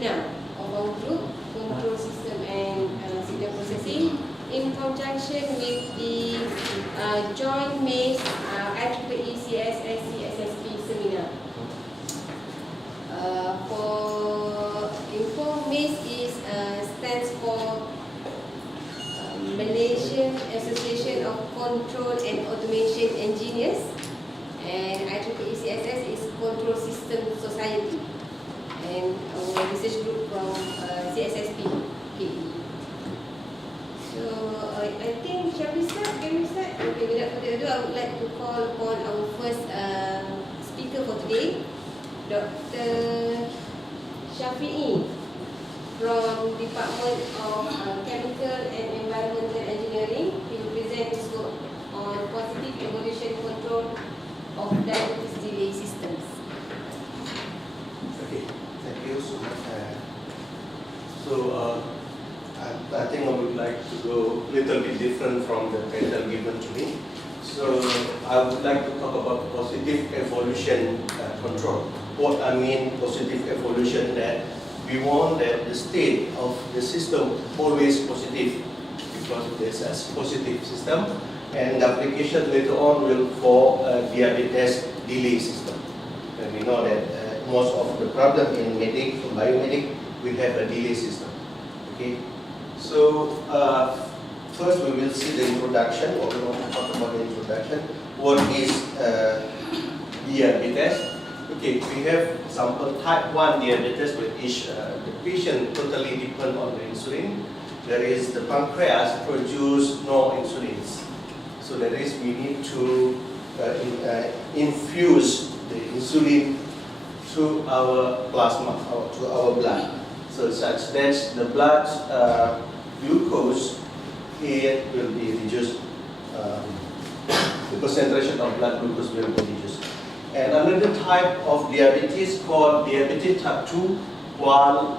seminar of our group, Control System and Signal Processing, in conjunction with the joint MACE IEEE CSSC SSP seminar. For info, MACE stands for Malaysian Association of Control and Automation Engineers, and IEEE CSS is Control System Society, and our research group from cssp. So I think, shall we start? Can we start? Okay, without further ado, I would like to call upon our first speaker for today, Dr. Shafi'i from Department of Chemical and Environmental Engineering. He will present his work on positive evolution control of diabetes delay systems. Okay, thank you so much. I think I would like to go a little bit different from the title given to me. So I would like to talk about positive evolution control. What I mean positive evolution, that we want that the state of the system always positive, because there's a positive system, and the application later on will for diabetes delay system. And we know that most of the problem in biomedic, we have a delay system. Okay, so first we will see the introduction, or we want to talk about the introduction. What is diabetes? Okay, we have example type 1 diabetes, which the patient totally depend on the insulin. There is the pancreas produce no insulins. So that is, we need to infuse the insulin through our plasma, or to our blood. So such that the blood glucose here will be reduced. The concentration of blood glucose will be reduced. And another type of diabetes called diabetes type 2, while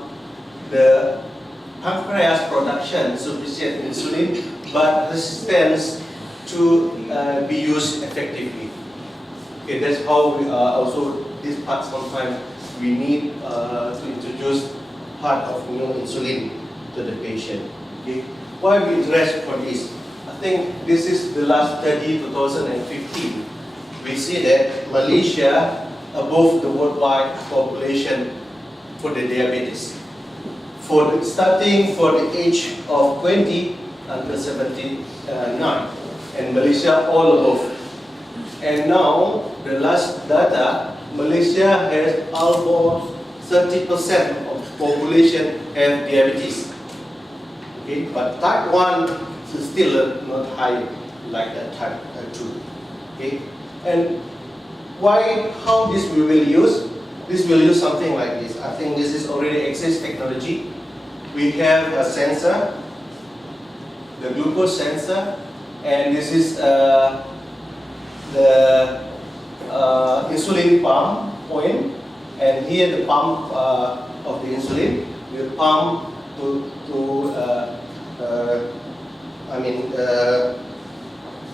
the pancreas production sufficient insulin, but resistance to be used effectively. Okay, that's how we also this part sometimes we need to introduce part of insulin to the patient. Okay, why we interest for this? I think this is the last study, 2015. We see that Malaysia above the worldwide population for the diabetes. Starting for the age of 20 until 79, and Malaysia all above. And now the last data, Malaysia has almost 30% of population have diabetes. Okay, but type 1 is still not high like that type 2. Okay. And how this we will use? This will use something like this. I think this is already exists technology. We have a sensor, the glucose sensor, and this is the insulin pump point. And here the pump of the insulin will pump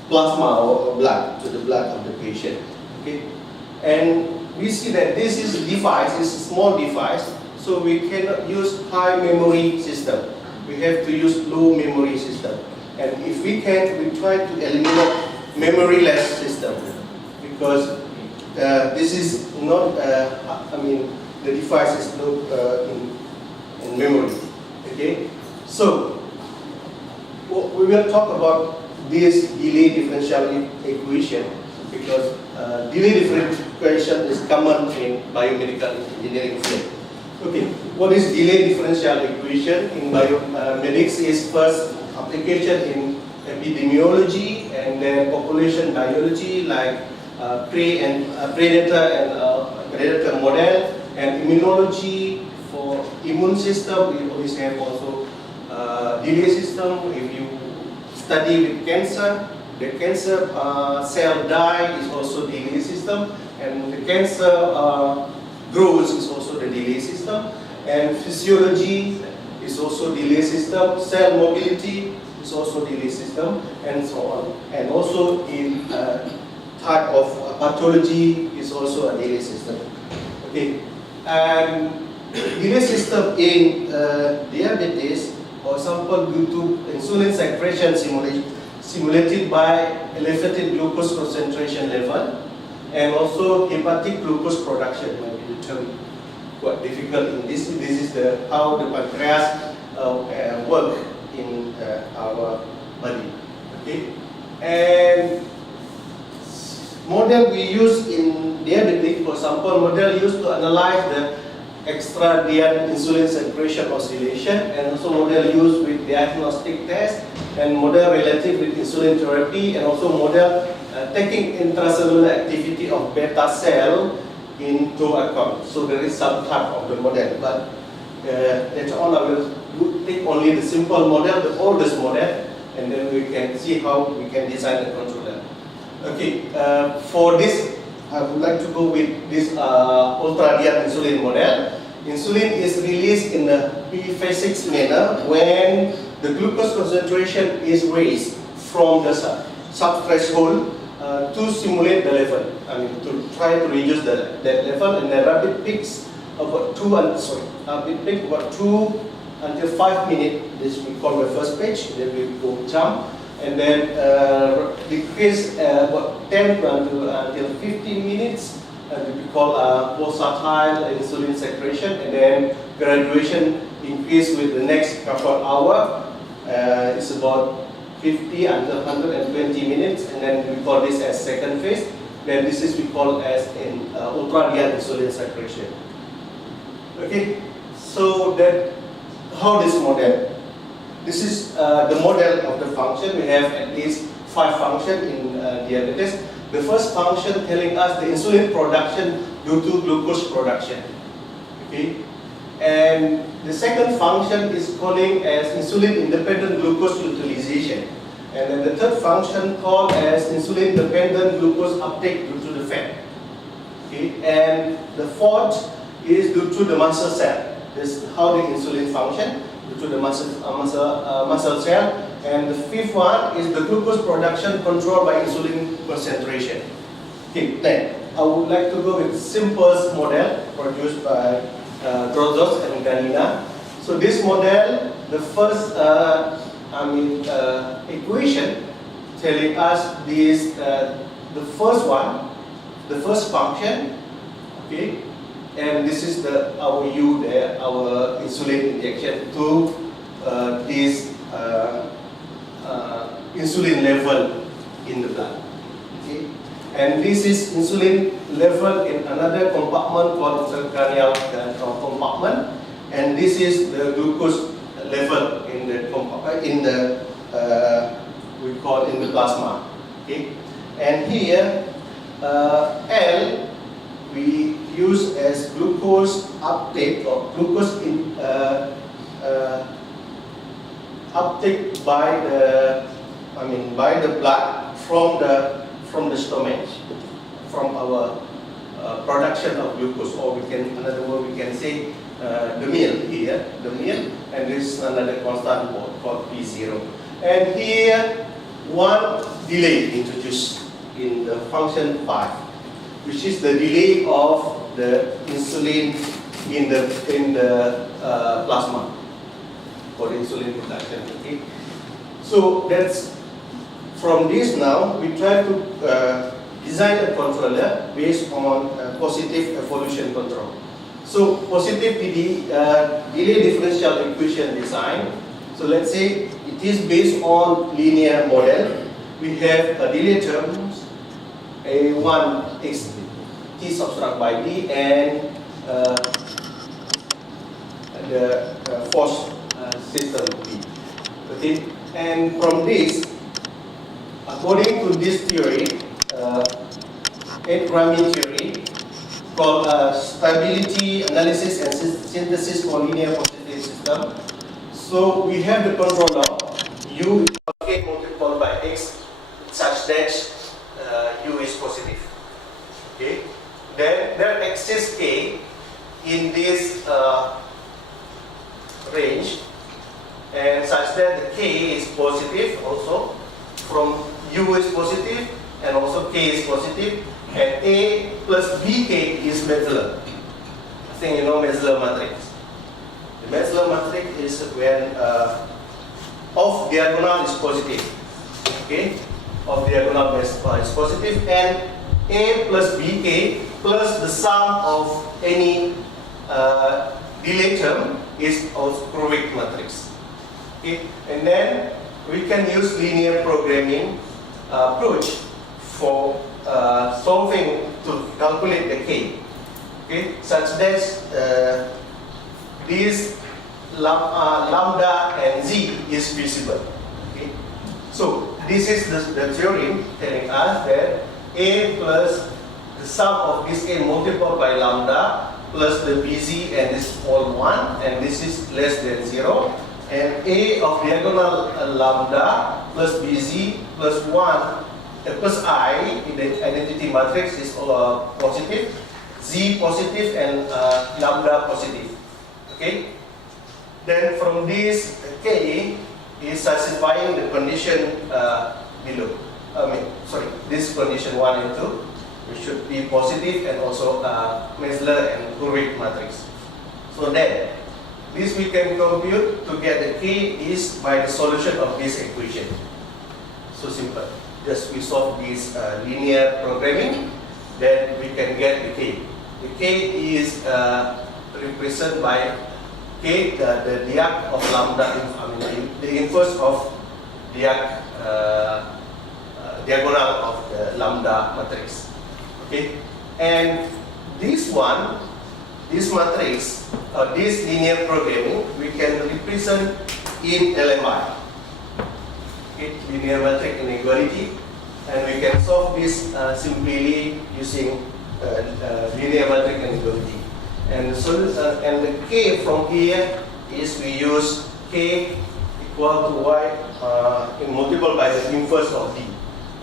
plasma or blood to the blood of the patient. Okay, and we see that this is a device, it's a small device, so we cannot use high memory system. We have to use low memory system. And if we can, we try to eliminate memory-less system, because this is not. The device is not in memory. Okay, so we will talk about this delay differential equation, because delay differential equation is common in biomedical engineering field. Okay, what is delay differential equation in biomedics is first application in epidemiology, and then population biology like predator and predator model, and immunology for immune system. We always have also delay system. If you study with cancer, the cancer cell die is also delay system, and the cancer grows is also the delay system, and physiology is also delay system, cell mobility is also delay system, and so on. And also in type of pathology is also a delay system. Okay, and delay system in diabetes, for example, due to insulin secretion simulated by elevated glucose concentration level, and also hepatic glucose production. Maybe the term quite difficult in this. This is how the pancreas work in our body. Okay, and model we use in diabetic, for example, model used to analyze the extradian insulin secretion oscillation, and also model used with diagnostic test, and model related with insulin therapy, and also model taking intracellular activity of beta cell into account. So there is some type of the model, but later on I will take only the simple model, the oldest model, and then we can see how we can design the controller. Okay, for this I would like to go with this ultradian insulin model. Insulin is released in a biphasic manner when the glucose concentration is raised from the subthreshold to simulate the level. I mean, to try to reduce that level, and the rapid peaks about 2 until 5 minutes. This we call the first page. Then we go jump, and then decrease about 10 until 15 minutes. We call pulsatile insulin secretion, and then graduation increase with the next couple hour. It's about 50 until 120 minutes, and then we call this as second phase. Then this is we call as in ultradian insulin secretion. Okay, so that how this model. This is the model of the function. We have at least 5 functions in diabetes. The first function telling us the insulin production due to glucose production. Okay, and the second function is calling as insulin independent glucose utilization, and then the third function called as insulin dependent glucose uptake due to the fat. Okay, and the fourth is due to the muscle cell. This is how the insulin function due to the muscle cell. And the fifth one is the glucose production controlled by insulin concentration. Okay, then I would like to go with simplest model produced by Drozos and Ganina. So this model, the first equation telling us this the first one, the first function. Okay, and this is our U there, our insulin injection to this insulin level in the blood. Okay, and this is insulin level in another compartment called intracranial compartment, and this is the glucose level in the we call in the plasma. Okay, and here L we use as glucose uptake or glucose uptake by the blood from the stomach, from our production of glucose, or we can, another word we can say the meal here, the meal, and this is another constant called P0. And here one delay introduced in the function 5, which is the delay of the insulin in the plasma for insulin production. Okay, so that's from this. Now we try to design a controller based on positive evolution control. So positive delay differential equation design. So let's say it is based on linear model. We have a delay terms A1 x t subtract by d, and the force system B. Okay, and from this, according to this theory, Rami theory, called stability analysis and synthesis for linear positive system. So we have the control law U is multiplied by x such that U is positive. Okay, then there exists K in this range, and such that the K is positive also, from U is positive and also K is positive, and A plus BK is Mendeleev. I think you know Mendeleev matrix. The Metzler matrix is when off diagonal is positive. Okay, off diagonal is positive, and A plus BK plus the sum of any delay term is also Krivik matrix. Okay, and then we can use linear programming approach for solving to calculate the K. Okay, such that this lambda and z is feasible. Okay, so this is the theorem telling us that A plus the sum of this A multiplied by lambda plus the bz, and this is all 1, and this is less than 0, and A of diagonal lambda plus bz plus 1 plus I in the identity matrix is positive, z positive, and lambda positive. Okay, then from this K is satisfying the condition below. This condition 1 and 2, which should be positive, and also Metzler and Krivik matrix. So then, this we can compute to get the K is by the solution of this equation. So simple. Just we solve this linear programming, then we can get the K. The K is represented by K, the diag of lambda, the inverse of diag diagonal of the lambda matrix. Okay, and this one, this matrix, this linear programming, we can represent in LMI. Okay, linear matrix inequality, and we can solve this simply using linear matrix inequality. And so, and the K from here is we use K equal to Y in multiple by the inverse of D,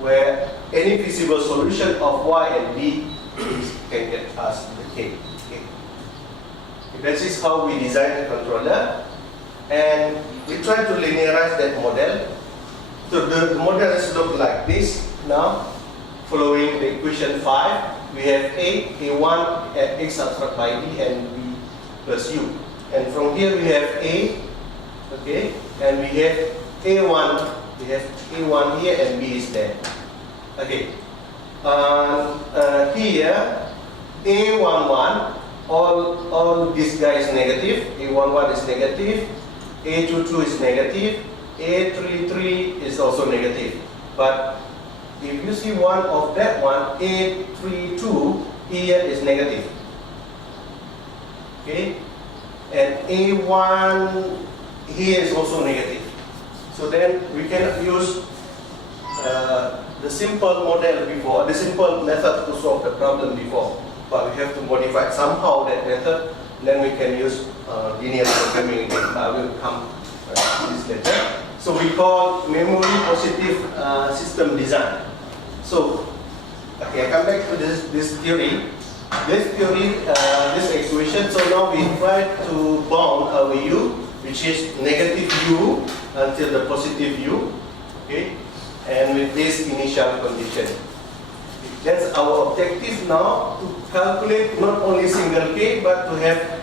where any feasible solution of Y and D can get us the K. Okay. That is how we design the controller, and we try to linearize that model. So the model is look like this now. Following the equation 5, we have A1 at x subtract by B and B plus U. And from here we have A, okay, and we have A1, we have A1 here and B is there. Okay, here A11, all this guy is negative, A11 is negative, A22 is negative, A33 is also negative. But if you see one of that one, A32 here is negative. Okay, and A1 here is also negative. So then we cannot use the simple model before, the simple method to solve the problem before, but we have to modify somehow that method. Then we can use linear programming again. I will come to this later. So we call memory positive system design. So, okay, I come back to this theory. This theory, this equation. So now we try to bound our U, which is negative U until the positive U. Okay. And with this initial condition. That's our objective now, to calculate not only single K, but to have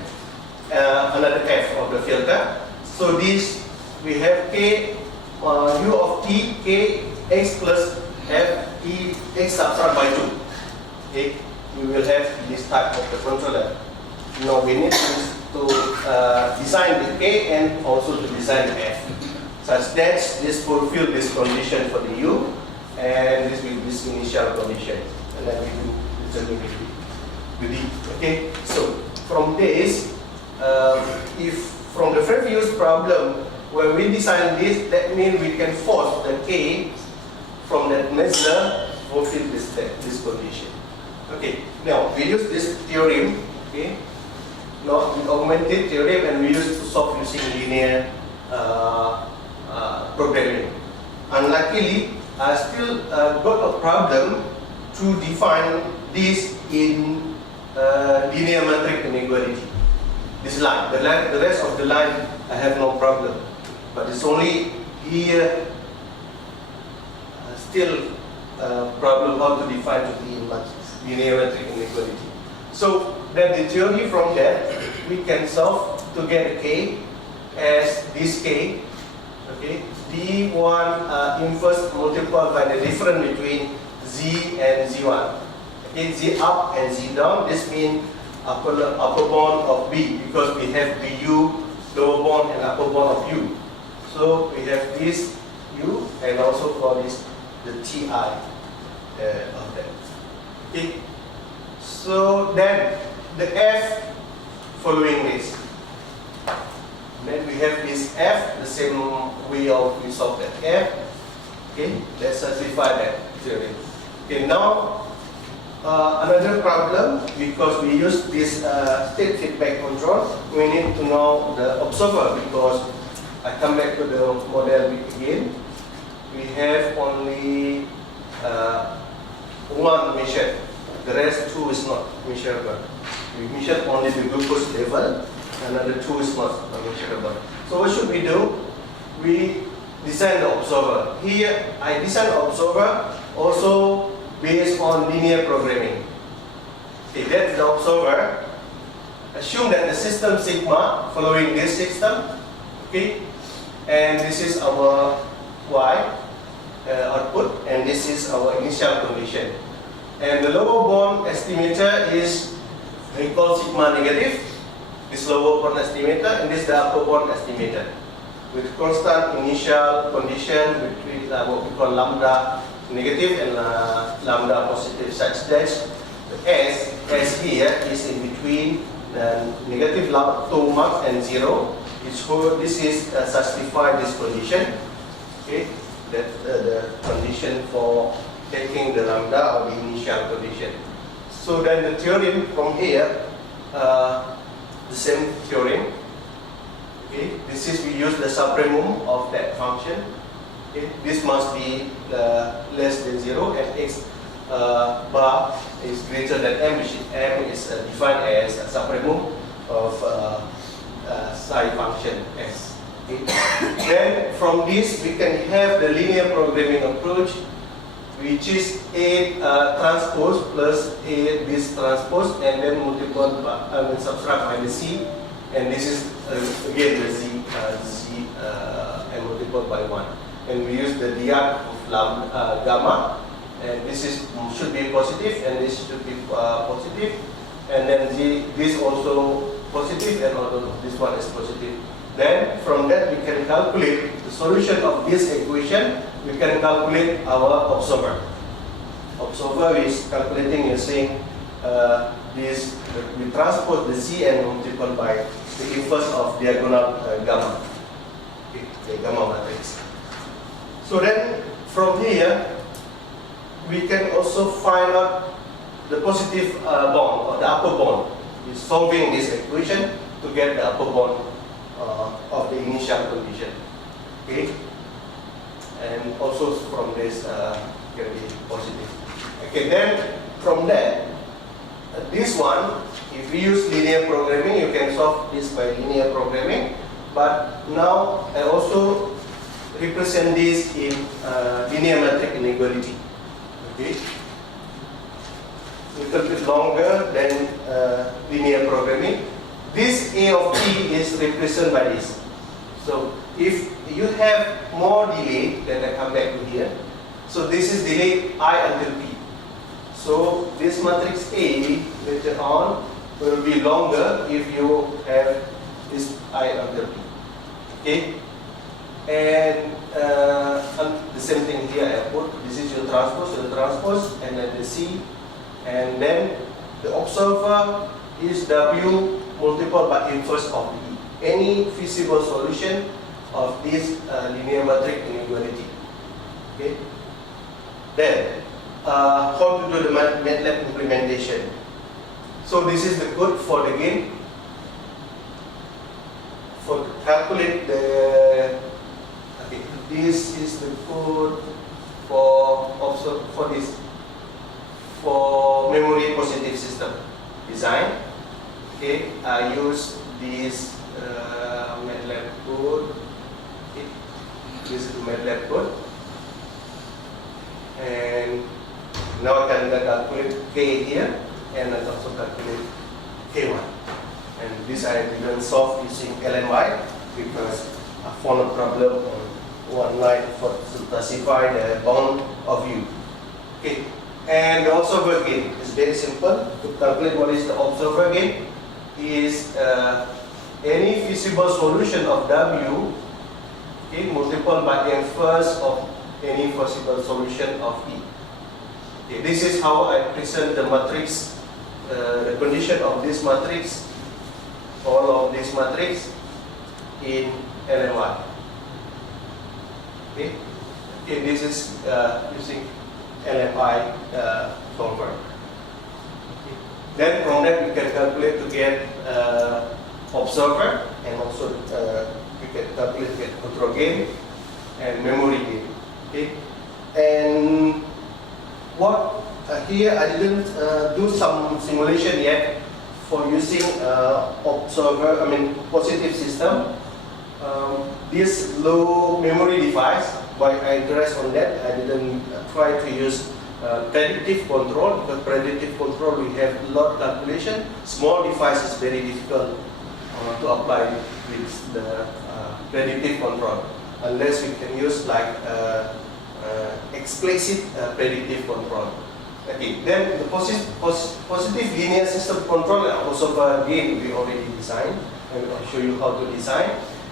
another F of the filter. So this, we have K, U of T, K, X plus F, E, X subtract by 2. Okay, we will have this type of the controller. Now we need to design the K and also to design the F. Such that this fulfill this condition for the U, and this will be this initial condition, and then we do determine the D. Okay, so from this, if from the previous problem where we design this, that means we can force the K from that Metzler fulfill this condition. Okay, now we use this theorem. Okay, now we augmented theorem, and we use to solve using linear programming. Unluckily, I still got a problem to define this in linear matrix inequality. This line, the rest of the line, I have no problem. But it's only here still problem how to define to be in linear matrix inequality. So then the theory from that we can solve to get a K as this K. Okay, D1 inverse multiplied by the difference between Z and Z1. Okay, Z up and Z down. This means upper bound of B, because we have the U, lower bound and upper bound of U. So we have this U, and also for this the Ti of that. Okay. So then the F following this. Then we have this F, the same way of we solve that F. Okay, let's simplify that theorem. Okay, now another problem, because we use this state feedback control, we need to know the observer, because I come back to the model again. We have only one measured, the rest two is not measurable. We measured only the glucose level, another two is not measurable. So what should we do? We design the observer. Here I design the observer also based on linear programming. Okay, that's the observer. Assume that the system sigma following this system. Okay, and this is our Y output, and this is our initial condition. And the lower bound estimator is we call sigma negative. This lower bound estimator, and this the upper bound estimator, with constant initial condition between what we call lambda negative and lambda positive, such that the S here is in between negative 2 marks and 0. This is satisfy this condition. Okay, that's the condition for taking the lambda or the initial condition. So then the theorem from here, the same theorem. Okay, this is we use the supremum of that function. Okay, this must be less than 0, and x bar is greater than m, which m is defined as a supremum of psi function s. Okay. Then from this we can have the linear programming approach, which is A transpose plus A this transpose, and then multiple by, subtract by the C, and this is again the Z and multiple by 1. And we use the diag of gamma, and this should be positive, and this should be positive, and then this also positive, and also this one is positive. Then from that we can calculate the solution of this equation. We can calculate our observer. Observer is calculating using this. We transpose the Z and multiply by the inverse of diagonal gamma, okay, the gamma matrix. So then from here we can also find out the positive bound or the upper bound. We're solving this equation to get the upper bound of the initial condition. Okay, and also from this can be positive. Okay, then from that, this one, if we use linear programming, you can solve this by linear programming. But now I also represent this in linear metric inequality. Okay, little bit longer than linear programming. This A of T is represented by this. So if you have more delay, then I come back to here. So this is delay I until P. So this matrix A later on will be longer if you have this I until P. Okay? And the same thing here I put. This is your transpose, and then the C. And then the observer is W multiplied by inverse of E. Any feasible solution of this linear metric inequality. Okay. Then how to do the MATLAB implementation. So this is the code for the game. For to calculate the this is the code for this for memory positive system design. Okay, I use this MATLAB code. Okay. This is the MATLAB code, and now I can calculate K here, and I also calculate K1. And this I didn't solve using LMI because I found a problem on one line for to classify the bound of view. Okay, and the observer gain is very simple. To calculate what is the observer gain is any feasible solution of W, okay, multiplied by the inverse of any possible solution of E. Okay, this is how I present the matrix, the condition of this matrix, all of this matrix in LMI. Okay, okay, this is using LMI solver. Okay. Then from that we can calculate to get observer, and also we can calculate to get control gain and memory gain. Okay, and what here I didn't do some simulation yet for using observer, positive system. This low memory device, but I addressed on that. I didn't try to use predictive control, because predictive control we have a lot of calculation. Small device is very difficult to apply with the predictive control, unless we can use like explicit predictive control. Okay, then the positive linear system control and observer gain we already designed, and I'll show you how to design.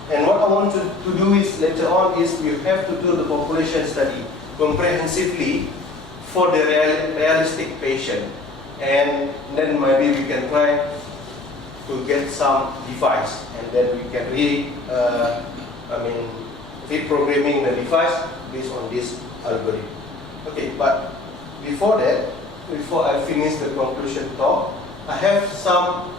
And what I want to do is later on is we have to do the population study comprehensively for the realistic patient, and then maybe we can try to get some device, and then we can reprogramming the device based on this algorithm. Okay, but before that, before I finish the conclusion talk, I have some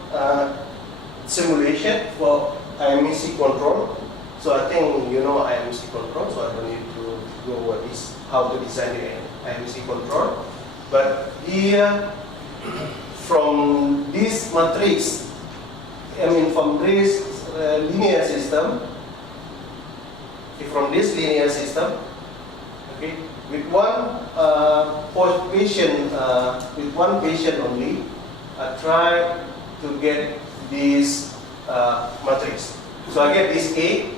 simulation for IMC control. So I think you know IMC control, so I don't need to go how to design the IMC control. But here, from this matrix, from this linear system, okay, with one patient only, I try to get this matrix. So I get this A.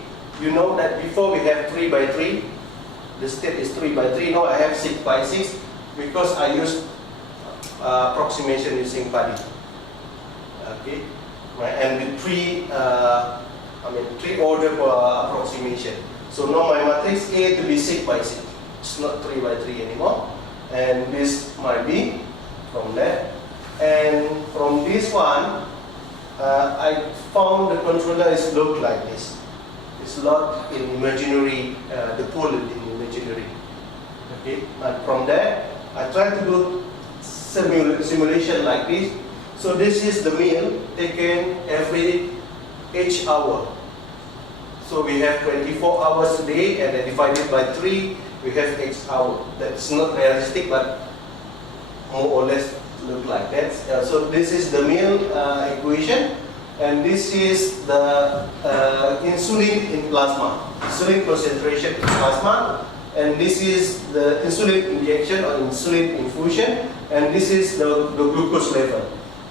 You know that before we have 3 by 3, the state is 3 by 3. Now I have 6 by 6 because I use approximation using PADI. Okay, and with three order approximation. So now my matrix A to be 6 by 6. It's not 3 by 3 anymore. And this might be from that. And from this one, I found the controller is looked like this. It's locked in imaginary, the pole in imaginary. Okay, and from there, I try to do simulation like this. So this is the meal taken each hour. So we have 24 hours a day, and then divided by 3, we have each hour. That's not realistic, but more or less look like that. So this is the meal equation, and this is the insulin in plasma, insulin concentration in plasma, and this is the insulin injection or insulin infusion, and this is the glucose level.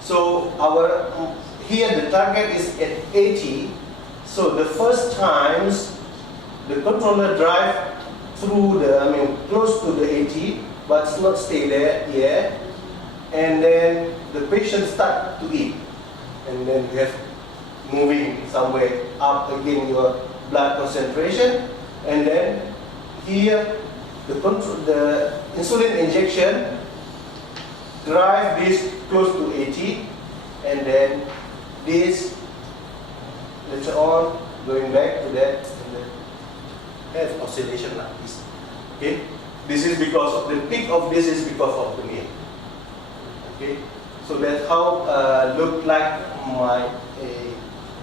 So here the target is at 80. So the first times the controller drive through close to the 80, but not stay there yet. And then the patient start to eat, and then you have moving somewhere up again your blood concentration, and then here the insulin injection drive this close to 80, and then this later on going back to that, and then have oscillation like this. Okay, this is because of the peak of this is because of the mean. Okay, so that's how look like my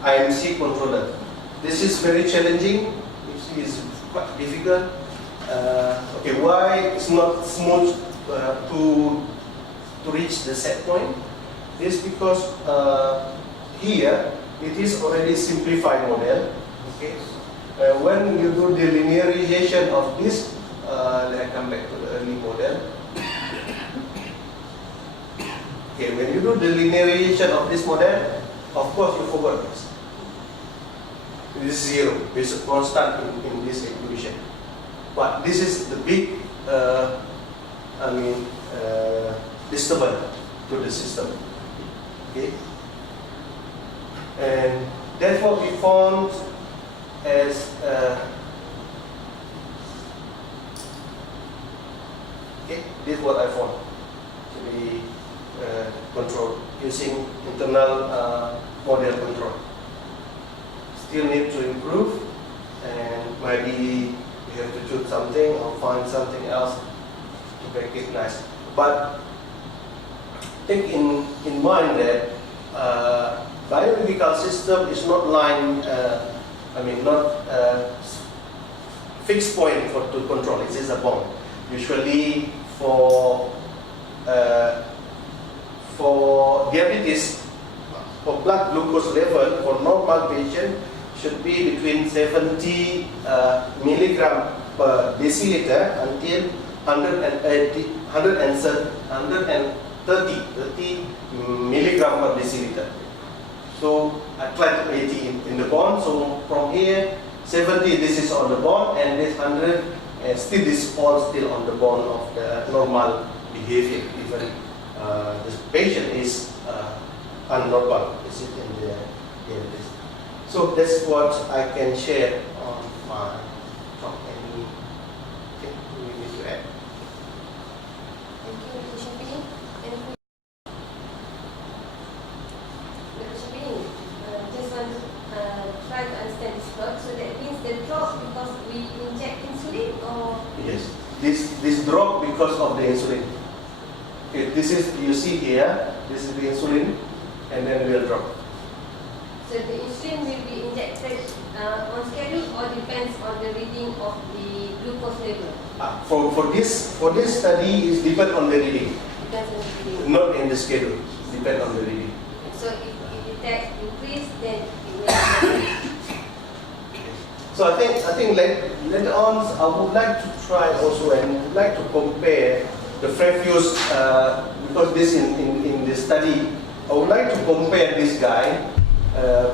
IMC controller. This is very challenging. It is quite difficult. Okay, why it's not smooth to reach the set point? This because here it is already simplified model. Okay, when you do the linearization of this, let I come back to the early model. Okay, when you do the linearization of this model of Of course, you forgot this. This is 0. It's a constant in this equation. But this is the big, disturbance to the system. Okay, and therefore we found as okay, this is what I found to be controlled using internal model control. Still need to improve, and maybe we have to choose something or find something else to make it nice. But take in mind that biological system is not fixed point to control. It is a bond. Usually for diabetes, for blood glucose level for normal patient should be between 70 milligram per deciliter until 130 milligram per deciliter. So I tried 80 in the bond. So from here 70, this is on the bond, and this 100 still this falls still on the bond of the normal behavior. Even this patient is abnormal. Is it in the this? So that's what I can share on my talk. Anything we need to add? Thank you, Dr. Shafiq. Dr. Shafiq, just want to try to understand this plot. So that means the drop because we inject insulin, or? Yes. This drop because of the insulin. Okay, this is, you see here, this is the insulin, and then will drop. So the insulin will be injected on schedule, or depends on the reading of the glucose level? For this study, it depends on the reading. Depends on the reading. Not in the schedule. Depends on the reading. So if that increase, then it will. So I think later on, I would like to try also, and would like to compare the previous because this in the study, I would like to compare this guy,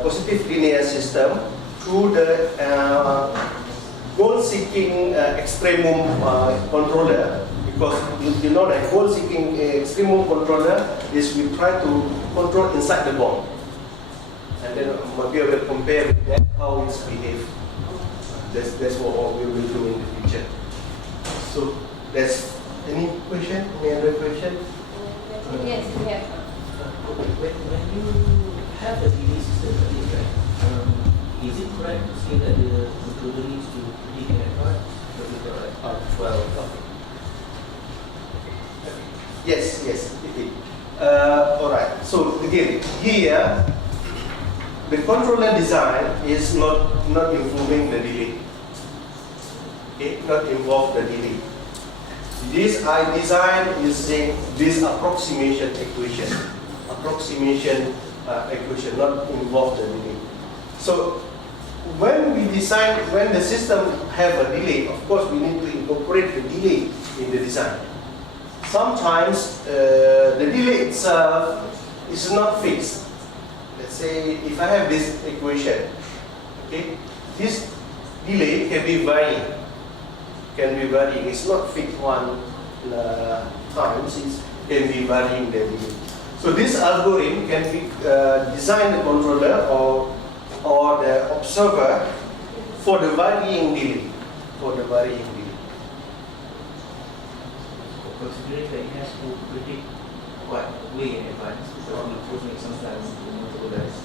positive linear system, to the goal-seeking extremum controller, because you know that goal-seeking extremum controller is we try to control inside the bond, and then maybe I will compare with that how it's behaved. That's what we will do in the future. So that's any question? Any other question? Yes, we have. When you have a delay system like this, right? Is it correct to say that the controller needs to predict an error? Well, yes, okay. Alright, so again, here, the controller design is not involving the delay. Okay, not involve the delay. This I designed using this approximation equation. Equation not involve the delay. So when we design, when the system have a delay, of course we need to incorporate the delay in the design. Sometimes the delay itself is not fixed. Let's say if I have this equation, okay, this delay can be varying. It's not fixed one times. It can be varying the delay. So this algorithm can be designed the controller or the observer for the varying delay. Considering that it has to predict quite way in advance, because we make sometimes motorize,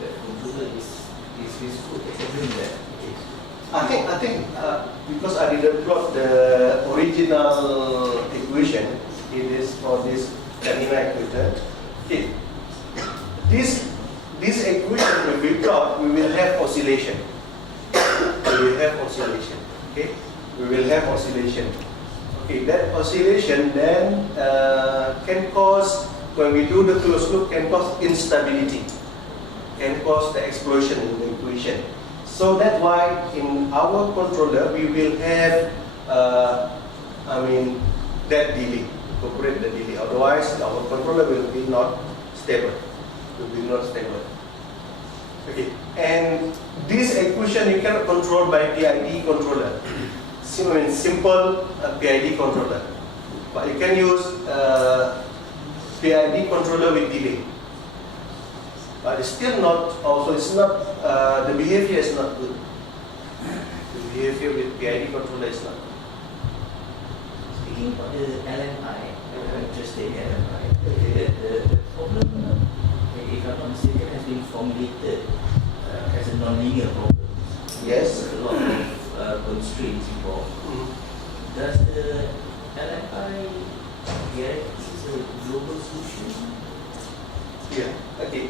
the controller is useful for doing that. I think because I didn't plot the original equation, it is for this canina equator. Okay, this equation will be plot. We will have oscillation. Okay, we will have oscillation. Okay, that oscillation then can cause, when we do the closed loop, can cause instability, can cause the explosion in the equation. So that's why in our controller we will have, that delay, incorporate the delay. Otherwise, our controller will be not stable. It will be not stable. Okay, and this equation you cannot control by PID controller. Simple PID controller, but you can use PID controller with delay. But it's still not. Also, it's not. The behavior is not good. The behavior with PID controller is not good. Speaking about the LMI, interested in LMI, the problem, if I'm not mistaken, has been formulated as a non-linear problem. Yes. With a lot of constraints involved. Does the LMI guarantee a global solution? Yeah. Okay.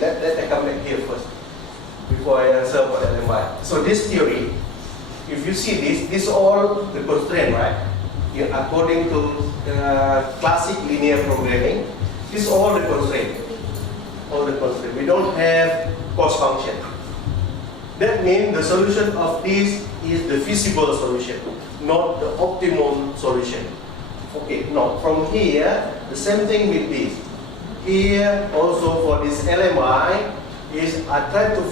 Let I come back here first before I answer about LMI. So this theory, if you see this all the constraint, right? According to classic linear programming, this is all the constraint. All the constraint. We don't have cost function. That means the solution of this is the feasible solution, not the optimum solution. Okay, now from here, the same thing with this. Here also for this LMI is I try to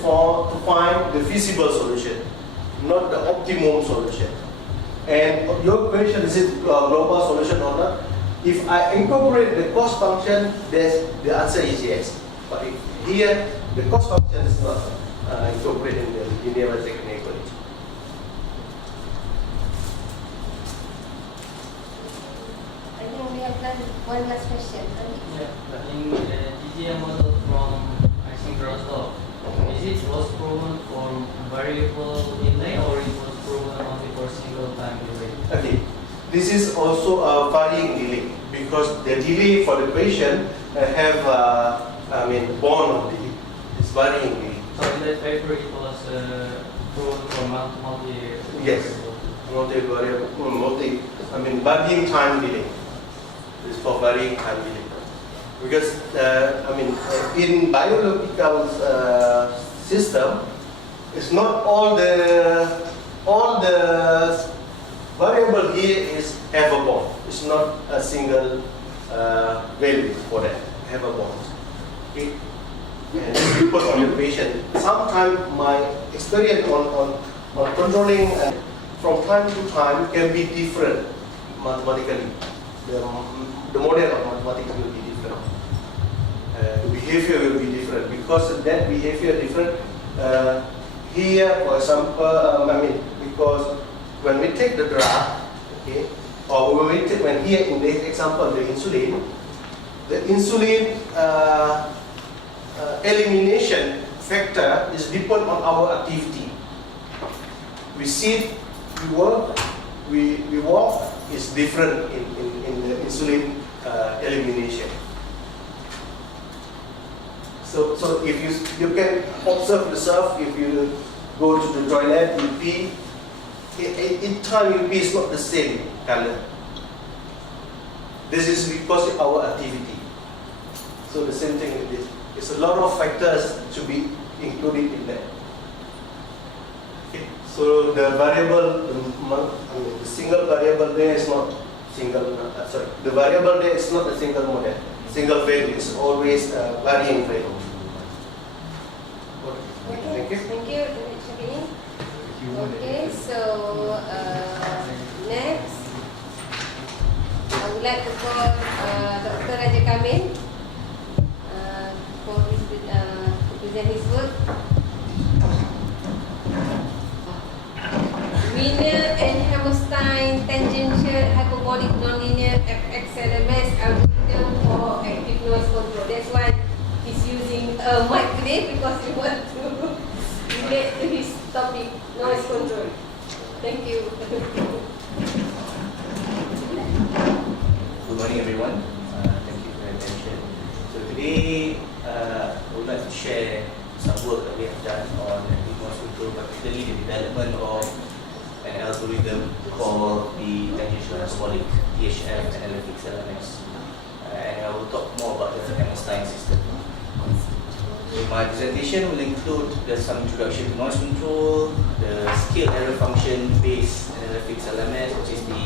find the feasible solution, not the optimum solution. And your question is it a global solution or not? If I incorporate the cost function, the answer is yes. But if here the cost function is not incorporated in the linear algebraic inequality. I think we have one last question. Yeah, in DGM model from asynchronous law, is it was proven for variable delay or it was proven only for single time delay? Okay, this is also a varying delay because the delay for the patient have bond of delay. It's varying delay. So in that paper it was proven for multi Yes. Varying time delay. It's for varying time delay. Because in biological system, it's not all the variable here is have a bond. It's not a single value for that. Have a bond. Okay. And we put on the patient. Sometimes my experience on controlling from time to time can be different mathematically. The model of mathematics will be different. The behavior will be different because that behavior different. Here, for example, because when we take the drug, okay, or when here in this example the insulin elimination factor is depend on our activity. We sit, we work, we walk is different in the insulin elimination. So if you can observe yourself, if you go to the toilet, you pee, in time you pee is not the same color. This is because of our activity. So the same thing with this. It's a lot of factors to be included in that. Okay. So the variable, the single variable there is not single. The variable there is not a single model. Single value is always varying value. Okay, Thank you. thank you, Dr. Syafini. Okay, so next, I would like to call Dr. Raja Kamil to present his work. Linear and Hammerstein tangential hyperbolic nonlinear FXLMS algorithm for active noise control. That's why he's using a mic today because we want to relate to his topic, noise control. Thank you. Good morning, everyone. Thank you for your attention. So today, I would like to share some work that we have done on active noise control, particularly the development of an algorithm called the tangential hyperbolic THF and LFX-LMS. And I will talk more about the Hammerstein system. So my presentation will include some introduction to noise control, the scale error function based LFX-LMS, which is the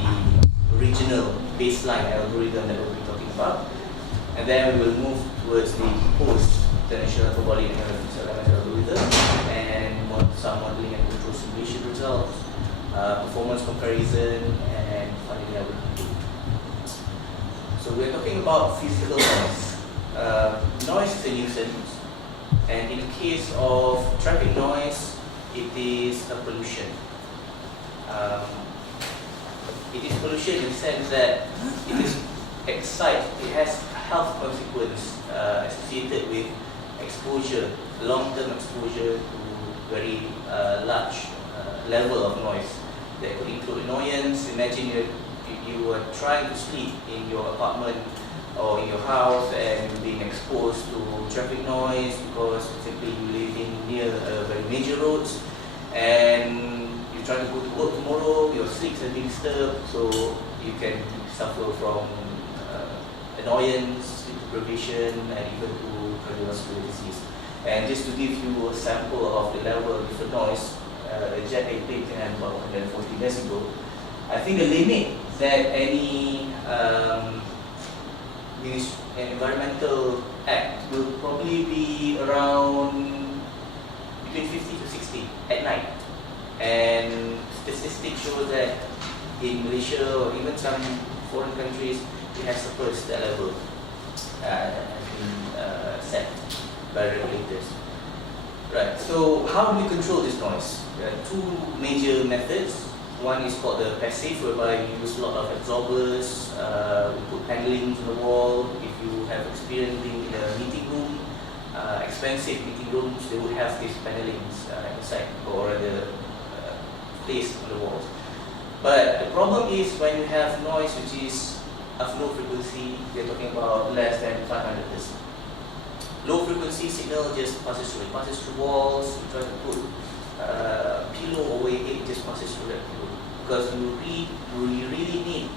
original baseline algorithm that we'll be talking about. And then we will move to towards the post-tensional parabolic algorithm and some modeling and control simulation results, performance comparison, and finally I will conclude. So we're talking about physical noise. Noise is a nuisance, and in the case of traffic noise, it is a pollution. It is pollution in the sense that it has health consequence associated with exposure, long-term exposure to very large level of noise. That could include annoyance. Imagine you were trying to sleep in your apartment or in your house and you're being exposed to traffic noise because simply you living near very major roads and you're trying to go to work tomorrow, your sleep has been disturbed, so you can suffer from annoyance, sleep deprivation, and even to cardiovascular disease. And just to give you a sample of the level of different noise, the jet airplane can about 140 decibel. I think the limit that any an environmental act will probably be around between 50 to 60 at night. And statistics show that in Malaysia or even some foreign countries, it has surpassed that level. Has been set by regulators. Right, so how do we control this noise? There are two major methods. One is called the passive, whereby we use a lot of absorbers, we put panelings on the wall. If you have experience being in a meeting room, expensive meeting rooms, they would have these panelings inside, or rather placed on the walls. But the problem is when you have noise which is of low frequency, we're talking about less than 500 Hz. Low frequency signal just passes through walls. You try to put pillow away, it just passes through that pillow. Because you really need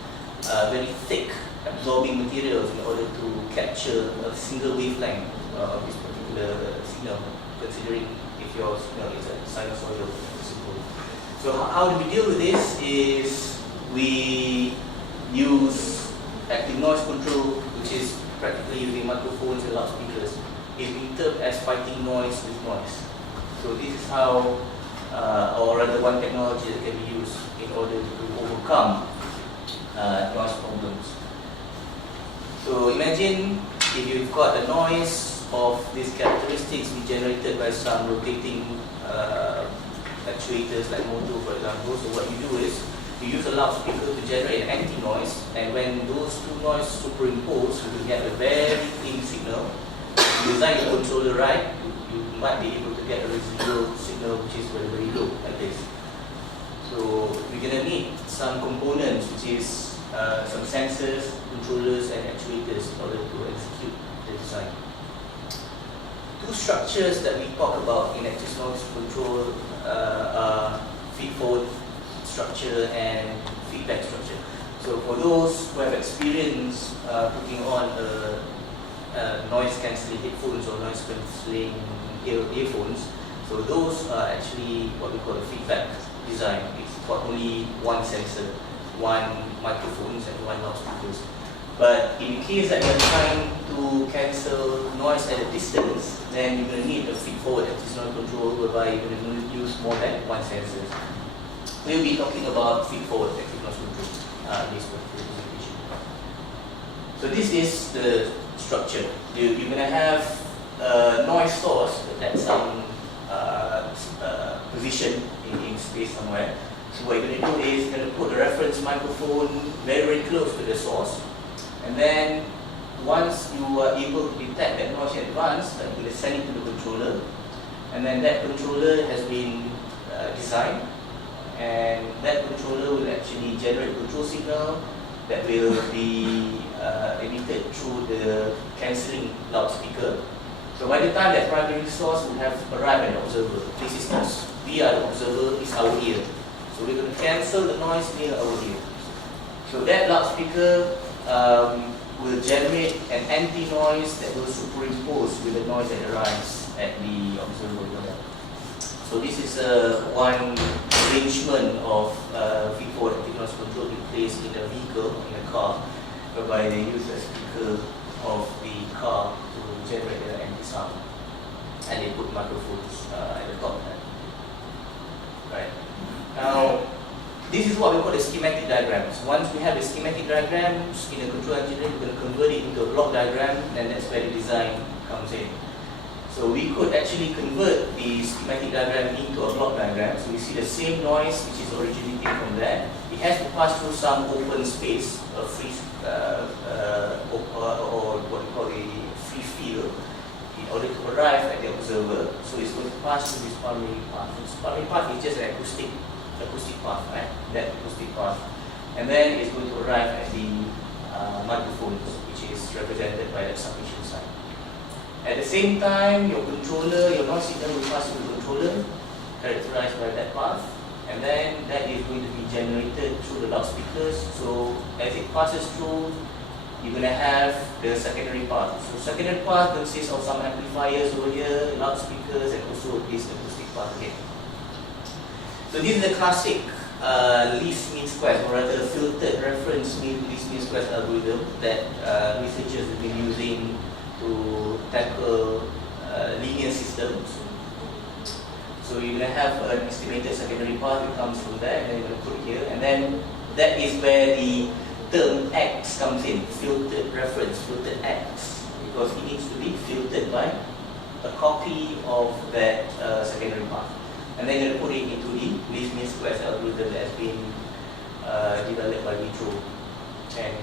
very thick absorbing materials in order to capture a single wavelength of this particular signal, considering if your signal is a sinusoidal signal. So how do we deal with this is we use active noise control, which is practically using microphones and loudspeakers. It's been termed as fighting noise with noise. So this is how, or rather one technology that can be used in order to overcome noise problems. So imagine if you've got a noise of these characteristics be generated by some rotating actuators like motor, for example. So what you do is you use a loudspeaker to generate an anti-noise, and when those two noises superimpose, you will get a very clean signal. If you design the controller right, you might be able to get a residual signal which is very, very low, like this. So we're going to need some components, which is some sensors, controllers, and actuators in order to execute the design. Two structures that we talk about in active noise control are feed-forward structure and feedback structure. So for those who have experience putting on noise cancelling headphones or noise cancelling earphones, so those are actually what we call a feedback design. It's got only one sensor, one microphones and one loudspeakers. But in the case that you're trying to cancel noise at a distance, then you're going to need a feed-forward active noise control whereby you're going to use more than one sensor. We'll be talking about feed-forward active noise control in this particular presentation. So this is the structure. You're going to have a noise source at some position in space somewhere. So what you're going to do is you're going to put a reference microphone very, very close to the source. And then once you are able to detect that noise in advance, you're going to send it to the controller. And then that controller has been designed. And that controller will actually generate control signal that will be emitted through the cancelling loudspeaker. So by the time that primary source will have arrived at the observer, this is us. We are the observer, it's our ear. So we're going to cancel the noise near our ear. So that loudspeaker will generate an anti-noise that will superimpose with the noise that arrives at the observer. So this is one arrangement of feed-forward active noise control in place in a vehicle, in a car, whereby they use a speaker of the car to generate the anti-sound, and they put microphones at the top. Right. Now, this is what we call the schematic diagrams. Once we have the schematic diagrams in the control engineering, we're going to convert it into a block diagram, and that's where the design comes in. So we could actually convert the schematic diagram into a block diagram. So we see the same noise which is originating from there. It has to pass through some open space, a free or what we call a free field, in order to arrive at the observer. So it's going to pass through this primary path. This primary path is just an acoustic path, right? That acoustic path. And then it's going to arrive at the microphones, which is represented by that submission sign. At the same time, your controller, your noise signal will pass through the controller, characterized by that path, and then that is going to be generated through the loudspeakers. So as it passes through, you're going to have the secondary path. So secondary path consists of some amplifiers over here, loudspeakers, and also this acoustic path again. So this is the classic least mean squares, or rather filtered reference least mean squares algorithm that researchers have been using to tackle linear systems. So you're going to have an estimated secondary path that comes from there, and then you're going to put it here, and then that is where the term X comes in, filtered reference, filtered X, because it needs to be filtered by a copy of that secondary path. And then you're going to put it into the least mean squares algorithm that has been developed by Vitro and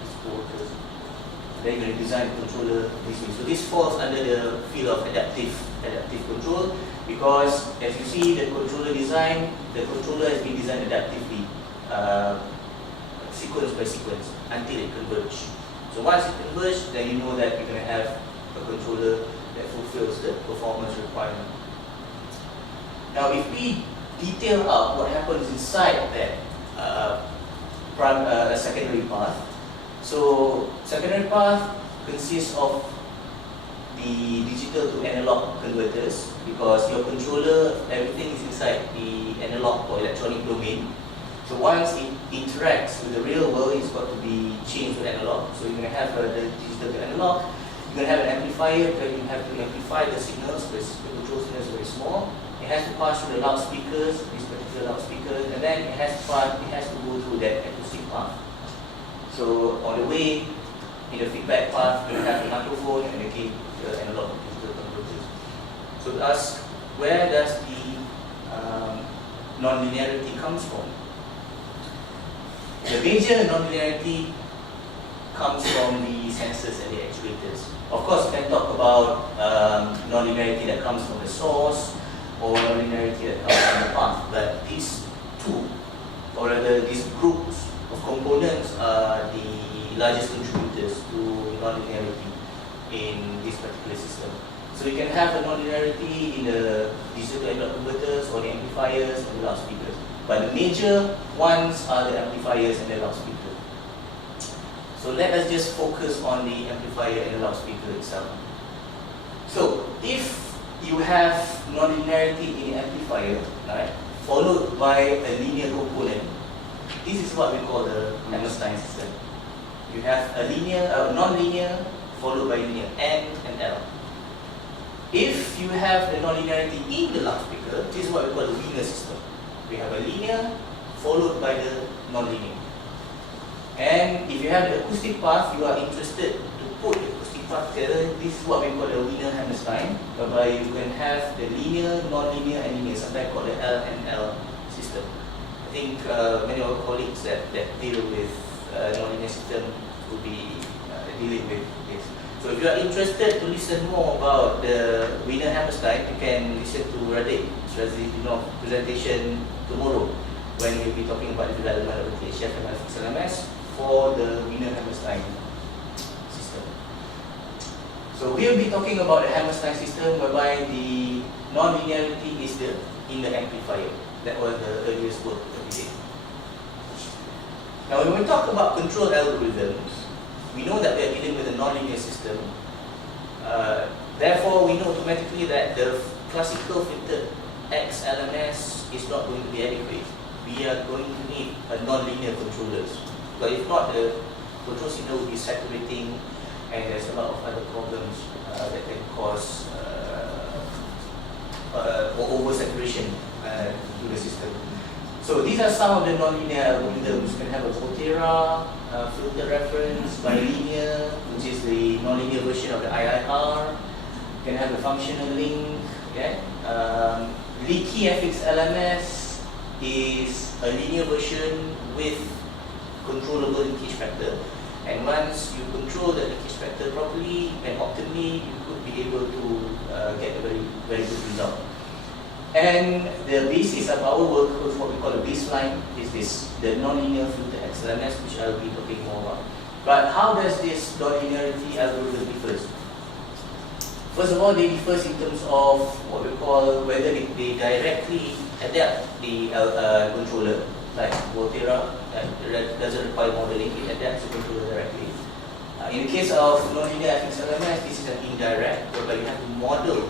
its co-workers. Then you're going to design the controller this way. So this falls under the field of adaptive control, because as you see the controller design, the controller has been designed adaptively, sequence by sequence, until it converges. So once it converges, then you know that you're going to have a controller that fulfills the performance requirement. Now, if we detail out what happens inside that secondary path, so secondary path consists of the digital to analog converters, because your controller, everything is inside the analog or electronic domain. So once it interacts with the real world, it's got to be changed to analog. So you're going to have the digital to analog. You're going to have an amplifier, where you have to amplify the signals, because the control signal is very small. It has to pass through the loudspeakers, this particular loudspeaker, and then it has to go through that acoustic path. So on the way, in the feedback path, you have the microphone and again the analog to digital converters. So to ask, where does the non-linearity comes from? The major non-linearity comes from the sensors and the actuators. Of course, you can talk about non-linearity that comes from the source, or non-linearity that comes from the path, but these two, or rather these groups of components, are the largest contributors to non-linearity in this particular system. So you can have a non-linearity in the digital to analog converters, or the amplifiers and the loudspeakers, but the major ones are the amplifiers and the loudspeaker. So let us just focus on the amplifier and the loudspeaker itself. So if you have non-linearity in the amplifier, right, followed by a linear component, this is what we call the Hammerstein system. You have a non-linear followed by linear, N and L. If you have the non-linearity in the loudspeaker, this is what we call the Wiener system. We have a linear followed by the non-linear. And if you have the acoustic path, you are interested to put the acoustic path together. This is what we call the Wiener Hammerstein, whereby you can have the linear, non-linear, and linear, sometimes called the L and L system. I think many of our colleagues that deal with non-linear system will be dealing with this. So if you are interested to listen more about the Wiener Hammerstein, you can listen to Radek's presentation tomorrow, when we'll be talking about the development of the THF and LMS for the Wiener Hammerstein system. So we'll be talking about the Hammerstein system, whereby the non-linearity is in the amplifier. That was the earliest work that we did. Now when we talk about control algorithms, we know that we are dealing with a non-linear system. Therefore, we know automatically that the classical filtered X LMS is not going to be adequate. We are going to need a non-linear controllers. But if not, the control signal will be saturating and there's a lot of other problems that can cause oversaturation to the system. So these are some of the nonlinear algorithms. You can have a Volterra, filter reference, bilinear, which is the nonlinear version of the IIR. You can have a functional link. Okay? Leaky FX LMS is a linear version with controllable leakage factor. And once you control the leakage factor properly and optimally, you could be able to get a very, very good result. And the basis of our work is what we call the baseline, is this, the nonlinear filter XLMS, which I'll be talking more about. But how does this nonlinearity algorithm differ? First of all, they differ in terms of what we call whether they directly adapt the controller, like Volterra, that doesn't require modeling, it adapts the controller directly. In the case of nonlinear FX LMS, this is an indirect, whereby you have to model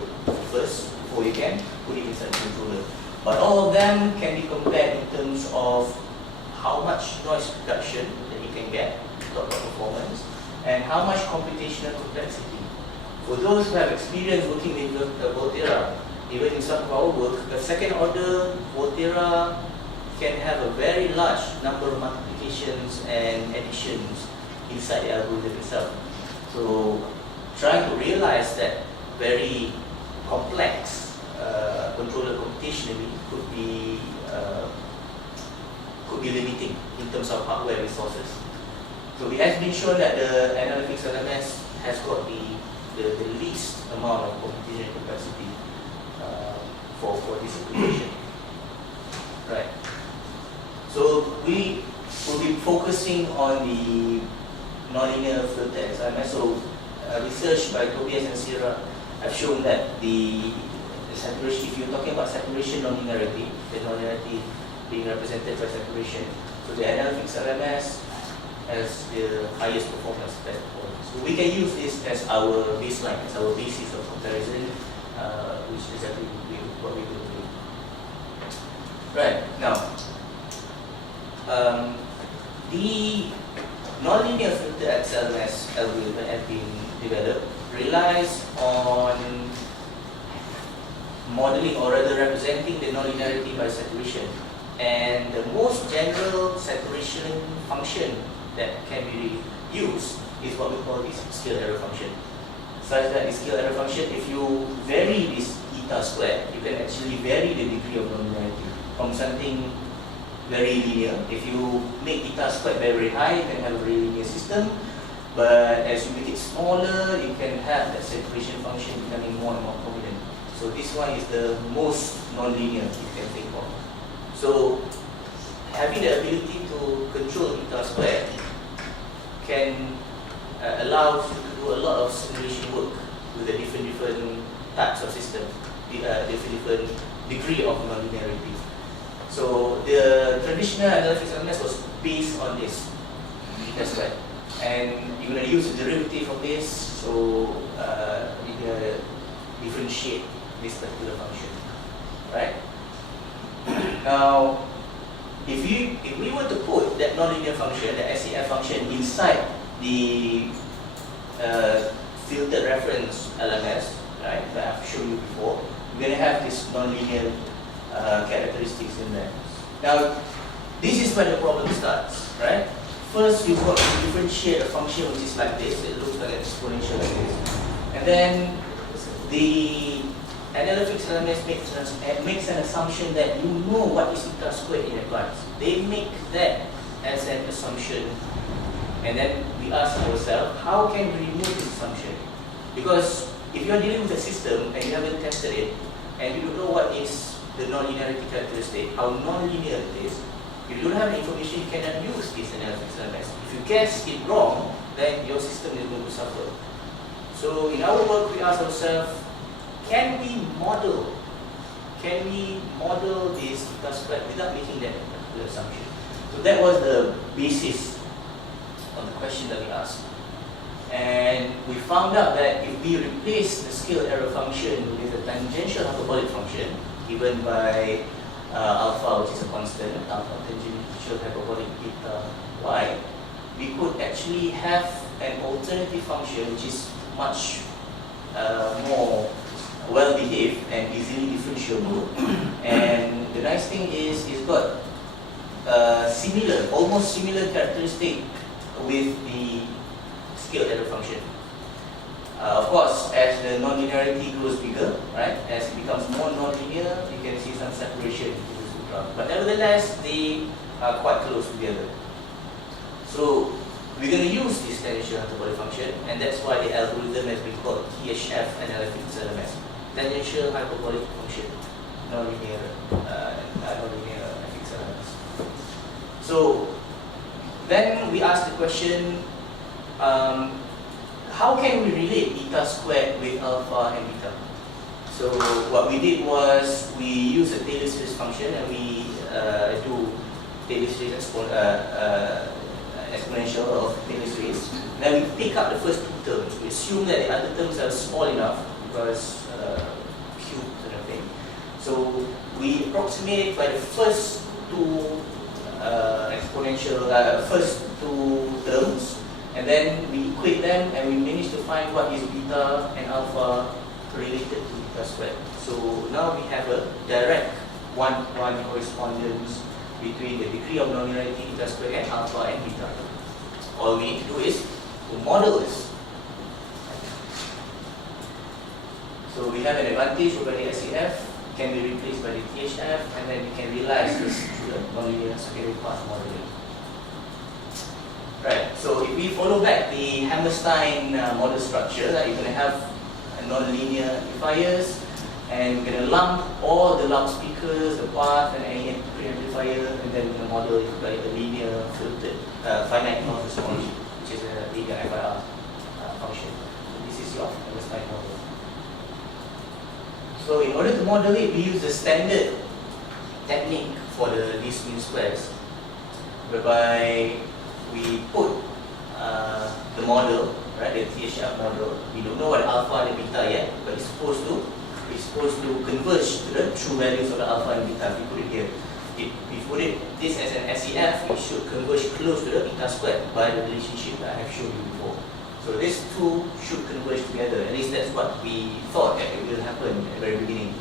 first before you can put it inside the controller. But all of them can be compared in terms of how much noise reduction that you can get, top performance, and how much computational complexity. For those who have experience working with Volterra, even in some of our work, the second order Volterra can have a very large number of multiplications and additions inside the algorithm itself. So trying to realize that very complex controller computationally could be limiting in terms of hardware resources. So it has been shown that the analytics LMS has got the least amount of computational capacity for this application. Right. So we will be focusing on the nonlinear filter XLMS. So research by Tobias and Sierra have shown that the saturation, if you're talking about saturation nonlinearity, the nonlinearity being represented by saturation, so the analytics LMS has the highest performance test. So we can use this as our baseline, as our basis of comparison, which is exactly what we will do. Right, now, the nonlinear filter XLMS algorithm that has been developed relies on modeling, or rather representing the nonlinearity by saturation. And the most general saturation function that can be used is what we call this scale error function. Such that the scale error function, if you vary this eta squared, you can actually vary the degree of nonlinearity from something very linear. If you make eta squared very high, you can have a very linear system. But as you make it smaller, you can have that saturation function becoming more and more prominent. So this one is the most nonlinear you can think of. So having the ability to control eta squared can allow you to do a lot of simulation work with the different types of system, different degree of nonlinearity. So the traditional analytics LMS was based on this eta squared, and you're going to use a derivative of this, so you're going to differentiate this particular function, right? Now, if we were to put that nonlinear function, the SCF function, inside the filtered reference LMS, right, that I've shown you before, we're going to have this nonlinear characteristics in there. Now, this is where the problem starts, right? First, you've got to differentiate a function which is like this. It looks like an exponential like this. And then the analytics LMS makes an assumption that you know what is eta squared in advance. They make that as an assumption, and then we ask ourselves, how can we remove this assumption? Because if you are dealing with a system and you haven't tested it, and you don't know what is the nonlinearity characteristic, how nonlinear it is, if you don't have the information, you cannot use this analytics LMS. If you guess it wrong, then your system is going to suffer. So in our work, we ask ourselves, can we model this eta squared without making that particular assumption? So that was the basis of the question that we asked. And we found out that if we replace the scale error function with a tangential hyperbolic function given by alpha, which is a constant, alpha tangential hyperbolic eta y, we could actually have an alternative function which is much more well behaved and easily differentiable. And the nice thing is it's got similar, almost similar characteristic with the scaled error function. Of course, as the nonlinearity grows bigger, right, as it becomes more nonlinear, you can see some separation in the sutra. But nevertheless, they are quite close together. So we're going to use this tangential hyperbolic function, and that's why the algorithm has been called THF analytics LMS. Tangential hyperbolic function, nonlinear fixed LMS. So then we ask the question, how can we relate beta squared with alpha and beta? So what we did was we used a Taylor series function, and we do Taylor series exponential of Taylor series. Then we pick up the first two terms. We assume that the other terms are small enough because cube sort of thing. So we approximate by the first two first two terms, and then we equate them, and we manage to find what is beta and alpha related to beta squared. So now we have a direct one-to-one correspondence between the degree of nonlinearity beta squared and alpha and beta. All we need to do is to model this. So we have an advantage over the SEF, can be replaced by the THF, and then you can realize this through the nonlinear secondary path modeling. Right, so if we follow back the Hammerstein model structure, you're going to have nonlinear amplifiers, and we're going to lump all the loudspeakers, the path, and any amplifier, and then we're going to model it by a linear filtered finite noise response, which is a linear FIR function. So this is your Hammerstein model. So in order to model it, we use the standard technique for the least mean squares, whereby we put the model, right, the THF model. We don't know what alpha and beta yet, but it's supposed to converge to the true values of the alpha and beta. We put it here. If we put this as an SEF, it should converge close to the beta squared by the relationship that I have shown you before. So these two should converge together. At least that's what we thought that it will happen at the very beginning.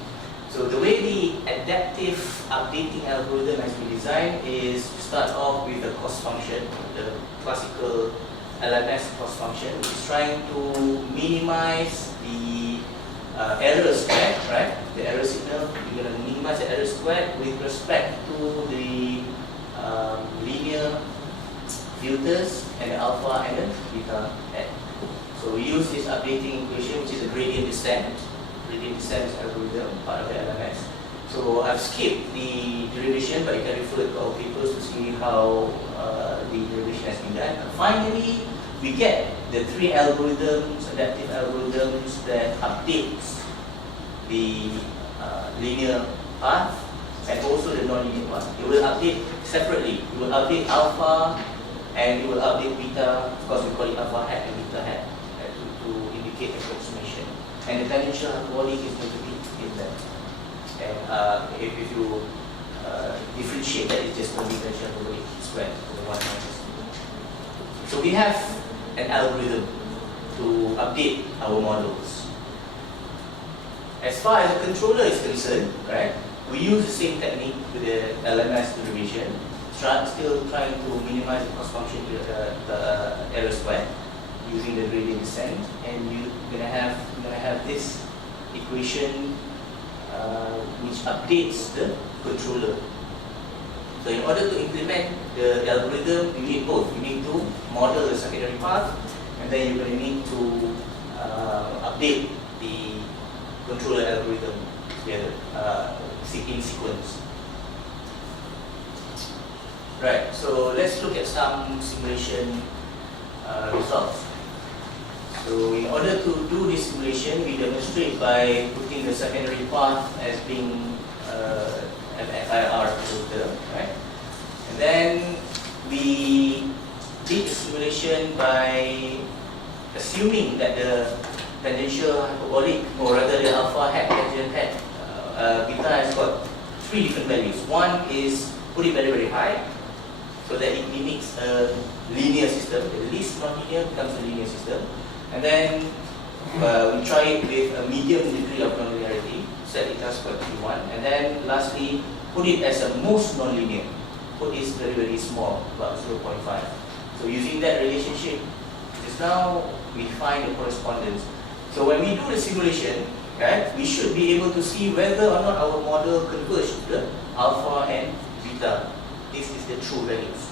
So the way the adaptive updating algorithm has been designed is to start off with the cost function, the classical LMS cost function, which is trying to minimize the error squared, right? The error signal, you're going to minimize the error squared with respect to the linear filters and the alpha and the beta head. So we use this updating equation, which is a gradient descent. Gradient descent is algorithm, part of the LMS. So I've skipped the derivation, but you can refer to our papers to see how the derivation has been done. And finally, we get the three algorithms, adaptive algorithms that updates the linear path and also the non-linear path. It will update separately. It will update alpha and it will update beta. Of course, we call it alpha hat and beta hat to indicate approximation. And the tangential hyperbolic is going to be in that. And if you differentiate that, it's just going to be tangential hyperbolic squared over 1 minus. So we have an algorithm to update our models. As far as the controller is concerned, right, we use the same technique with the LMS derivation, still trying to minimize the cost function to the error square using the gradient descent, and you're gonna have this equation which updates the controller. So in order to implement the algorithm, you need both. You need to model the secondary path, and then you're going to need to update the controller algorithm together in sequence. Right, so let's look at some simulation results. So in order to do this simulation, we demonstrate by putting the secondary path as being an FIR filter, right? And then we did the simulation by assuming that the tangential hyperbolic, or rather the alpha hat, tangent hat, beta has got three different values. One is put it very, very high. so that it mimics a linear system. The least non-linear becomes a linear system. And then we try it with a medium degree of nonlinearity, set it as P1, and then lastly, put it as a most nonlinear. Put this very, very small, about 0.5. So using that relationship, just now we find the correspondence. So when we do the simulation, right, we should be able to see whether or not our model converges to the alpha and beta. This is the true values.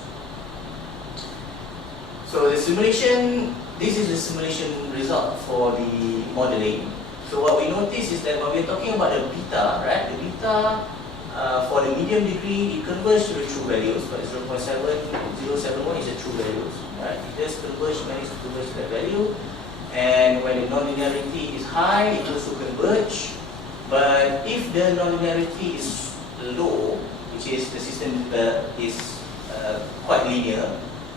So the simulation, this is the simulation result for the modeling. So what we notice is that when we're talking about the beta, right, the beta for the medium degree, it converges to the true values, but 0.7071 is the true values, right? It just manages to converge to that value. And when the nonlinearity is high, it also converge. But if the nonlinearity is low, which is the system is quite linear,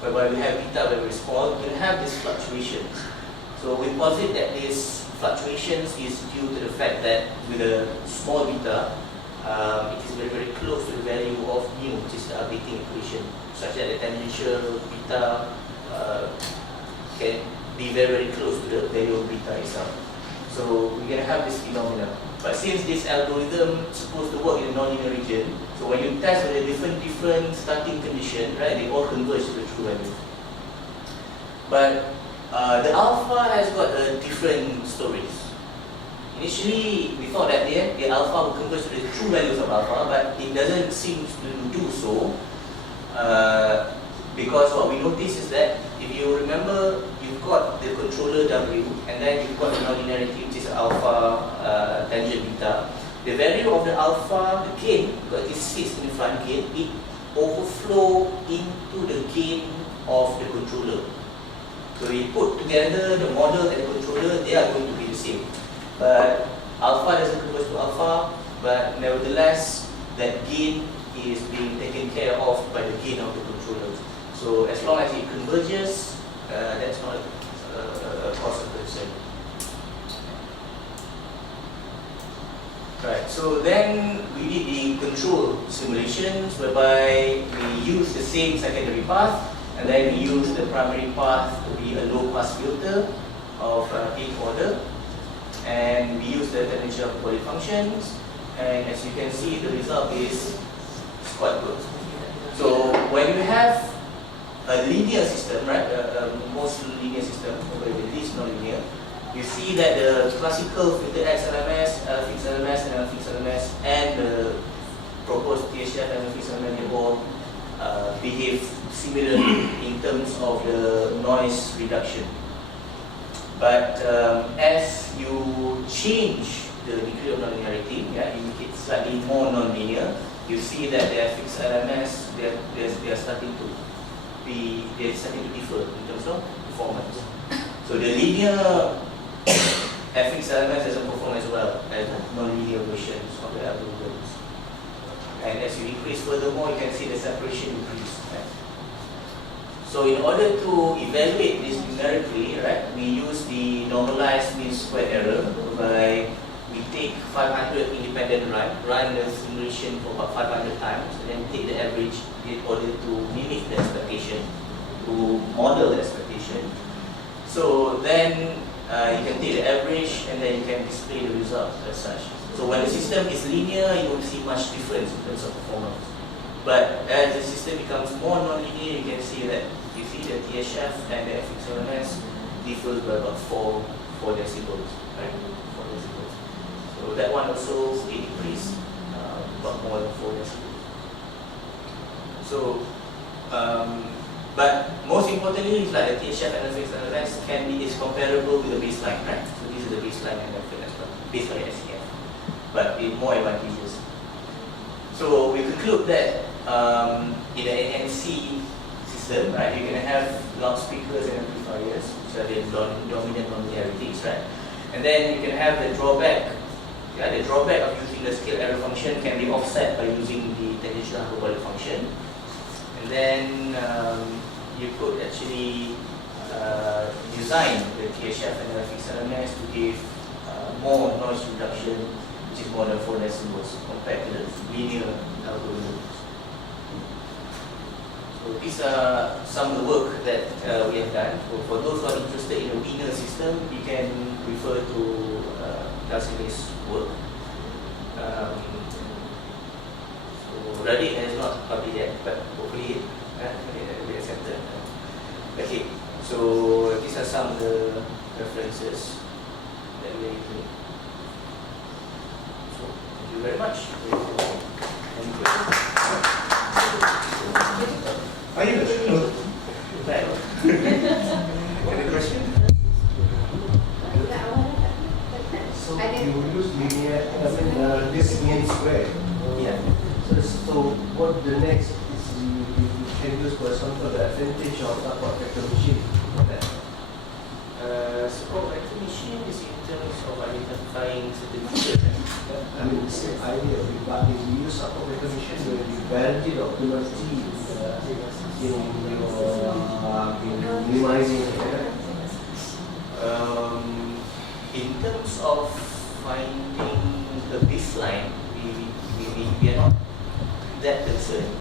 whereby we have beta very small, we will have these fluctuations. So we posit that these fluctuations is due to the fact that with a small beta, it is very, very close to the value of mu, which is the updating equation, such that the tangential beta can be very, very close to the value of beta itself. So we're going to have this phenomenon. But since this algorithm is supposed to work in a nonlinear region, so when you test with a different starting condition, right, they all converge to the true value. But the alpha has got different stories. Initially, we thought that the alpha will converge to the true values of alpha, but it doesn't seem to do so. Because what we notice is that if you remember, you've got the controller W, and then you've got the nonlinearity, which is alpha tangent beta. The value of the alpha, the gain, because it sits in the front gain, it overflow into the gain of the controller. So we put together the model and the controller, they are going to be the same. But alpha doesn't converge to alpha, but nevertheless, that gain is being taken care of by the gain of the controller. So as long as it converges, that's not a cause of concern. Right, so then we did the control simulations whereby we use the same secondary path, and then we use the primary path to be a low pass filter of eighth order, and we use the tangential body functions, and as you can see, the result is quite good. So when you have a linear system, right, a most linear system, where the least non-linear, you see that the classical filter X LMS, fixed LMS, and fixed LMS, and the proposed THF and fixed LMS, they all behave similarly in terms of the noise reduction. But as you change the degree of nonlinearity, yeah, you make it slightly more non-linear, you see that their fixed LMS, they are starting to differ in terms of performance. So the linear fixed LMS doesn't perform as well as non-linear versions of the algorithms. And as you increase furthermore, you can see the separation increase. Right? So in order to evaluate this numerically, right, we use the normalized mean squared error, whereby we take 500 independent run the simulation for about 500 times, and then take the average in order to mimic the expectation, to model the expectation. So then you can take the average, and then you can display the result as such. So when the system is linear, you won't see much difference in terms of performance. But as the system becomes more non-linear, you can see that you see the THF and the FXLMS differs by about 4 decibels, right? 4 decibels. So that one also it decreased about more than 4 decibels. So, but most importantly, is like the THF and the FXLMS is comparable with the baseline, right? So this is the baseline and the as well, baseline SCF, but it's more advantageous. So we conclude that in the ANC system, right, you're going to have loudspeakers and amplifiers, which are the dominant nonlinearities, right? And then you can have the drawback. Yeah, the drawback of using the scale error function can be offset by using the tangential hyperbolic function. And then you could actually design the THF and the FXLMS to give more noise reduction, which is more than 4 decibels compared to the linear algorithms. So these are some of the work that we have done. So for those who are interested in a winner system, you can refer to Darcy's work. So Reddit has not published yet, but hopefully it will be accepted. Okay, so these are some of the references that we are using. So thank you very much. Any questions? Are you sure? Any question? So you use linear, this mean square. Yeah. So what the next is you can use, for example, the advantage of support vector machine. Support vector machine is in terms of identifying certain features. I mean, the same idea, but if you use support vector machine, where you guarantee the optimality in minimizing it. In terms of finding the baseline, we are not that concerned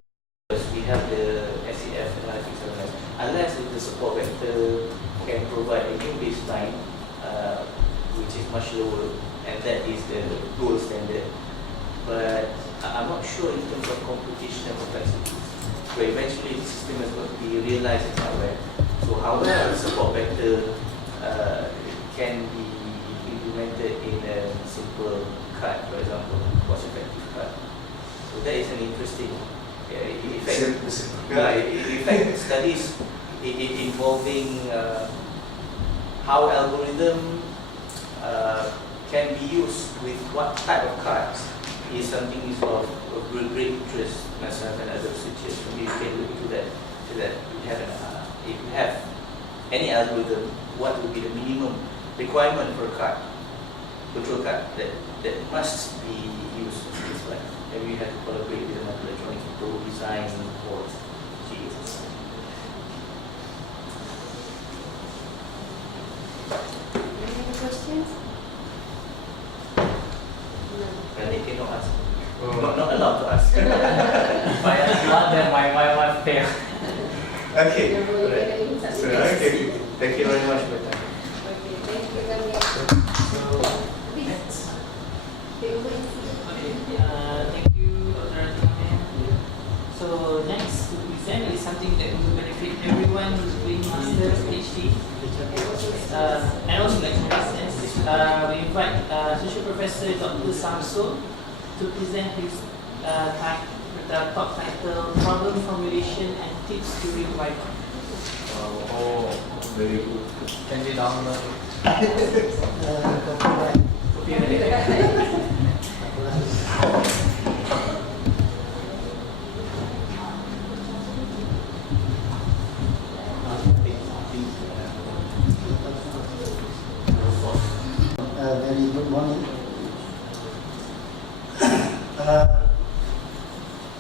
because we have the SCF analytics analysis. Unless if the support vector can provide a new baseline which is much lower, and that is the gold standard. But I'm not sure in terms of computational complexity. So eventually the system is going to be realized in hardware. So hardware support vector can be implemented in a simple card, for example, cost-effective card. So that is an interesting effect studies involving how algorithm can be used with what type of cards is something is of great interest myself and other researchers. So we can look into that so that if you have any algorithm, what would be the minimum requirement for a card, control card that must be used in this way. And we have to collaborate with the electronics to design for GS. Any questions? And they cannot ask. Not allowed to ask. If I ask one, then my wife fail. Okay. No, you Alright. cannot So, submit. okay. Thank you very much for your time. Okay, thank you very much. Please, take over and see. Okay, thank you, Dr. Ratnaman. So next to present is something that will benefit everyone who's doing master's, PhD, and also lecturers. We invite Associate Professor Dr. Samsul to present his talk title, Problem Formulation and Tips During Viva. Very good. Can you download? Copy and edit. Very good morning.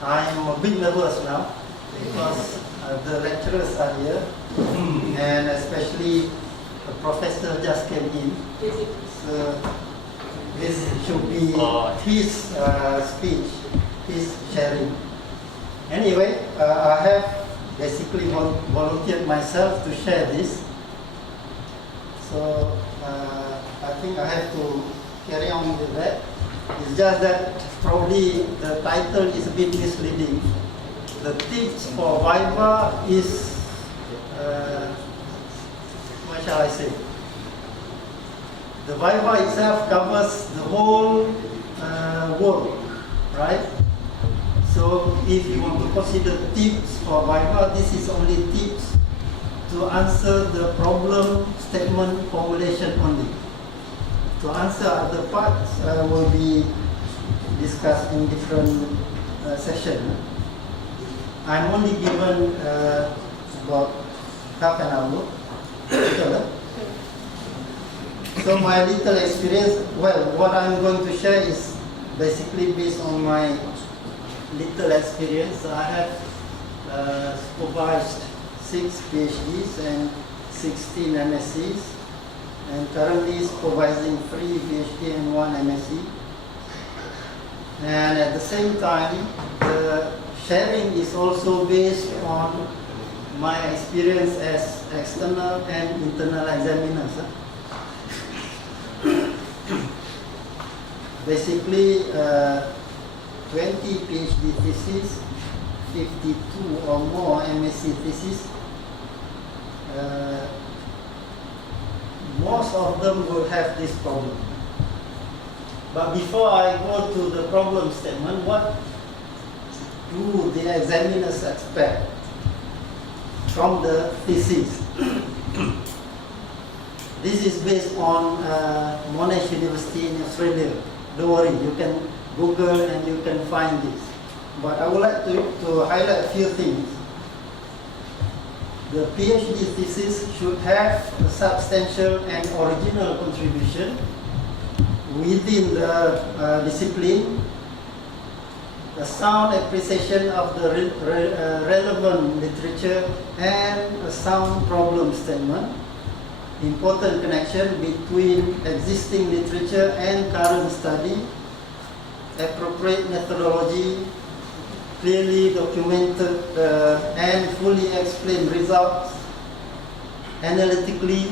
I'm a bit nervous now because the lecturers are here and especially the professor just came in. So this should be his speech, his sharing. Anyway, I have basically volunteered myself to share this. So I think I have to carry on with that. It's just that probably the title is a bit misleading. The tips for Viva is, what shall I say? The Viva itself covers the whole world, right? So if you want to consider tips for Viva, this is only tips to answer the problem statement formulation only. To answer other parts will be discussed in different sessions. I'm only given about half an hour. So my little experience, well, what I'm going to share is basically based on my little experience. I have supervised 6 PhDs and 16 MScs, and currently supervising 3 PhD and 1 MSc. And at the same time, the sharing is also based on my experience as external and internal examiners. Basically, 20 PhD theses, 52 or more MSc theses. Most of them will have this problem. But before I go to the problem statement, what do the examiners expect from the thesis? This is based on Monash University in Australia. Don't worry, you can Google and you can find this. But I would like to highlight a few things. The PhD thesis should have a substantial and original contribution within the discipline, a sound appreciation of the relevant literature, and a sound problem statement, important connection between existing literature and current study, appropriate methodology, clearly documented and fully explained results analytically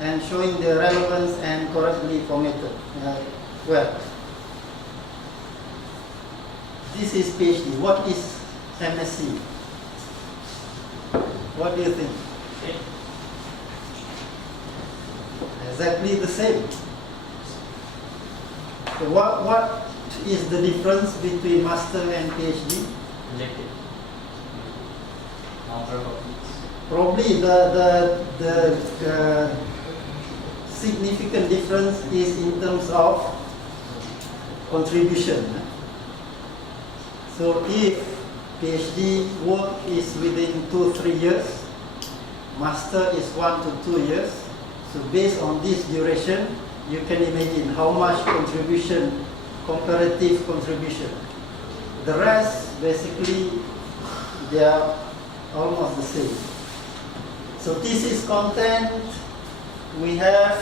and showing the relevance and correctly formatted. Well, this is PhD. What is MSc? What do you think? Exactly the same. So what is the difference between master and PhD? Related. Number of weeks. Probably the significant difference is in terms of contribution. So if PhD work is within 2-3 years, master is 1 to 2 years. So based on this duration, you can imagine how much contribution, comparative contribution. The rest, basically, they are almost the same. So thesis content, we have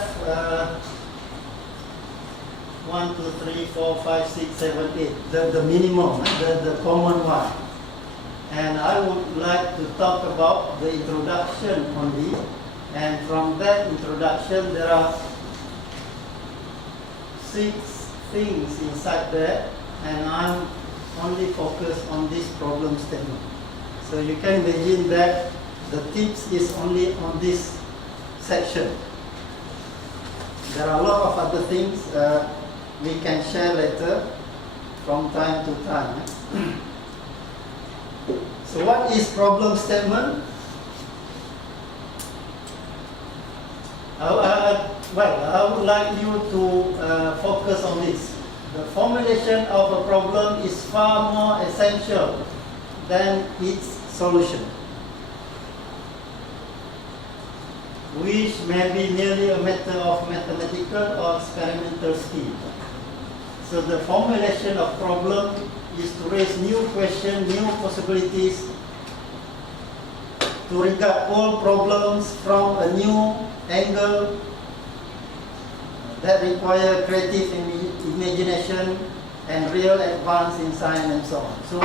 1, 2, 3, 4, 5, 6, 7, 8, the minimum, the common one. And I would like to talk about the introduction only. And from that introduction, there are 6 things inside there, and I'm only focused on this problem statement. So you can imagine that the tips is only on this section. There are a lot of other things we can share later from time to time. So what is problem statement? I would like you to focus on this. The formulation of a problem is far more essential than its solution, which may be merely a matter of mathematical or experimental skill. So the formulation of problem is to raise new questions, new possibilities, to regard all problems from a new angle that require creative imagination and real advance in science and so on. So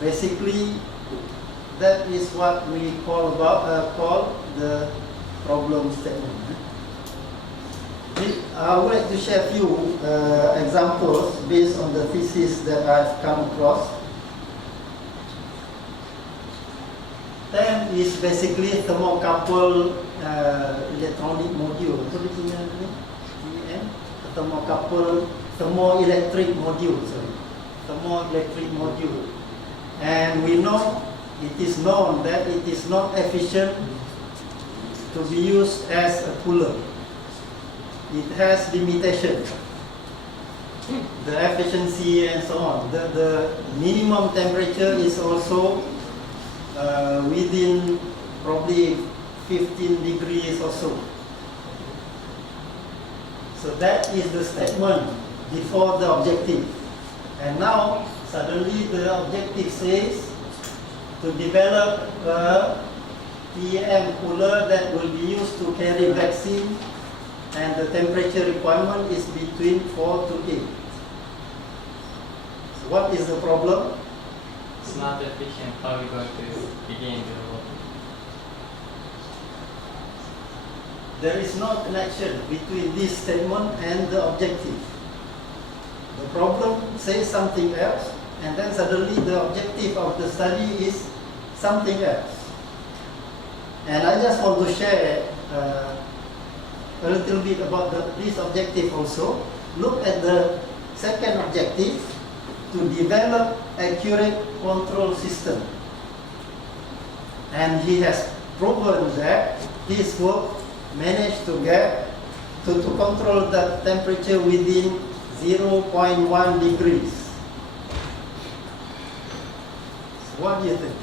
basically, that is what we call the problem statement. I would like to share a few examples based on the thesis that I've come across. TEM is basically thermocouple electronic module. Apa dia punya ni? TEM, thermocouple, thermoelectric module. Thermoelectric module. And we know, it is known that it is not efficient to be used as a cooler. It has limitations. The efficiency and so on. The minimum temperature is also within probably 15 degrees or so. So that is the statement before the objective. And now suddenly the objective says to develop a TEM cooler that will be used to carry vaccine, and the temperature requirement is between 4 to 8. So What is the problem? It's not efficient. How are we going to begin the work? There is no connection between this statement and the objective. The problem says something else, and then suddenly the objective of the study is something else. And I just want to share a little bit about this objective also. Look at the second objective, to develop accurate control system. And he has proven that his work managed to get to control the temperature within 0.1 degrees. So what do you think?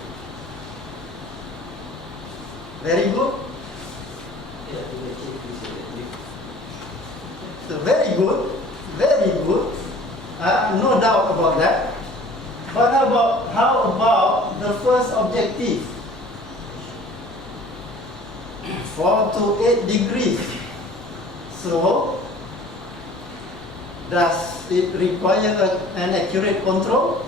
Very good? So very good, very good. No doubt about that. But how about the first objective? 4 to 8 degrees. So, does it require an accurate control?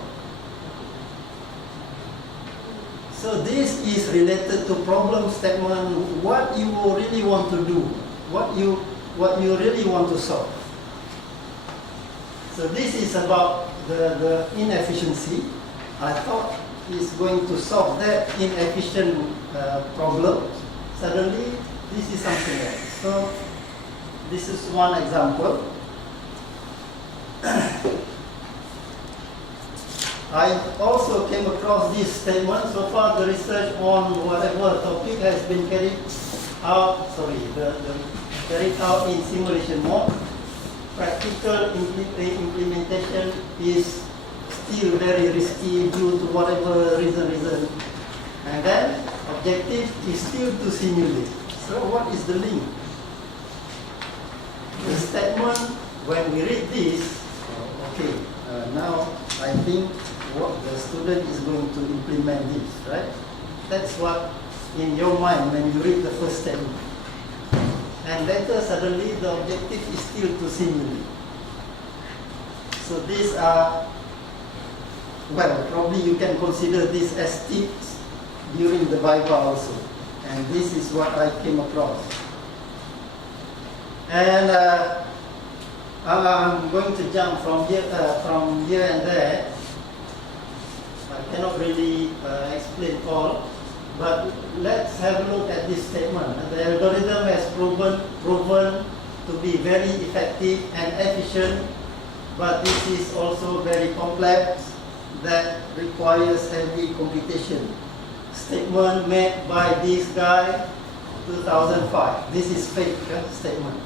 So this is related to problem statement, what you really want to do, what you really want to solve. So this is about the inefficiency. I thought it's going to solve that inefficient problem. Suddenly, this is something else. So this is one example. I also came across this statement. So far, the research on whatever topic has been carried out. Carried out in simulation mode. Practical implementation is still very risky due to whatever reason. And then objective is still to simulate. So what is the link? The statement, when we read this, okay, now I think what the student is going to implement this, right? That's what in your mind when you read the first statement. And later suddenly the objective is still to simulate. So these are, well, probably you can consider this as tips during the Viva also. And this is what I came across. And I'm going to jump from here and there. I cannot really explain all, but let's have a look at this statement. The algorithm has proven to be very effective and efficient, but this is also very complex that requires heavy computation. Statement made by this guy, 2005. This is fake statement.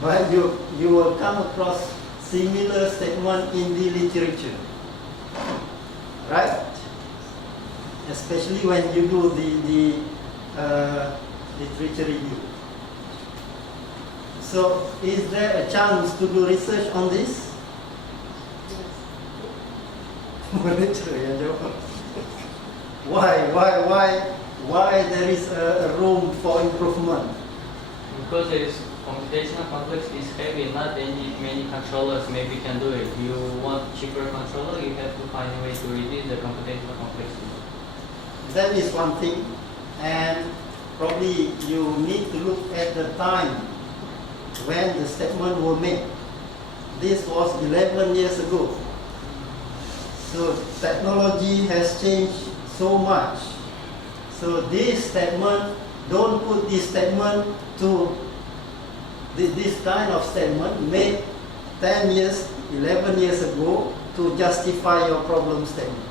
But you will come across similar statement in the literature, right? Especially when you do the literature review. So, is there a chance to do research on this? Why there is a room for improvement? Because there is computational complexity is heavy, not many controllers maybe can do it. You want cheaper controller, you have to find a way to reduce the computational complexity. That is one thing, and probably you need to look at the time when the statement was made. This was 11 years ago. So technology has changed so much. So this statement, don't put this statement to this kind of statement made 10 years, 11 years ago to justify your problem statement.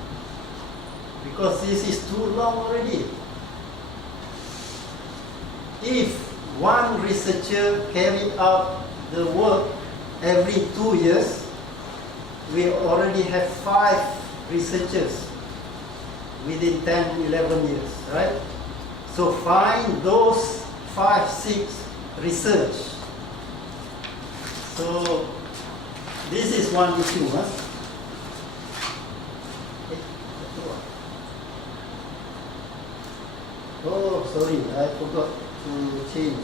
Because this is too long already. If one researcher carried out the work every 2 years, we already have 5 researchers within 10, 11 years, right? So find those 5, 6 research. So this is one issue. Oh, sorry, I forgot to change.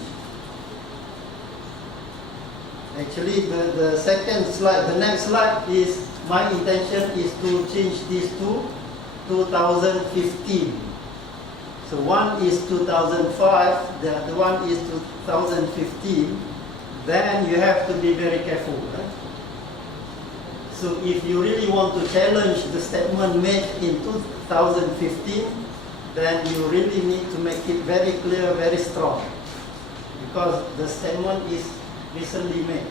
Actually, the second slide, the next slide is my intention is to change this to 2015. So one is 2005, the other one is 2015. Then you have to be very careful. Right? So if you really want to challenge the statement made in 2015, then you really need to make it very clear, very strong. Because the statement is recently made.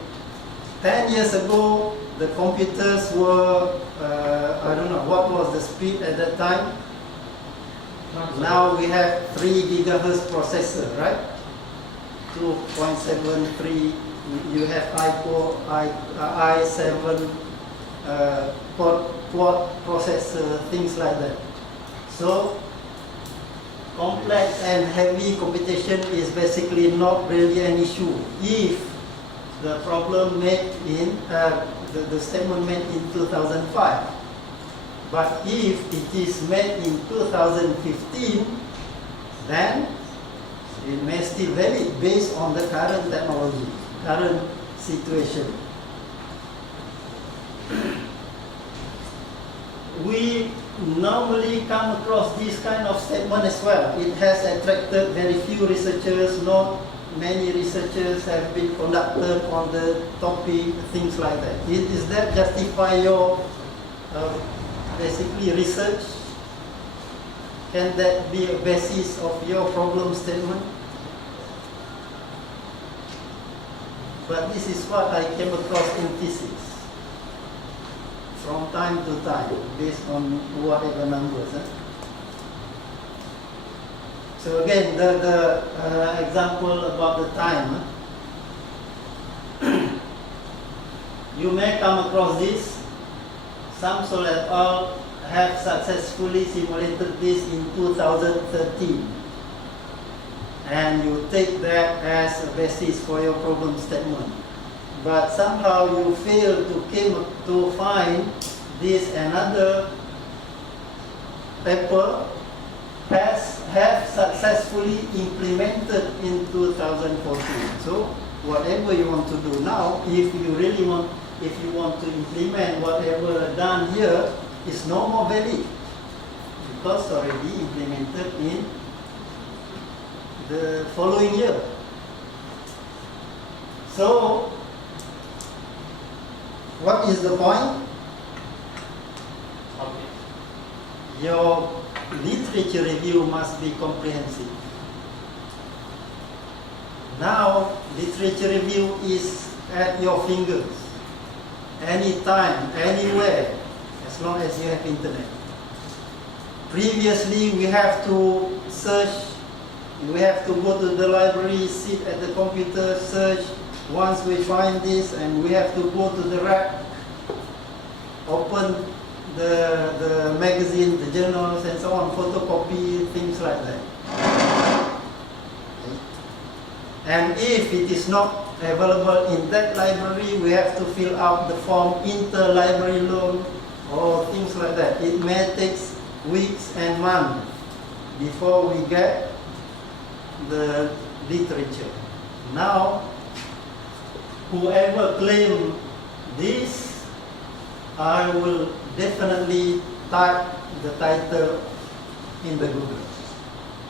10 years ago, the computers were, I don't know, what was the speed at that time? Now we have 3 gigahertz processor, right? 2.73, you have i7 quad processor, things like that. So, complex and heavy computation is basically not really an issue if the problem made in, the statement made in 2005. But if it is made in 2015, then it may still valid based on the current technology, current situation. We normally come across this kind of statement as well. It has attracted very few researchers, not many researchers have been conducted on the topic, things like that. Is that justify your basically research? Can that be a basis of your problem statement? But this is what I came across in thesis from time to time, based on whatever numbers. So again, the example about the time. You may come across this. Samsung et al. Have successfully simulated this in 2013. And you take that as a basis for your problem statement. But somehow you fail to find this another paper have successfully implemented in 2014. So whatever you want to do now, if you want to implement whatever done here, is no more valid because already implemented in the following year. So what is the point? Your literature review must be comprehensive. Now, literature review is at your fingers, anytime, anywhere, as long as you have internet. Previously, we have to search, we have to go to the library, sit at the computer, search. Once we find this, and we have to go to the rack, open the magazine, the journals, and so on, photocopy, things like that. And if it is not available in that library, we have to fill out the form interlibrary loan or things like that. It may take weeks and months before we get the literature. Now, whoever claims this, I will definitely type the title in the Google.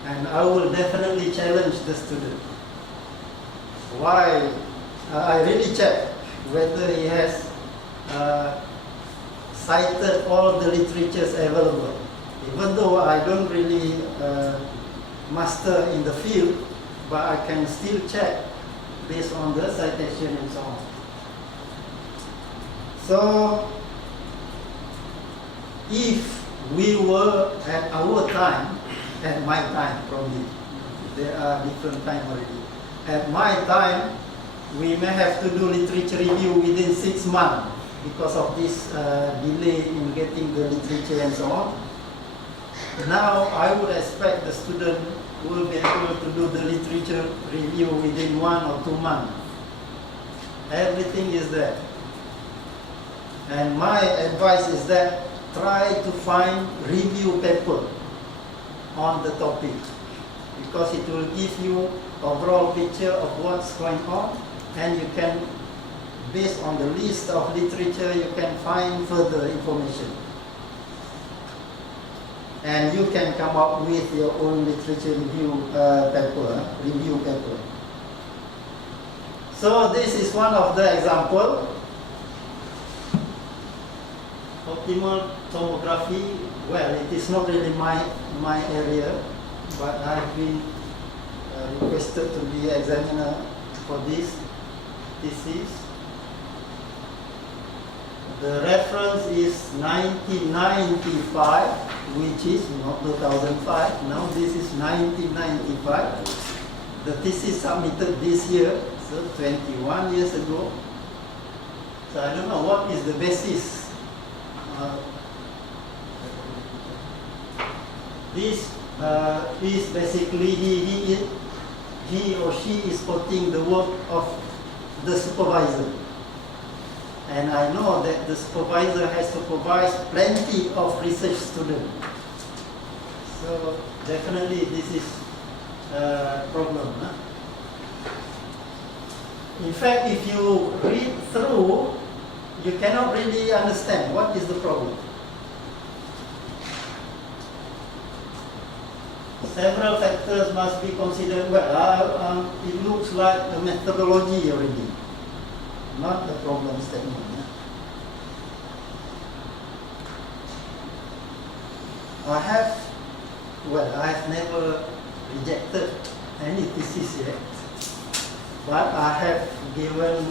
And I will definitely challenge the student. Why? I really check whether he has cited all the literatures available. Even though I don't really master in the field, but I can still check based on the citation and so on. So, if we were at our time, at my time probably, there are different times already. At my time, we may have to do literature review within 6 months because of this delay in getting the literature and so on. Now, I would expect the student will be able to do the literature review within 1 or 2 months. Everything is there. And my advice is that try to find review paper on the topic, because it will give you overall picture of what's going on, and you can based on the list of literature, you can find further information. And you can come up with your own literature review paper. So this is one of the example. Optimal tomography, well, it is not really my area, but I've been requested to be examiner for this thesis. The reference is 1995, which is not 2005. Now this is 1995. The thesis submitted this year, so 21 years ago. So I don't know what is the basis. This is basically he or she is quoting the work of the supervisor. And I know that the supervisor has supervised plenty of research students. So definitely this is a problem. Huh? In fact, if you read through, you cannot really understand what is the problem. Several factors must be considered. Well, it looks like a methodology already, not a problem statement. I have never rejected any thesis yet, but I have given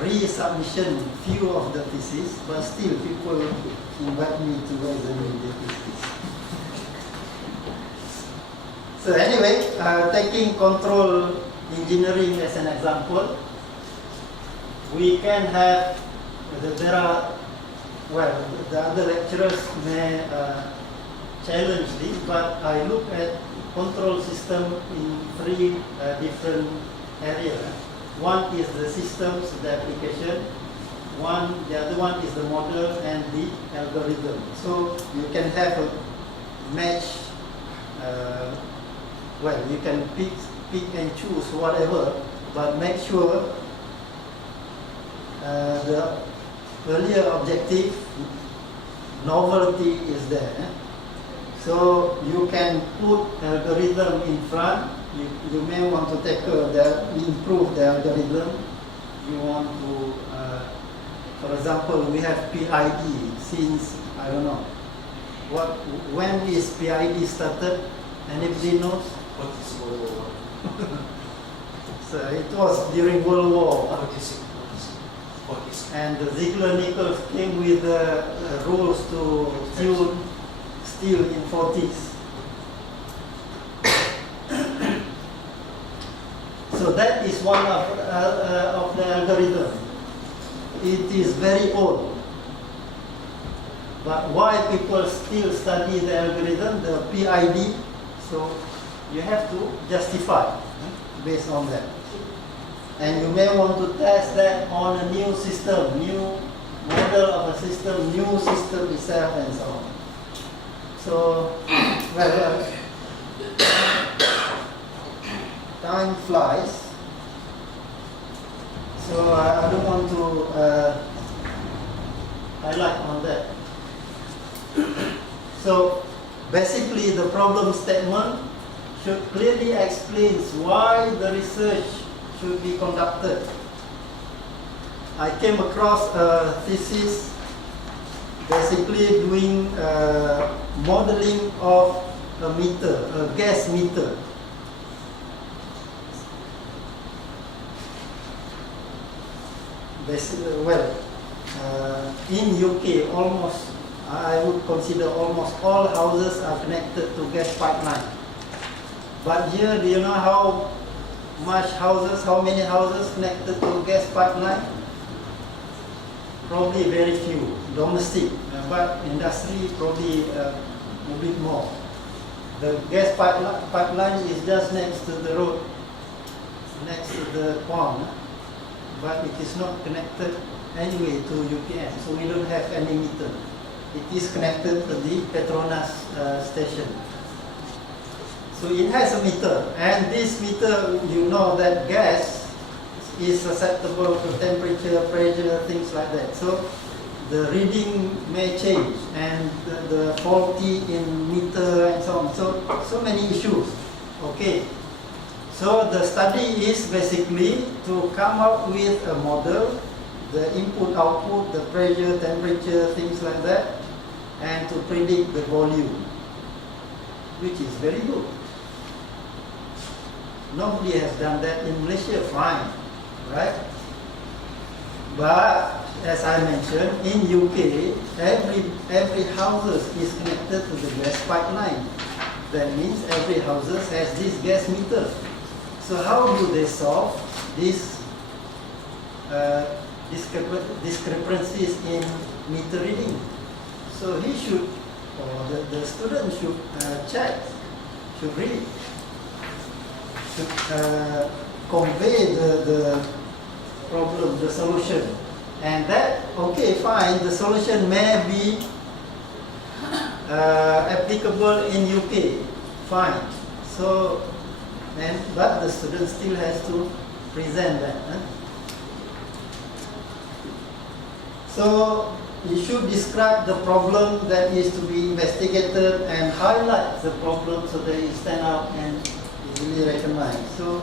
resubmission few of the thesis, but still people invite me to examine the thesis. So anyway, taking control engineering as an example, we can have, there are, well, the other lecturers may challenge this, but I look at control system in three different areas. One is the systems, the application. The other one is the model and the algorithm. So you can have a match. Well, you can pick and choose whatever, but make sure the earlier objective, novelty is there. So you can put algorithm in front. You may want to improve the algorithm. You want to, for example, we have PID since, I don't know, when is PID started? Anybody knows? What is World War I? So it was during World War. 46. And Ziegler-Nichols came with rules to steal in 40s. So that is one of the algorithm. It is very old. But why people still study the algorithm, the PID? So you have to justify based on that. And you may want to test that on a new system, new model of a system, new system itself, and so on. So, well, time flies. So I don't want to highlight on that. So basically the problem statement should clearly explain why the research should be conducted. I came across a thesis basically doing modeling of a meter, a gas meter. Basically, well, in UK, I would consider almost all houses are connected to gas pipeline. But here, do you know how many houses connected to gas pipeline? Probably very few, domestic, but industry probably a bit more. The gas pipeline is just next to the road, next to the pond, but it is not connected anyway to UPM, so we don't have any meter. It is connected to the Petronas station. So it has a meter, and this meter, you know that gas is susceptible to temperature, pressure, things like that. So the reading may change, and the faulty in meter and so on. So many issues. Okay. So the study is basically to come up with a model, the input, output, the pressure, temperature, things like that, and to predict the volume, which is very good. Nobody has done that in Malaysia, fine, right? But as I mentioned, in UK, every houses is connected to the gas pipeline. That means every houses has this gas meter. So how do they solve these discrepancies in meter reading? So he should, or the student should check, should read, should convey the problem, the solution. And that, okay, fine, the solution may be applicable in UK, fine. So, but the student still has to present that. So, you should describe the problem that is to be investigated and highlight the problem so that you stand out and easily recognized. So,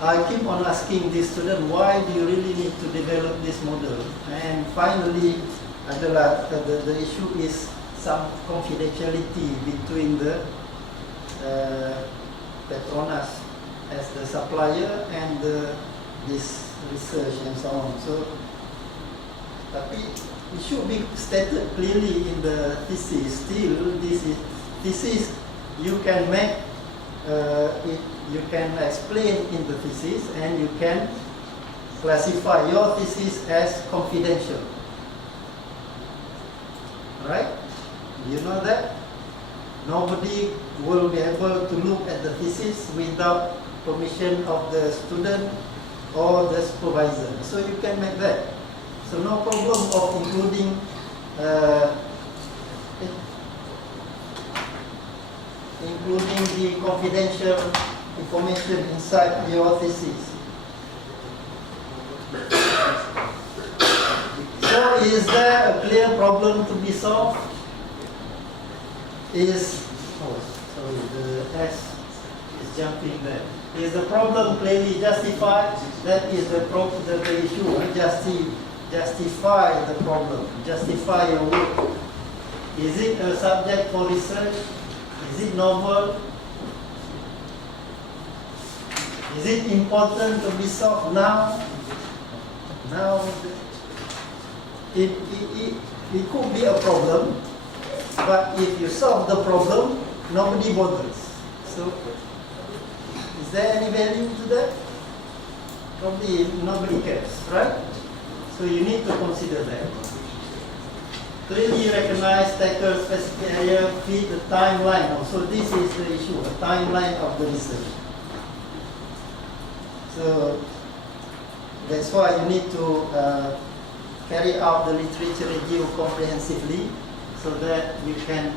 I keep on asking this student, why do you really need to develop this model? And finally, the issue is some confidentiality between the Petronas as the supplier and this research and so on. So, tapi it should be stated clearly in the thesis. Still, thesis you can make you can explain in the thesis, and you can classify your thesis as confidential. Right? You know that? Nobody will be able to look at the thesis without permission of the student or the supervisor. So you can make that. So no problem of including the confidential information inside your thesis. So is there a clear problem to be solved? The S is jumping there. Is the problem clearly justified? That is the issue. Justify the problem. Justify your work. Is it a subject for research? Is it novel? Is it important to be solved now? Now, it could be a problem, but if you solve the problem, nobody bothers. So, is there any value to that? Probably nobody cares, right? So you need to consider that. Clearly recognize, tackle specific area, fit the timeline. Also, this is the issue, a timeline of the research. So that's why you need to carry out the literature review comprehensively, so that you can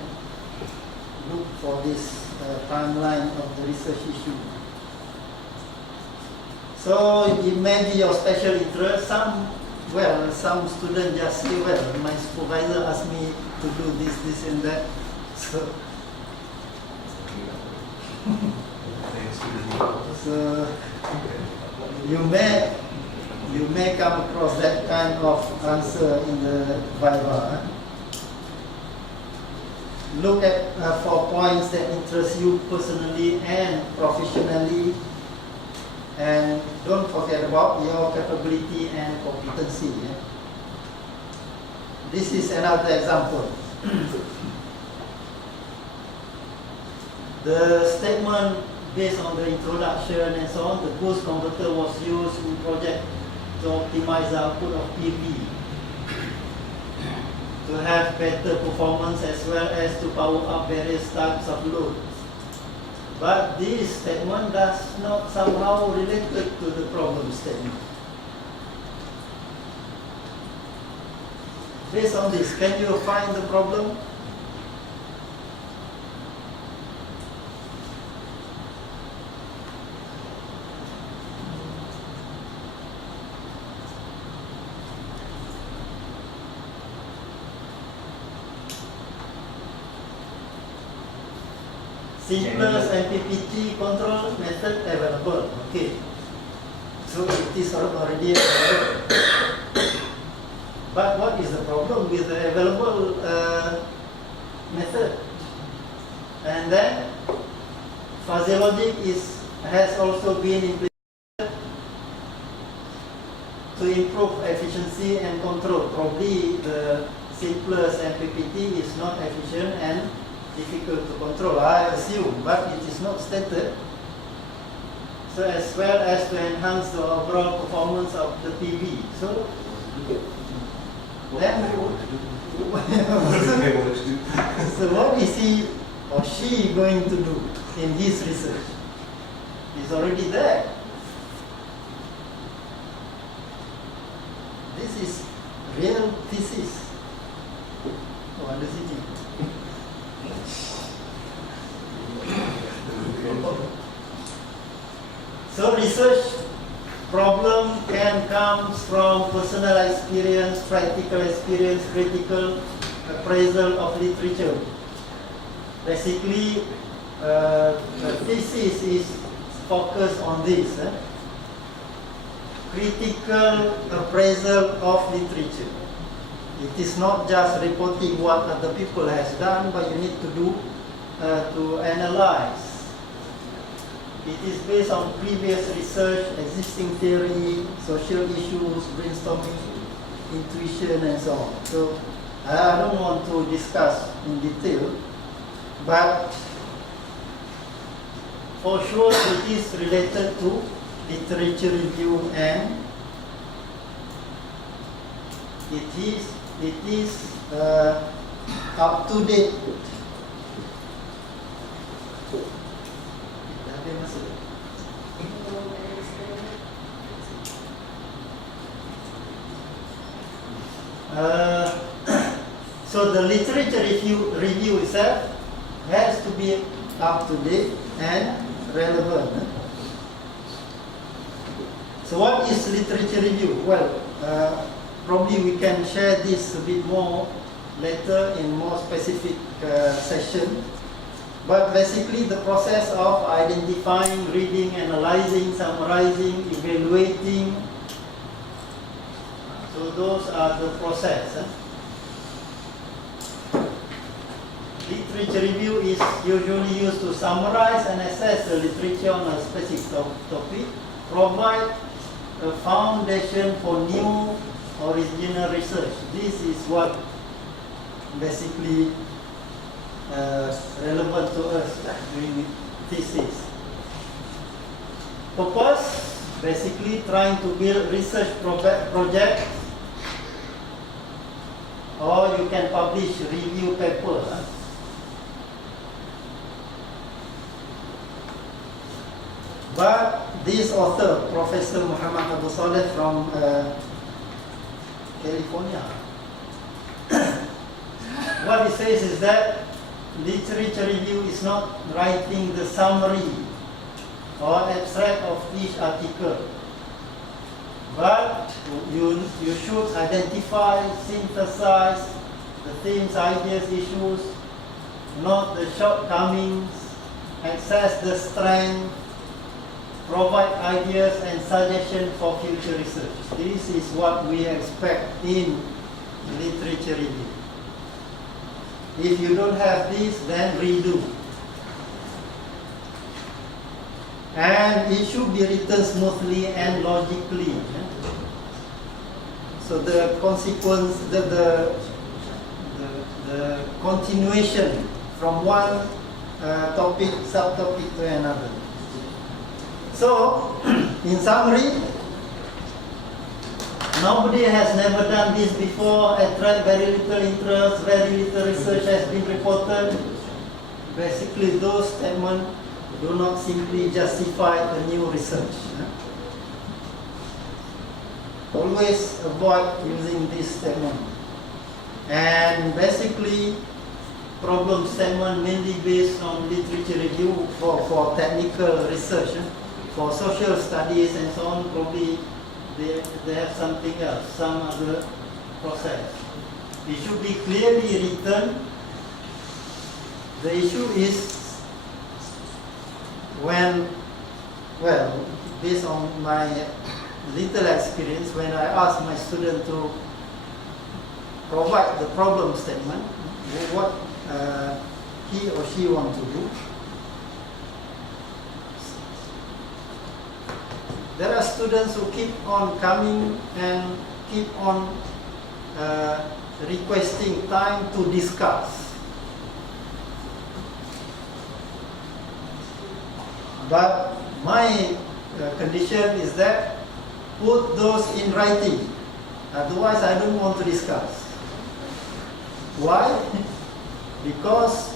look for this timeline of the research issue. So it may be your special interest. Some students just say, well, my supervisor asked me to do this and that. So you may come across that kind of answer in the Viva. Look at 4 points that interest you personally and professionally, and don't forget about your capability and competency. This is another example. The statement based on the introduction and so on, the boost converter was used in project to optimize the output of PV, to have better performance as well as to power up various types of load. But this statement does not somehow related to the problem statement. Based on this, can you find the problem? simplest MPPT control method available. Okay. So it is already available. But what is the problem with the available method? And then fuzzy logic has also been implemented to improve efficiency and control. Probably the simplest MPPT is not efficient and difficult to control, I assume, but it is not stated. So as well as to enhance the overall performance of the PV. So then, so what is he or she going to do in his research? It's already there. This is real thesis. What does it mean? So research problem can come from personal experience, practical experience, critical appraisal of literature. Basically, the thesis is focused on this. Critical appraisal of literature. It is not just reporting what other people has done, but you need to do to analyze. It is based on previous research, existing theory, social issues, brainstorming, intuition, and so on. So I don't want to discuss in detail, but for sure it is related to literature review, and it is up to date. So the literature review itself has to be up to date and relevant. So what is literature review? Well, probably we can share this a bit more later in more specific session. But basically the process of identifying, reading, analyzing, summarizing, evaluating. So those are the process. Literature review is usually used to summarize and assess the literature on a specific topic, provide a foundation for new original research. This is what basically relevant to us during thesis. Purpose, basically trying to build research project, or you can publish review paper. But this author, Professor Muhammad Abu Saleh from California, what he says is that literature review is not writing the summary or abstract of each article, but you should identify, synthesize the themes, ideas, issues, note the shortcomings, assess the strength, provide ideas and suggestions for future research. This is what we expect in literature review. If you don't have this, then redo. And it should be written smoothly and logically. So the consequence, the continuation from one topic, subtopic to another. So, in summary, nobody has never done this before, attract very little interest, very little research has been reported. Basically, those statements do not simply justify a new research. Always avoid using this statement. And basically, problem statement mainly based on literature review for technical research. For social studies and so on, probably they have something else, some other process. It should be clearly written. The issue is when, well, based on my little experience, when I ask my student to provide the problem statement, what he or she want to do, there are students who keep on coming and keep on requesting time to discuss. But my condition is that put those in writing. Otherwise, I don't want to discuss. Why? Because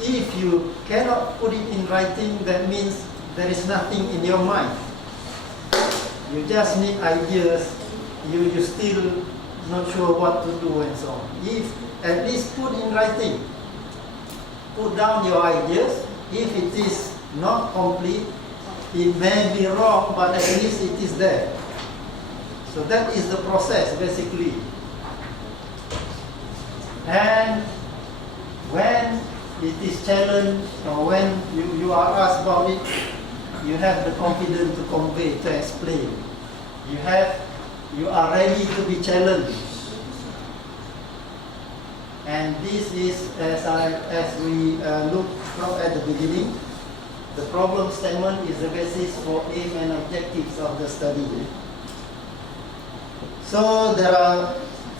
if you cannot put it in writing, that means there is nothing in your mind. You just need ideas. You still not sure what to do and so on. If at least put in writing, put down your ideas. If it is not complete, it may be wrong, but at least it is there. So that is the process basically. And when it is challenged or when you are asked about it, you have the confidence to convey, to explain. You are ready to be challenged. And this is, as we looked at the beginning, the problem statement is the basis for aim and objectives of the study. So there are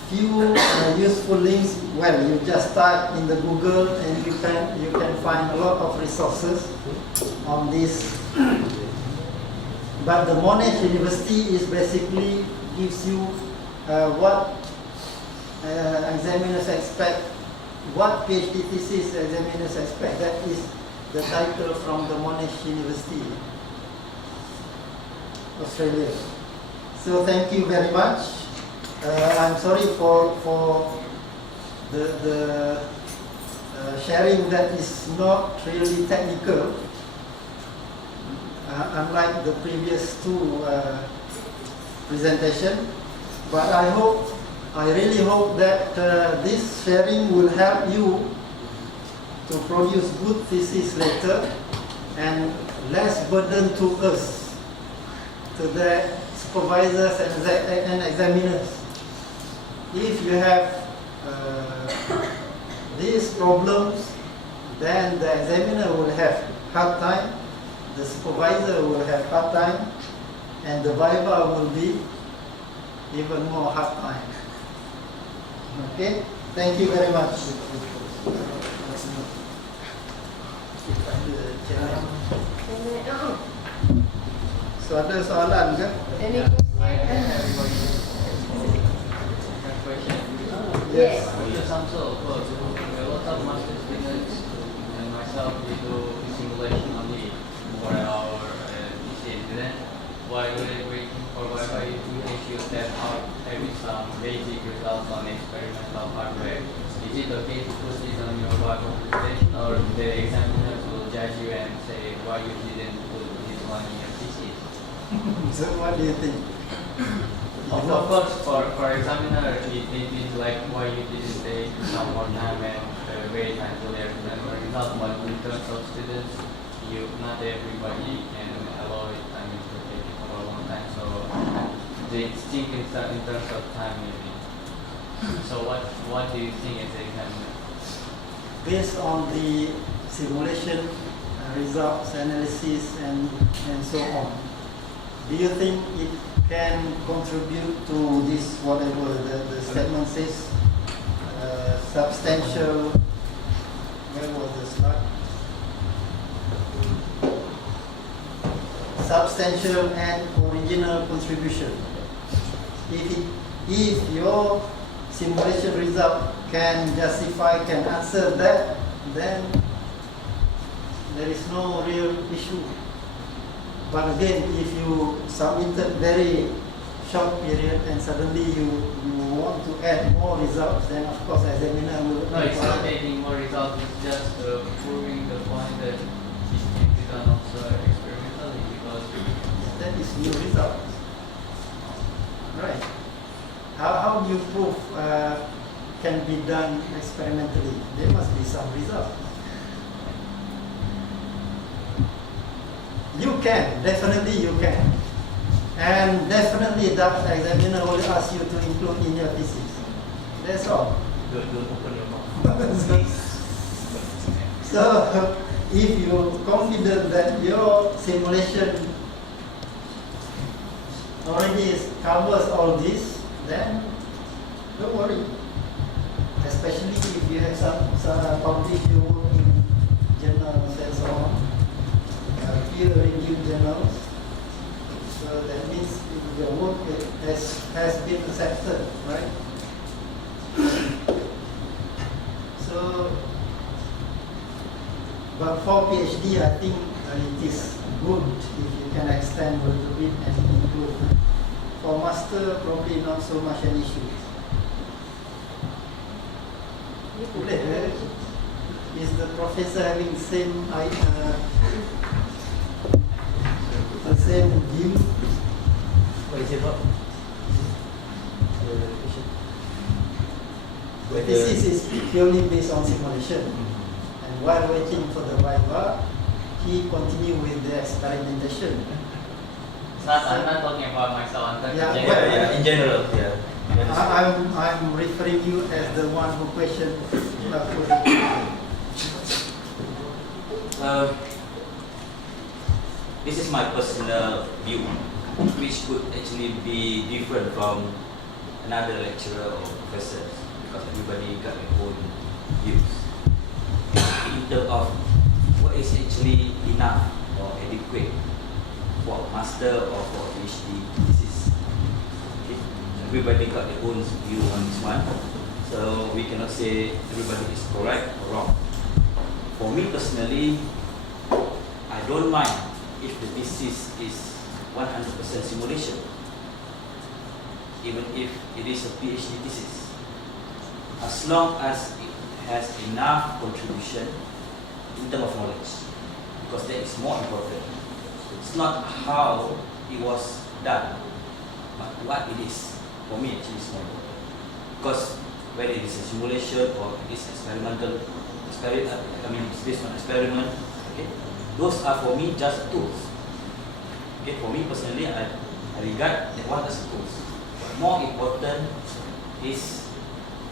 few useful links. Well, you just type in the Google and you can find a lot of resources on this. But the Monash University is basically gives you what examiners expect, what PhD thesis examiners expect. That is the title from the Monash University, Australia. So thank you very much. I'm sorry for the sharing that is not really technical, unlike the previous two presentations. But I really hope that this sharing will help you to produce good thesis later and less burden to us, to the supervisors and examiners. If you have these problems, then the examiner will have hard time, the supervisor will have hard time, and the viva will be even more hard time. Okay? Thank you very much. So ada soalan ke? Any question? Yes. Samsung, of course, a lot of master students and myself, we do simulation only for our thesis. Then while we're waiting for Wi-Fi, we should test out having some basic results on experimental hardware. Is it okay to put it on your Wi-Fi presentation, or the examiners will judge you and say why you didn't put this one in your thesis? So what do you think? Of course, for examiner, it is like why you didn't take some more time and wait until they present the result. But in terms of students, not everybody can allow it. I mean, to take it for a long time. So they think in terms of time, maybe. So what do you think as an examiner? Based on the simulation results, analysis, and so on, do you think it can contribute to this, whatever the statement says, substantial, where was the slide? Substantial and original contribution. If your simulation result can justify, can answer that, then there is no real issue. But again, if you submitted very short period and suddenly you want to add more results, then of course examiner will. No, it's not adding more results. It's just proving the point that it can be done also experimentally, because that is new results. Right. How do you prove can be done experimentally? There must be some results. You can, definitely you can. And definitely that examiner will ask you to include in your thesis. That's all. Don't open your mouth. So, if you're confident that your simulation already covers all this, then don't worry. Especially if you have some published your work in journals and so on, peer-reviewed journals. So that means your work has been accepted, right? So, but for PhD, I think it is good if you can extend a little bit and improve. For master, probably not so much an issue. Is the professor having the same view? What is it about? The thesis is purely based on simulation. And while waiting for the viva, he continued with the experimentation. I'm not talking about myself, I'm talking Yeah, about well, In general, yeah. I'm referring you as the one who questioned. This is my personal view, which could actually be different from another lecturer or professor, because everybody got their own views. In terms of what is actually enough or adequate for master or for PhD thesis. Okay. Everybody got their own view on this one, so we cannot say everybody is correct or wrong. For me personally, I don't mind if the thesis is 100% simulation, even if it is a PhD thesis, as long as it has enough contribution in terms of knowledge, because that is more important. It's not how it was done, but what it is. For me, actually, is more important. Because whether it is a simulation or it is experimental, it's based on experiment. Okay, those are for me just tools. Okay, for me personally, I regard that one as tools. But more important is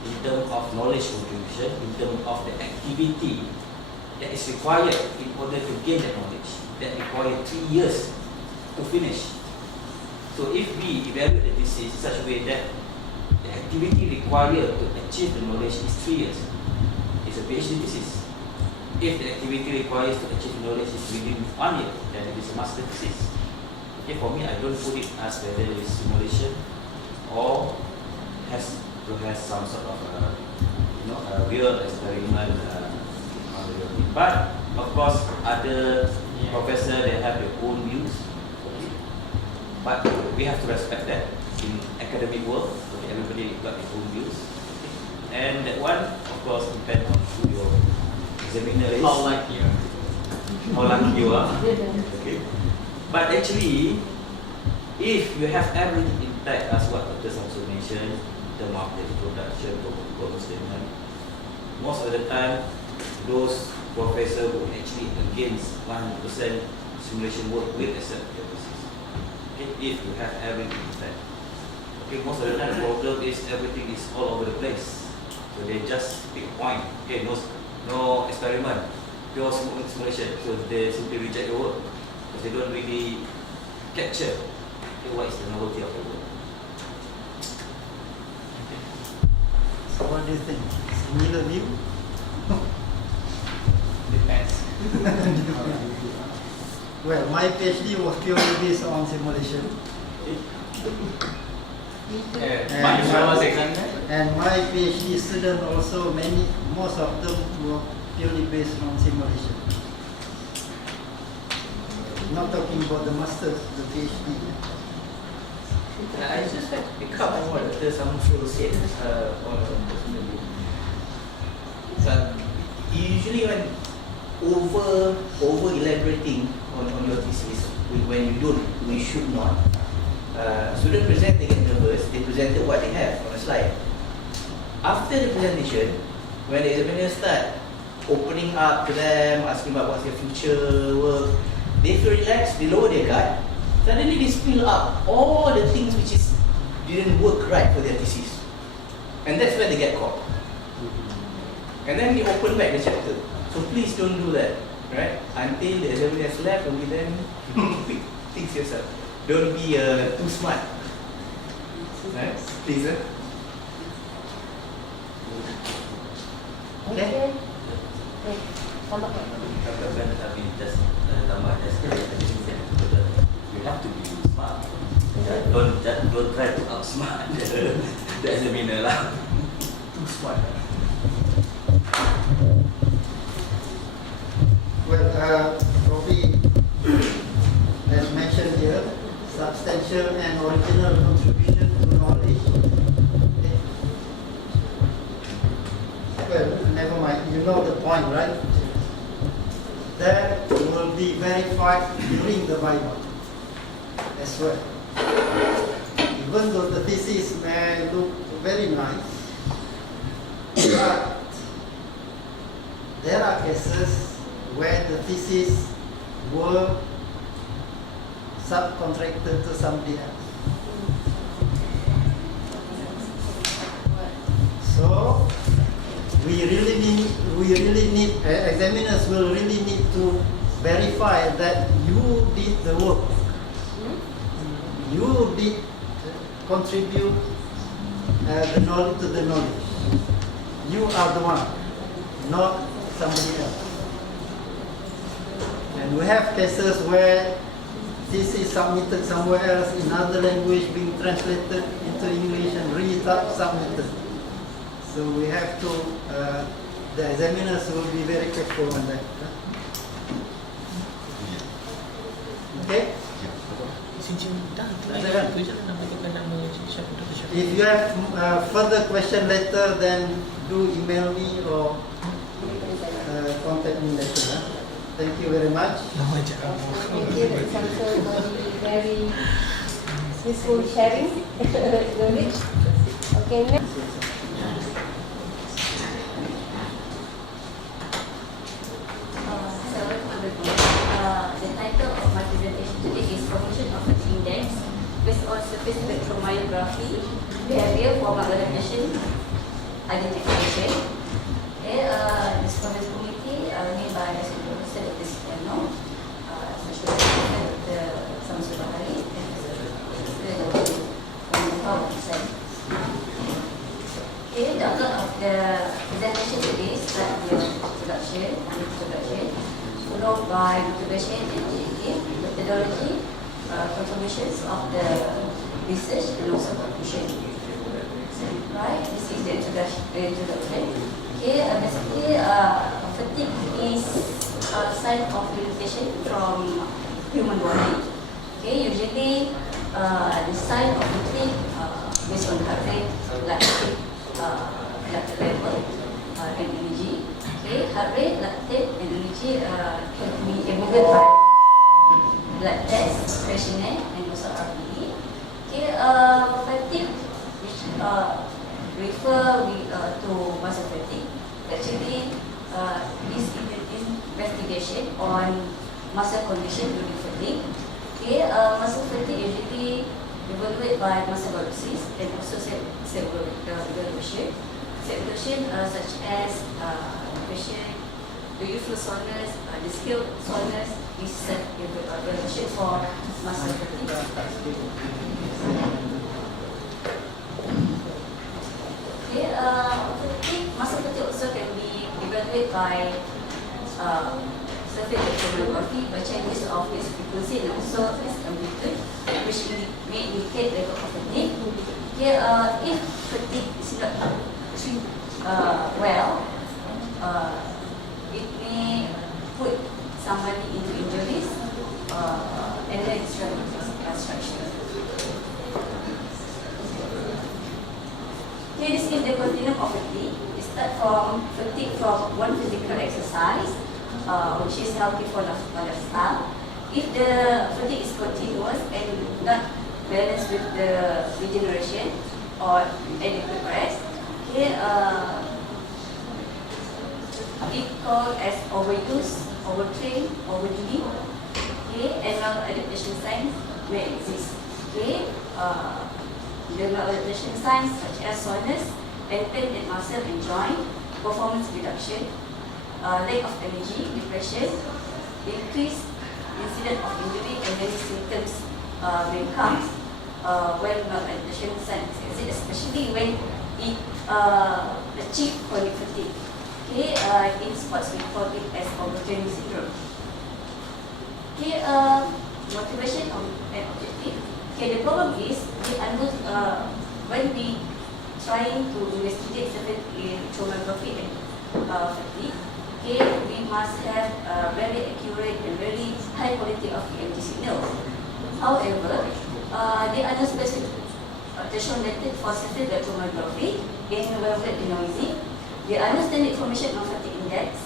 in terms of knowledge contribution, in terms of the activity that is required in order to gain that knowledge. That requires 3 years to finish. So if we evaluate the thesis in such a way that the activity required to achieve the knowledge is 3 years, it's a PhD thesis. If the activity requires to achieve knowledge is within 1 year, then it is a master thesis. Okay, for me, I don't put it as whether it is simulation or has to have some sort of a real experiment. But of course, other professors they have their own views. Okay. But we have to respect that in academic world. Okay, everybody got their own views. Okay. And that one, of course, depends on who your examiner is. how like you. How lucky you are. Okay. But actually, if you have everything intact, as what Dr. Samsul mentioned, in terms of the introduction to problem statement, most of the time, those professors who actually against 100% simulation work will accept your thesis. Okay, if you have everything intact. Okay, most of the time the problem is everything is all over the place. So they just pick point. Okay, no experiment, pure simulation. So they simply reject your work because they don't really capture what is the novelty of the work. So what do you think? Similar view? Depends. Well, my PhD was purely based on simulation. Yeah. I was examiner. And my PhD student also, most of them were purely based on simulation. Not talking about the masters, the PhD. I just like to pick up on what Dr. Samsul said on personally. So, usually when over elaborating on your thesis, when you don't, we should not. Students present, they get nervous, they presented what they have on a slide. After the presentation, when the examiner start opening up to them, asking about what's their future work, they feel relaxed, they lower their guard, suddenly they spill up all the things which didn't work right for their thesis. And that's where they get caught. And then they open back the chapter. So please don't do that, right? Until the examiner has left, only then think yourself. Don't be too smart. Right? Please, Okay. Tambah. Katakan tapi just tambah just you have to be smart. Don't try to outsmart the examiner lah. too smart. Well, probably, as mentioned here, substantial and original contribution to knowledge. Okay. Well, never mind, you know the point, right? That will be verified during the Viva as well. Even though the thesis may look very nice, but there are cases where the thesis were subcontracted to somebody else. So we really need examiners will really need to verify that you did the work. You did contribute the knowledge to the knowledge. You are the one, not somebody else. And we have cases where this is submitted somewhere else in other language, being translated into English and re-submitted. So we have to, the examiners will be very careful on that. Okay? If you have further question later, then do email me or contact me later. Huh? Thank you very much. Thank you. That's also very useful sharing knowledge. Okay, next. The title of my presentation today is Formation of an Index based on surface spectromyography, behavior, formal adaptation, identification. Okay, this conference committee made by Professor Dr. Sitiano, Special Dr. Samsul Bahari, and Dr. Okay, the outcome of the presentation today is start with introduction, followed by motivation and objective, methodology, contributions of the research, and also conclusion. Right, this is the introduction. Okay, basically, fatigue is a sign of limitation from human body. Okay, usually the sign of fatigue based on heart rate, lactate, level, and energy. Okay, heart rate, lactate, and energy can be evaluated by blood test, questionnaire, and also RPE. Okay, fatigue, which refer to muscle fatigue. Actually, this investigation on muscle condition during fatigue. Okay, muscle fatigue usually evaluated by muscle biopsies and also cell evaluation. Cell evaluation such as question, do you feel soreness, the scale soreness is evaluation for muscle fatigue. Okay, muscle fatigue also can be evaluated by surface spectroscopy by changes of its frequency and also its amplitude, which may indicate level of fatigue. Okay, if fatigue is not well, it may put somebody into injuries and then obstruction. Okay, this is the continuum of fatigue. It starts from fatigue from one physical exercise, which is healthy for lifestyle. If the fatigue is continuous and not balanced with the regeneration or adequate rest, okay, it called as overuse, overtrain, overdoing. Okay, and maladaptation signs may exist. Okay, the maladaptation signs such as soreness and pain in muscle and joint, performance reduction, lack of energy, depression, increased incident of injury, and many symptoms will come when maladaptation signs exist, especially when it achieves chronic fatigue. Okay, in sports we call it as overtraining syndrome. Okay, motivation and objective. Okay, the problem is when we trying to investigate certain electromyography and fatigue. Okay, we must have very accurate and very high quality of EMG signals. However, there are no specific attention method for surface electromyography in wavelet denoising. There are no standard information on fatigue index,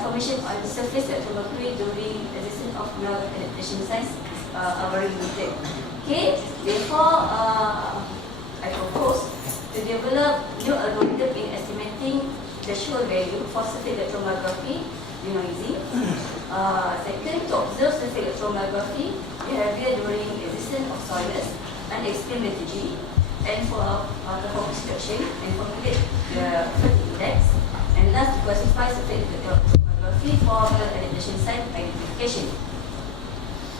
information on surface electromyography during existence of maladaptation signs are very limited. Okay, therefore, I propose to develop new algorithm in estimating the threshold value for surface electromyography denoising. Second, to observe surface electromyography behavior during existence of soreness and explain lethargy, and for performance reduction and formulate the fatigue index. And last, to classify surface electromyography for maladaptation sign identification.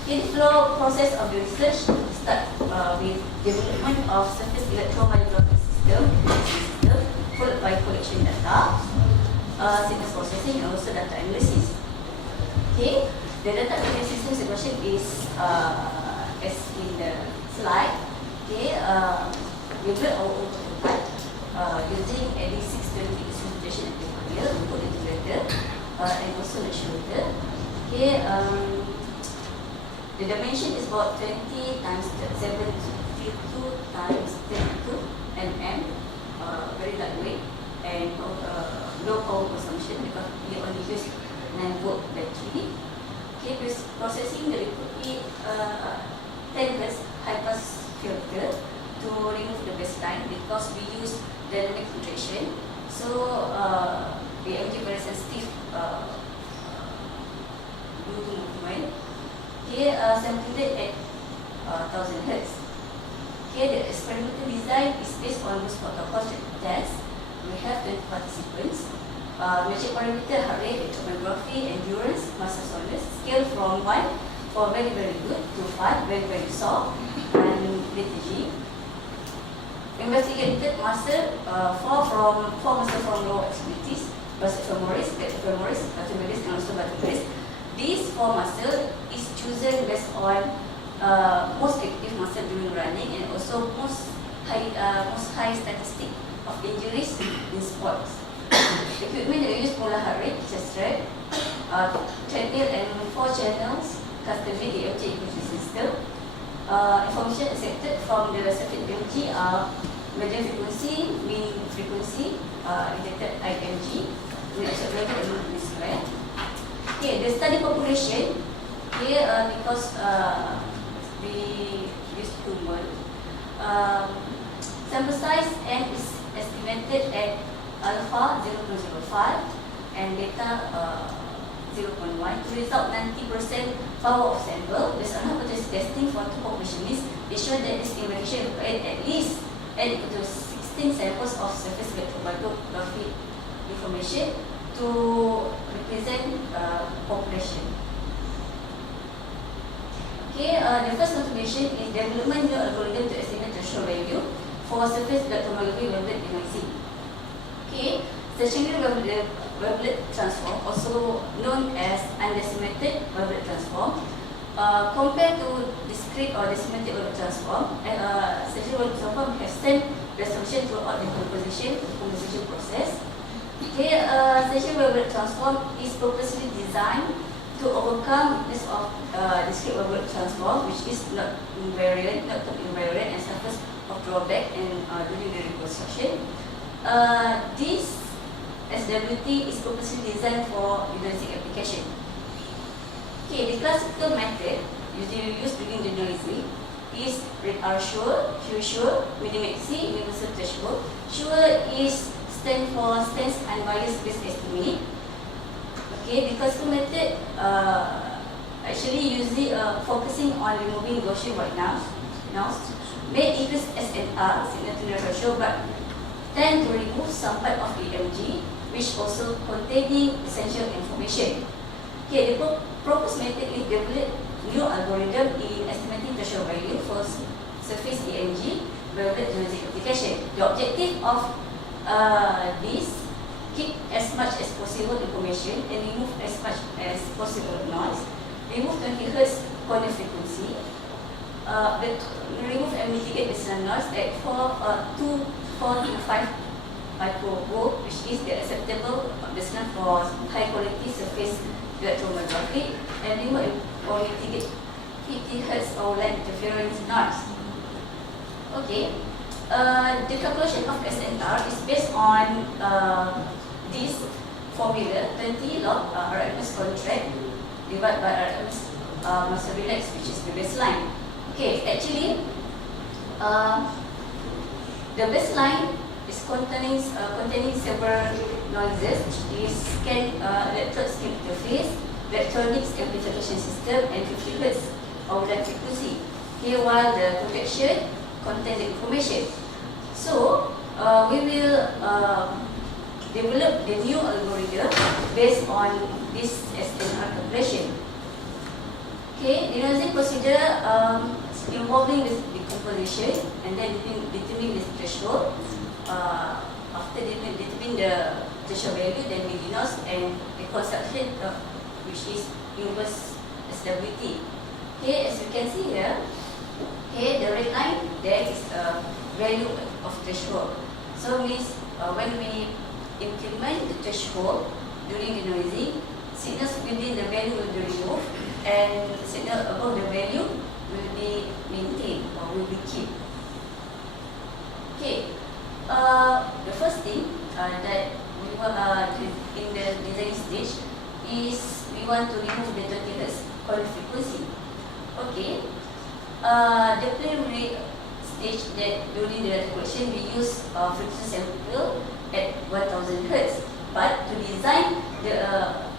In the flow process of the research start with development of surface electromyography system, followed by collection data, signal processing, and also data analysis. Okay, the data analysis system solution is as in the slide. Okay, we built our own prototype using at least 620 instrumentation amplifier, we put it together, and also the shoulder. Okay, the dimension is about 20 times 72 times 32 mm, very lightweight and low power consumption because we only use 9-volt battery. Okay, processing the liquid 10 high pass filter to remove the baseline because we use dynamic filtration. So the MG very sensitive due to movement. Okay, sampled at 1000 Hz. Okay, the experimental design is based on this protocol test. We have 20 participants. Measure parameter heart rate, electromyography, endurance, muscle soreness, scale from 1 for very very good to 5 very very soft, and lethargy. Investigated muscle 4 muscle from lower extremities, bicep femoris, pec femoris, lateral and also lateral. These 4 muscle is chosen based on most active muscle during running and also most high statistic of injuries in sports. Equipment that use polar heart rate, chest rate, treadmill and 4 channels, custom DMG EKG system. Information accepted from the circuit DMG are medium frequency, mean frequency, detected IMG, with accelerated and movement square. Okay, the study population here because we use human. Sample size N is estimated at alpha 0.05 and beta 0.1 to result 90% power of sample. Based on hypothesis testing for 2 populations, it showed that this investigation required at least n equal to 16 samples of surface electromyography information to represent population. Okay, the first motivation is development new algorithm to estimate threshold value for surface electromyography wavelet denoising. Okay, stationary wavelet transform, also known as undecimated wavelet transform, compared to discrete or decimated wavelet transform. Stationary wavelet transform have same resolution throughout the composition process. Okay, stationary wavelet transform is purposely designed to overcome this of discrete wavelet transform, which is not invariant, and suffers of drawback and during the reconstruction. This SWT is purposely designed for denoising application. Okay, the classical method usually used during denoising is red R sure, Q sure, minimum C, universal threshold. Sure is stands for Stands Unbiased Risk Estimate. Okay, because the method actually usually focusing on removing Gaussian white noise may increase SNR, signal to noise ratio, but tend to remove some part of the MG, which also containing essential information. Okay, the proposed method is develop new algorithm in estimating threshold value for surface EMG related to music application. The objective of this, keep as much as possible information and remove as much as possible noise. Remove 20 Hz corner frequency. Remove and mitigate baseline noise at 4 to 5 microvolt, which is the acceptable baseline for high quality surface electromyography, and remove or mitigate 50 Hz or line interference noise. Okay, the calculation of SNR is based on this formula 20 log RMS contract divided by RMS master relax, which is the baseline. Okay, actually, the baseline is containing several noises, which is electrode scan interface, electronics amplification system, and 50 Hz of line frequency. Here, while the projection contain the information. So, we will develop the new algorithm based on this SNR calculation. Okay, the denoising procedure involving this decomposition and then determining the threshold. After determining the threshold value, then we denoise and reconstruction, which is inverse SWT. Okay, as you can see here, okay, the red line there is a value of threshold. So means when we implement the threshold during the noising, signals within the value will be removed and signal above the value will be maintained or will be kept. Okay, the first thing that we want in the design stage is we want to remove the 20 Hz corner frequency. Okay, the preliminary stage that during the calculation we use frequency sample at 1000 Hz, but to design the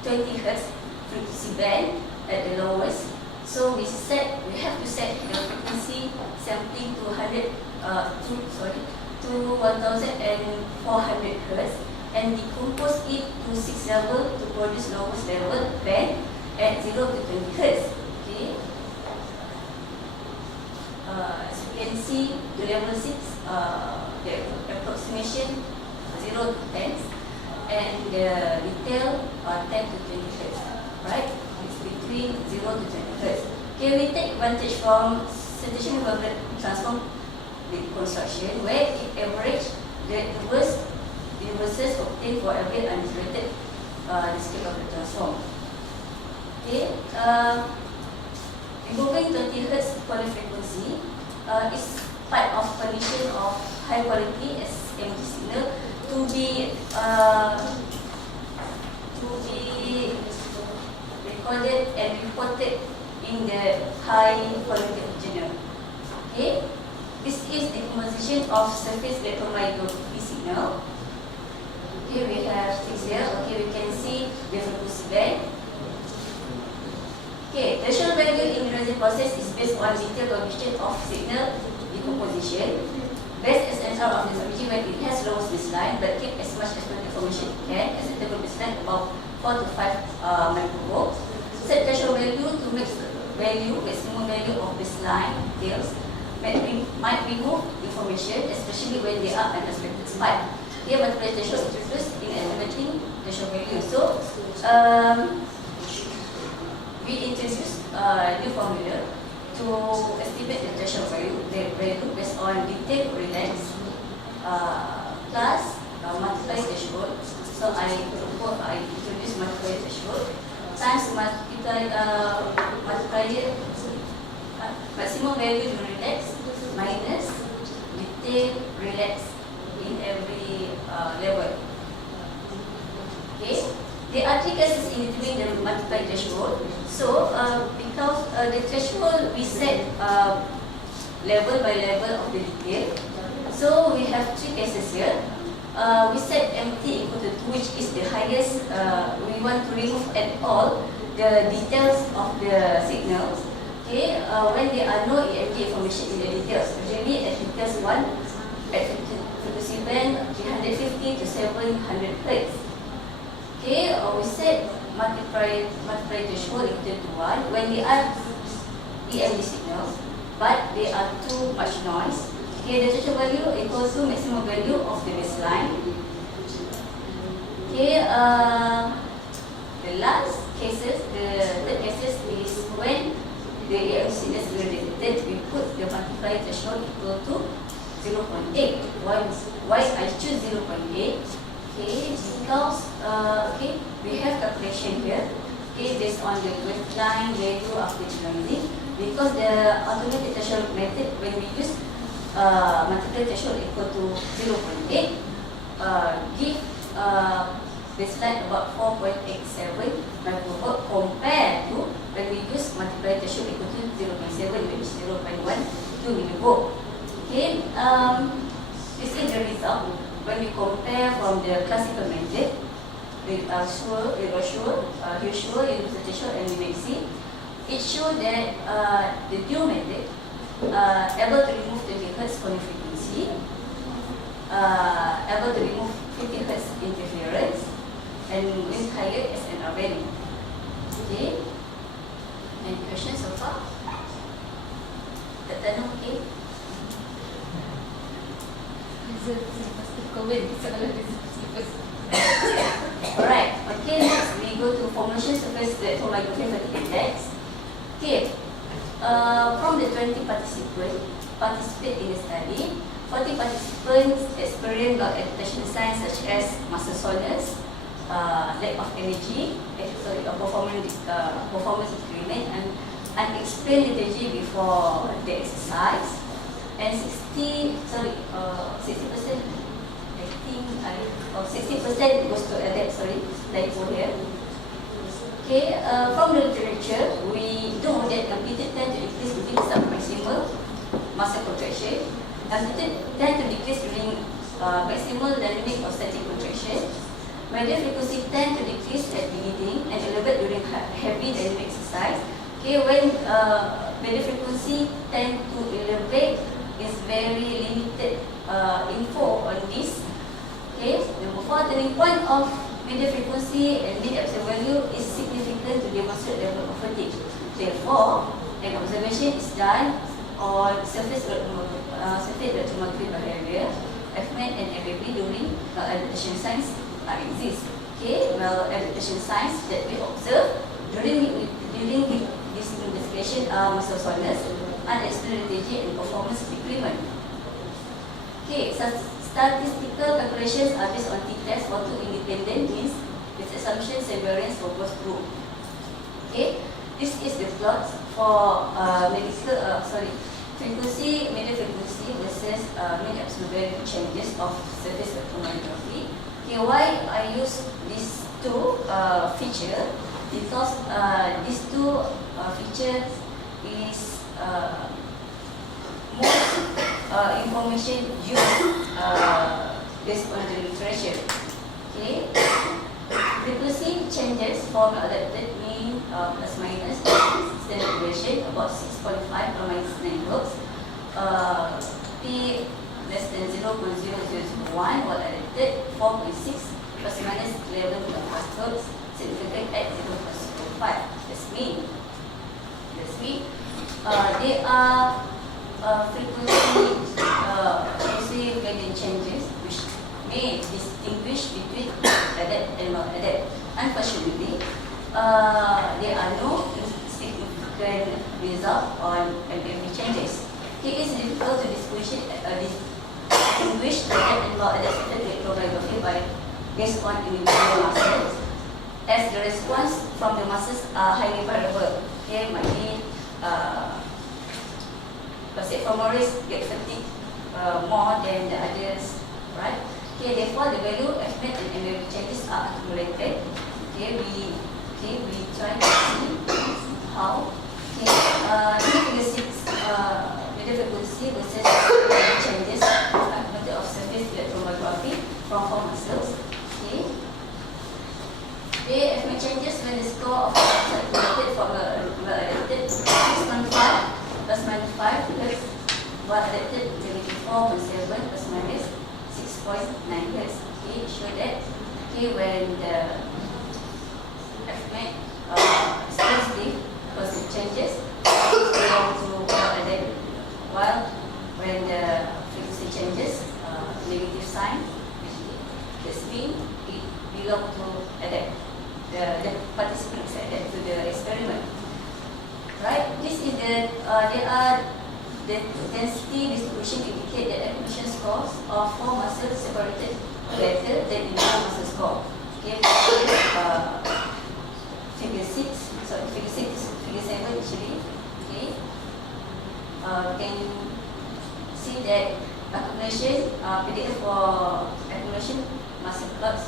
20 Hz frequency band at the lowest, so we have to set the frequency sampling to 1400 Hz and decompose it to 6 levels to produce lowest level band at 0 to 20 Hz. Okay. As you can see, the level 6, the approximation 0 to 10, and the detail 10 to 20 Hz. Right? It's between 0 to 20 Hz. Okay, we take advantage from saturation invariant transform reconstruction, where it average the inverses obtained for every undifferentiated discrete of the transform. Okay, removing 20 Hz corner frequency is part of condition of high quality SMG signal to be recorded and reported in the high quality journal. Okay, this is the composition of surface electromyography signal. Here we have things here. Okay, we can see the frequency band. Okay, threshold value in the denoising process is based on detailed cognition of signal decomposition. Best SNR of the SMG when it has lowest baseline, but keep as much as information it can, acceptable baseline about 4 to 5 microvolts. Set threshold value to maximum value of baseline details. Might remove information, especially when they are unexpected spike. Here, multiple threshold is introduced in estimating threshold value. So, we introduce new formula to estimate the threshold value based on detailed relax plus multiply threshold. So, I introduce multiply threshold times multiplier maximum value in relax minus detail relax in every level. Okay, there are 3 cases in between the multiplied threshold. So, because the threshold we set level by level of the detail, so we have 3 cases here. we set empty equal to 2, which is the highest. We want to remove at all the details of the signals. Okay, when there are no EMD information in the details, usually at details 1, at frequency band 350 to 700 Hz. Okay, we set multiply threshold equal to 1 when they are EMD signals, but they are too much noise. Okay, the total value equals to maximum value of the baseline. Okay, the last cases, the third cases is when the EMD signals were detected, we put the multiply threshold equal to 0.8. Why I choose 0.8? Okay, because okay, we have calculation here. Okay, based on the baseline value after generalizing. Because the automated threshold method, when we use multiply threshold equal to 0.8, give baseline about 4.87 microvolt compared to when we use multiply threshold equal to 0.7, which is 0.12 millivolt. Okay, this is the result when we compare from the classical method with Shure, Universal Threshold, and Maxi. It shows that the dual method able to remove 20 Hz calling frequency, able to remove 50 Hz interference, and with higher SNR value. Okay. Any questions so far? Tak tahu, okay? Alright, okay, next we go to formulation surface electromyography fatigue index. Okay, from the 20 participants participate in the study, 40 participants experience blood agitation signs such as muscle soreness, lack of energy, performance decrement, and unexplained lethargy before the exercise. And 60%, I think, 60% goes to adapt, typo here. Okay, from the literature, we know that amplitude tend to increase during submaximal muscle contraction, amplitude tend to decrease during maximal dynamic or static contraction. Medial frequency tend to decrease at beginning and elevate during heavy dynamic exercise. Okay, when medial frequency tend to elevate, is very limited info on this. Okay, number 4, turning point of medial frequency and mid absolute value is significant to demonstrate level of fatigue. Therefore, an observation is done on surface electromagnetic behavior, FMED and FAP during adaptation signs exist. Okay, well, adaptation signs that we observe during this investigation are muscle soreness, unexplained lethargy, and performance decrement. Okay, statistical calculations are based on t-test for two independent means with assumptions and variance for both group. Okay, this is the plot for medial frequency versus mean absolute value changes of surface electromyography. Okay, why I use these two features? Because these two features is most information used based on the literature. Okay, frequency changes from adapted mean plus minus standard deviation about 6.5 or minus 9 volts. P less than 0.0001 while adapted 4.6 plus minus 11.5 volts, significant at 0.05. That's mean. They are frequency gradient changes which may distinguish between adapt and not adapt. Unfortunately, there are no significant result on MPV changes. It is difficult to distinguish adapt and not adapt electromyography based on individual muscles, as the response from the muscles are highly variable. Okay, might be femoris get fatigued more than the others, right? Okay, therefore the value FMED and MAV changes are accumulated. Okay, we try to see how. Okay, figure 6 medial frequency versus changes of surface electromyography from especially when the estimate sensitive because it changes belong to adapt, while when the frequency changes, negative sign, the spin, it belong to adapt. The participants adapt to the experiment. Right? This is there are the density distribution indicate that accumulation scores of 4 muscles separated better than in 1 muscle score. Okay, figure 7 actually. Okay, can see that accumulation predicted for accumulation muscle plots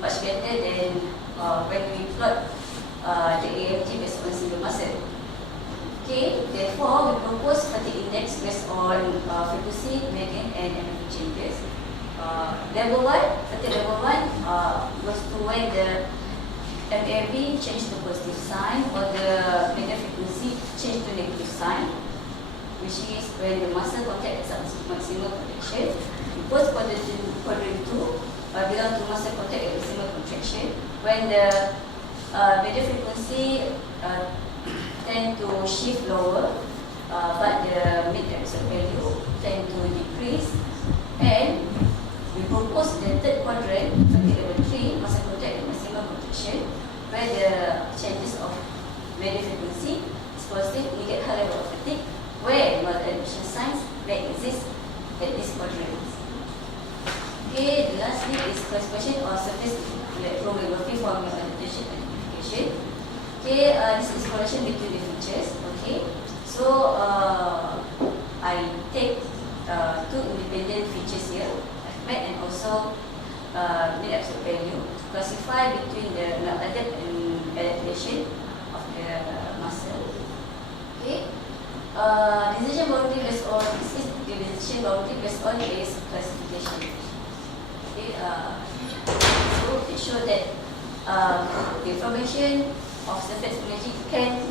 much better than when we plot the AMG based on single muscle. Okay, therefore we propose fatigue index based on frequency, median, and energy changes. Level 1, fatigue level 1 goes to when the MAV change to positive sign or the median frequency change to negative sign, which is when the muscle contact at maximum contraction. Both quadrant 2 belong to muscle contact at maximum contraction. When the median frequency tend to shift lower, but the mid absolute value tend to decrease. And we propose the third quadrant, fatigue level 3, muscle contact at maximum contraction, where the changes of median frequency is positive, we get high level of fatigue, where maladition signs may exist at this quadrant. Okay, lastly is classification or surface electromyography for maladition identification. Okay, this is correlation between the features. Okay, so I take 2 independent features here, Fmet and also mid absolute value, to classify between the adapt and adaptation of the muscle. Okay, decision boundary based on this is the decision boundary based on this classification. Okay, so it shows that the information of surface energy can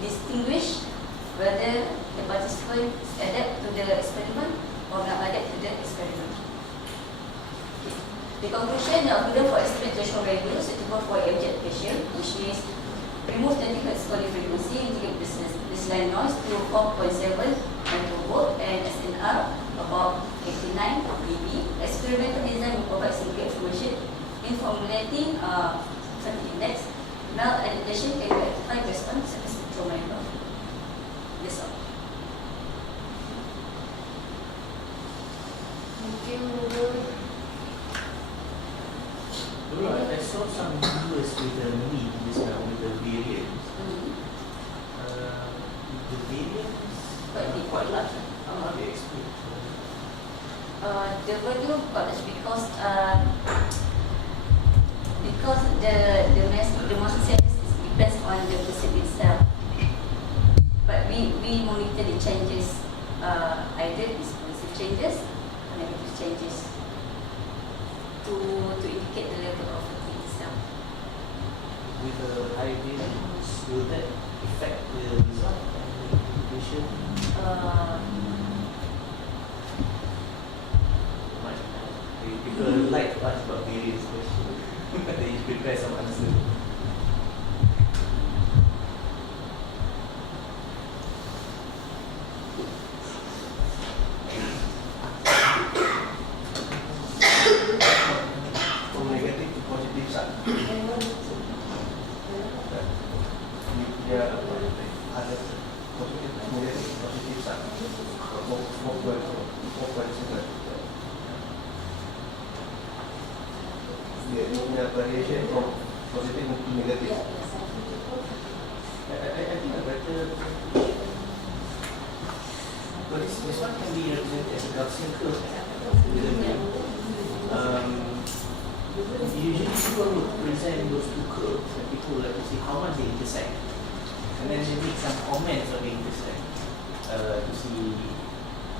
distinguish whether the participant adapt to the experiment or not adapt to the experiment. Okay. The conclusion given for estimate threshold value suitable for AMG application, which is remove 20 Hz body frequency, integrate baseline noise to 4.7 microvolt and SNR about 89 dB. Experimental design will provide single information in formulating fatigue index. Melt adaptation can be identified based on surface electromyography. That's all. Thank you. Alright, I saw some videos with the mean, with the variance. The variance quite large. How do you explain? The value large because the muscle size depends on the person itself. But we monitor the changes, either it's positive changes or negative changes to indicate the level of fatigue itself. With the high variance, will that affect the result and the interpretation? People like to ask about variance questions. They prepare some answer. From negative to positive side. Dia ada positif, negatif, positif side. 4.7. Dia punya variation from positive to negative. I think a better but this one can be represented as a Gaussian curve. Usually people would present those two curves and people like to see how much they intersect. And then they make some comments on the intersect to see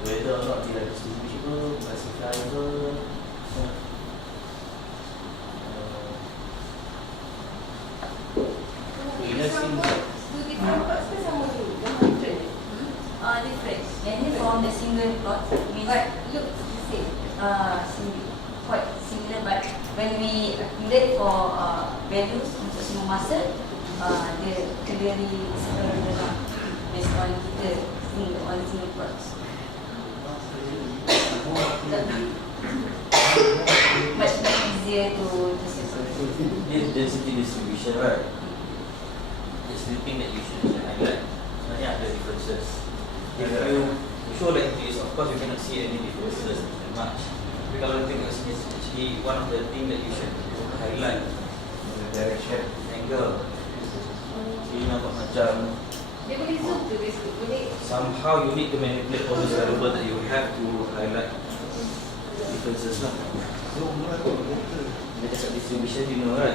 whether or not they are distinguishable, classifiable. It does seem like Different. Mainly from the single plot means But look the same. quite similar, but when we accumulate for values untuk semua masa, dia clearly similar lah based on kita single products. Much easier to separate. This density distribution, right? It's the thing that you should highlight. Sebenarnya ada differences. If you show like this, of course you cannot see any differences that much. Tapi kalau you tengok sini, actually one of the thing that you should highlight the direction, angle. Jadi nampak macam Dia boleh zoom tu, boleh. somehow you need to manipulate all those variables that you have to highlight differences lah. Dia cakap distribution, you know, right?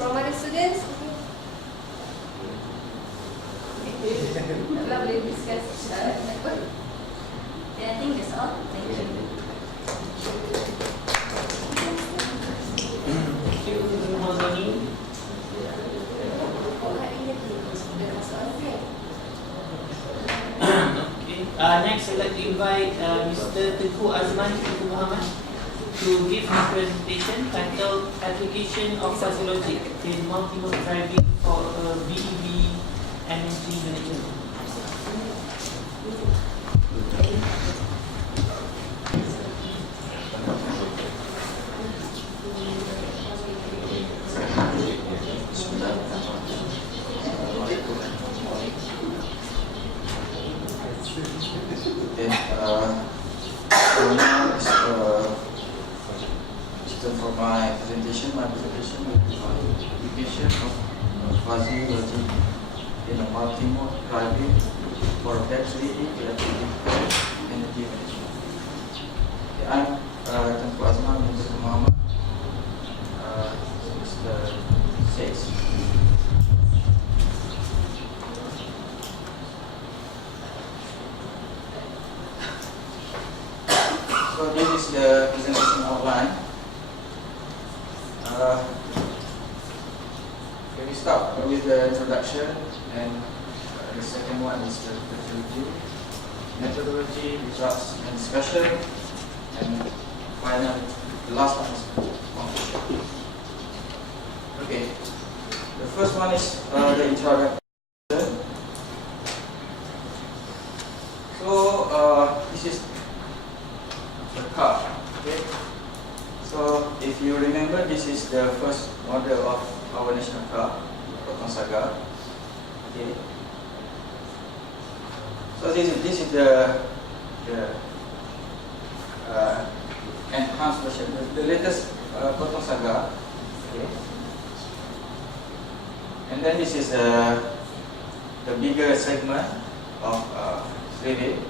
From other students? Kita boleh discuss apa? I think that's all. Thank you. Thank you, Ibu Mazani. Okay. Next, I'd like to invite Mr. Tengku Azman Tengku Muhammad to give his presentation titled Application of Fuzzy Logic in Multimode Driving for a BEV Energy Management. For my presentation will be on application of fuzzy logic in a multi-mode driving for battery electric energy management. Okay, I'm Tengku Azman Mr. Muhammad, Mr. 6. So this is the presentation outline. Okay, we start with the introduction, and the second one is the methodology, results and discussion, and finally the last one is conclusion. Okay, the first one is the introduction. So this is the car. Okay. So if you remember, this is the first model of our national car, Proton Saga. Okay. So this is the enhanced version, the latest Proton Saga. Okay. And then this is the bigger segment of 3D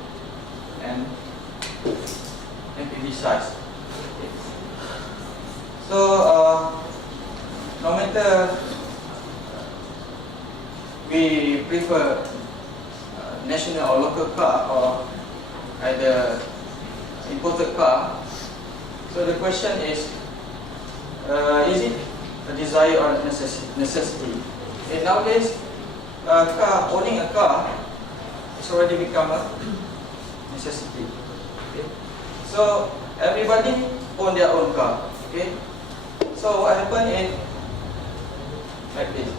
and MPV size. Okay. So, no matter we prefer national or local car or either imported car, so the question is it a desire or a necessity? And nowadays, owning a car has already become a necessity. Okay? So, everybody own their own car. Okay? So what happened is like this.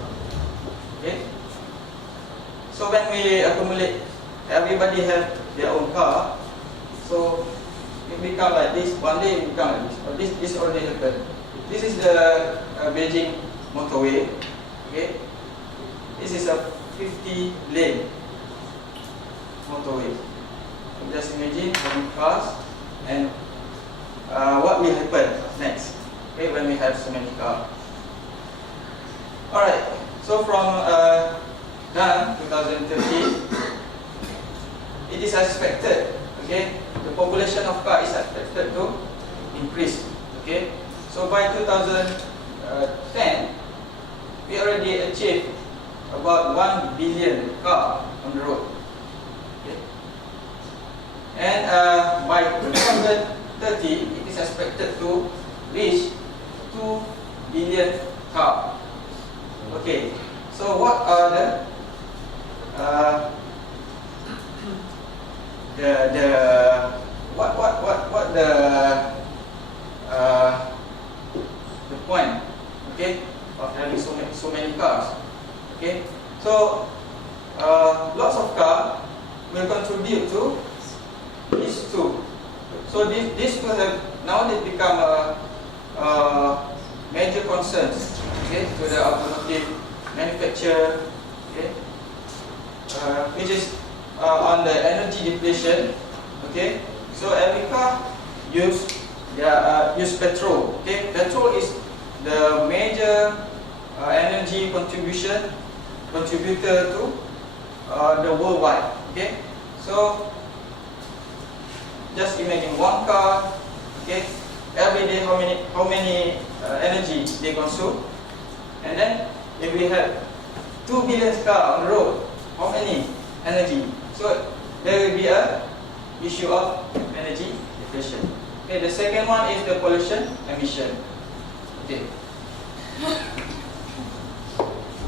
Okay? So when we accumulate, everybody have their own car. So it become like this. One day it become like this. Or this already happened. This is the Beijing motorway. Okay? This is a 50-lane motorway. Just imagine having cars and what will happen next, okay, when we have so many cars. Alright, so from 2030, it is expected, okay, the population of cars is expected to increase. Okay, so by 2010, we already achieved about 1 billion cars on the road. Okay. And by 2030, it is expected to reach 2 billion cars. Okay, so what are the point, okay, of having so many cars? Okay, so lots of cars will contribute to these two. So these two have nowadays become major concerns, okay, to the automotive manufacturer, okay, which is on the energy depletion. Okay, so every car use petrol. Okay, petrol is the major energy contributor to the worldwide. Okay, so just imagine one car. Okay, every day how many energy they consume, and then if we have 2 billion cars on the road, how many energy? So there will be a issue of energy depletion. Okay, the second one is the pollution emission. Okay.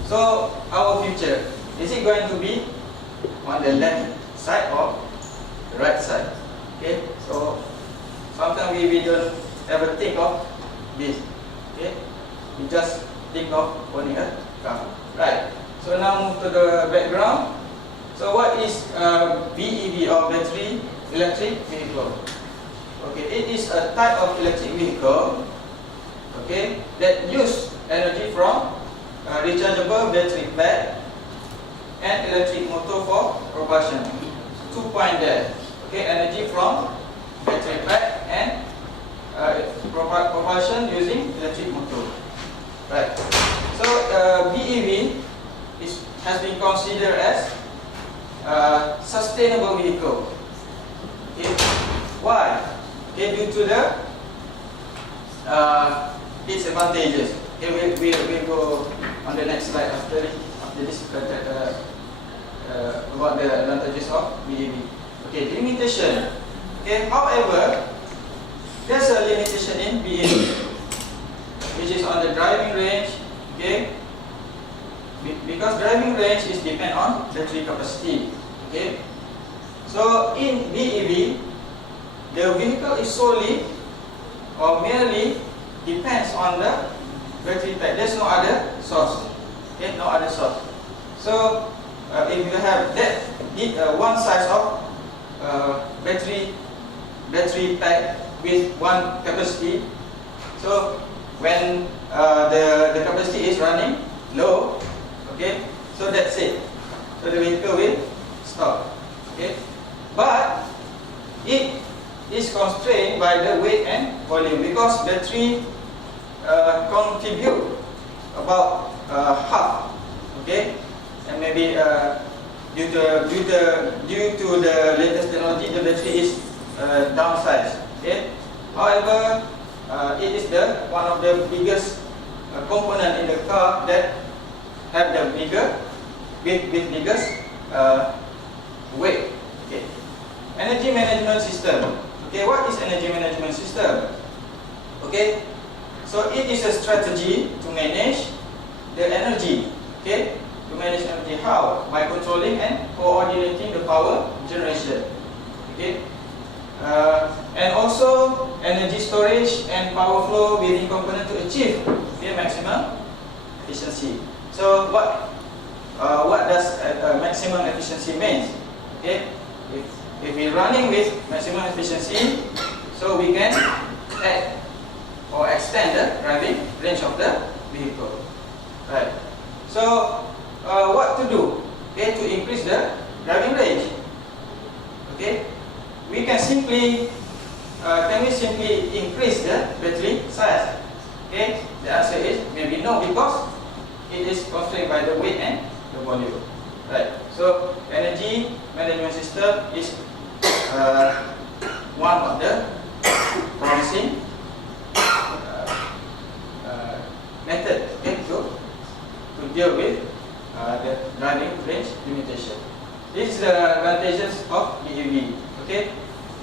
So our future, is it going to be on the left side or the right side? Okay, so sometimes we don't ever think of this. Okay, we just think of owning a car. Right. So now move to the background. So what is BEV or battery electric vehicle? Okay, it is a type of electric vehicle, okay, that use energy from rechargeable battery pack and electric motor for propulsion. 2 points there. Okay, energy from battery pack and propulsion using electric motor. Right. So BEV has been considered as sustainable vehicle. Okay. Why? Okay, due to the its advantages. Okay, we go on the next slide after this about the advantages of BEV. Okay, limitation. Okay, however, there's a limitation in BEV, which is on the driving range. Okay, because driving range is depend on battery capacity. Okay, so in BEV, the vehicle is solely or merely depends on the battery pack. There's no other source. Okay, no other source. So if you have that one size of battery pack with one capacity, so when the capacity is running low, okay, so that's it. So the vehicle will stop. Okay, but it is constrained by the weight and volume because battery contribute about half. Okay, and maybe due to the latest technology, the battery is downsized. Okay, however, it is the one of the biggest component in the car that have the biggest weight. Okay, energy management system. Okay, what is energy management system? Okay, so it is a strategy to manage the energy. Okay, to manage energy how? By controlling and coordinating the power generation. Okay, and also energy storage and power flow within component to achieve the maximum efficiency. So what does maximum efficiency mean? Okay, if we're running with maximum efficiency, so we can add or extend the driving range of the vehicle. Right. So what to do? Okay, to increase the driving range. Okay, we can simply increase the battery size? Okay, the answer is maybe no, because it is constrained by the weight and the volume. Right. So energy management system is one of the promising method, okay, to deal with the driving range limitation. This is the advantages of BEV. Okay,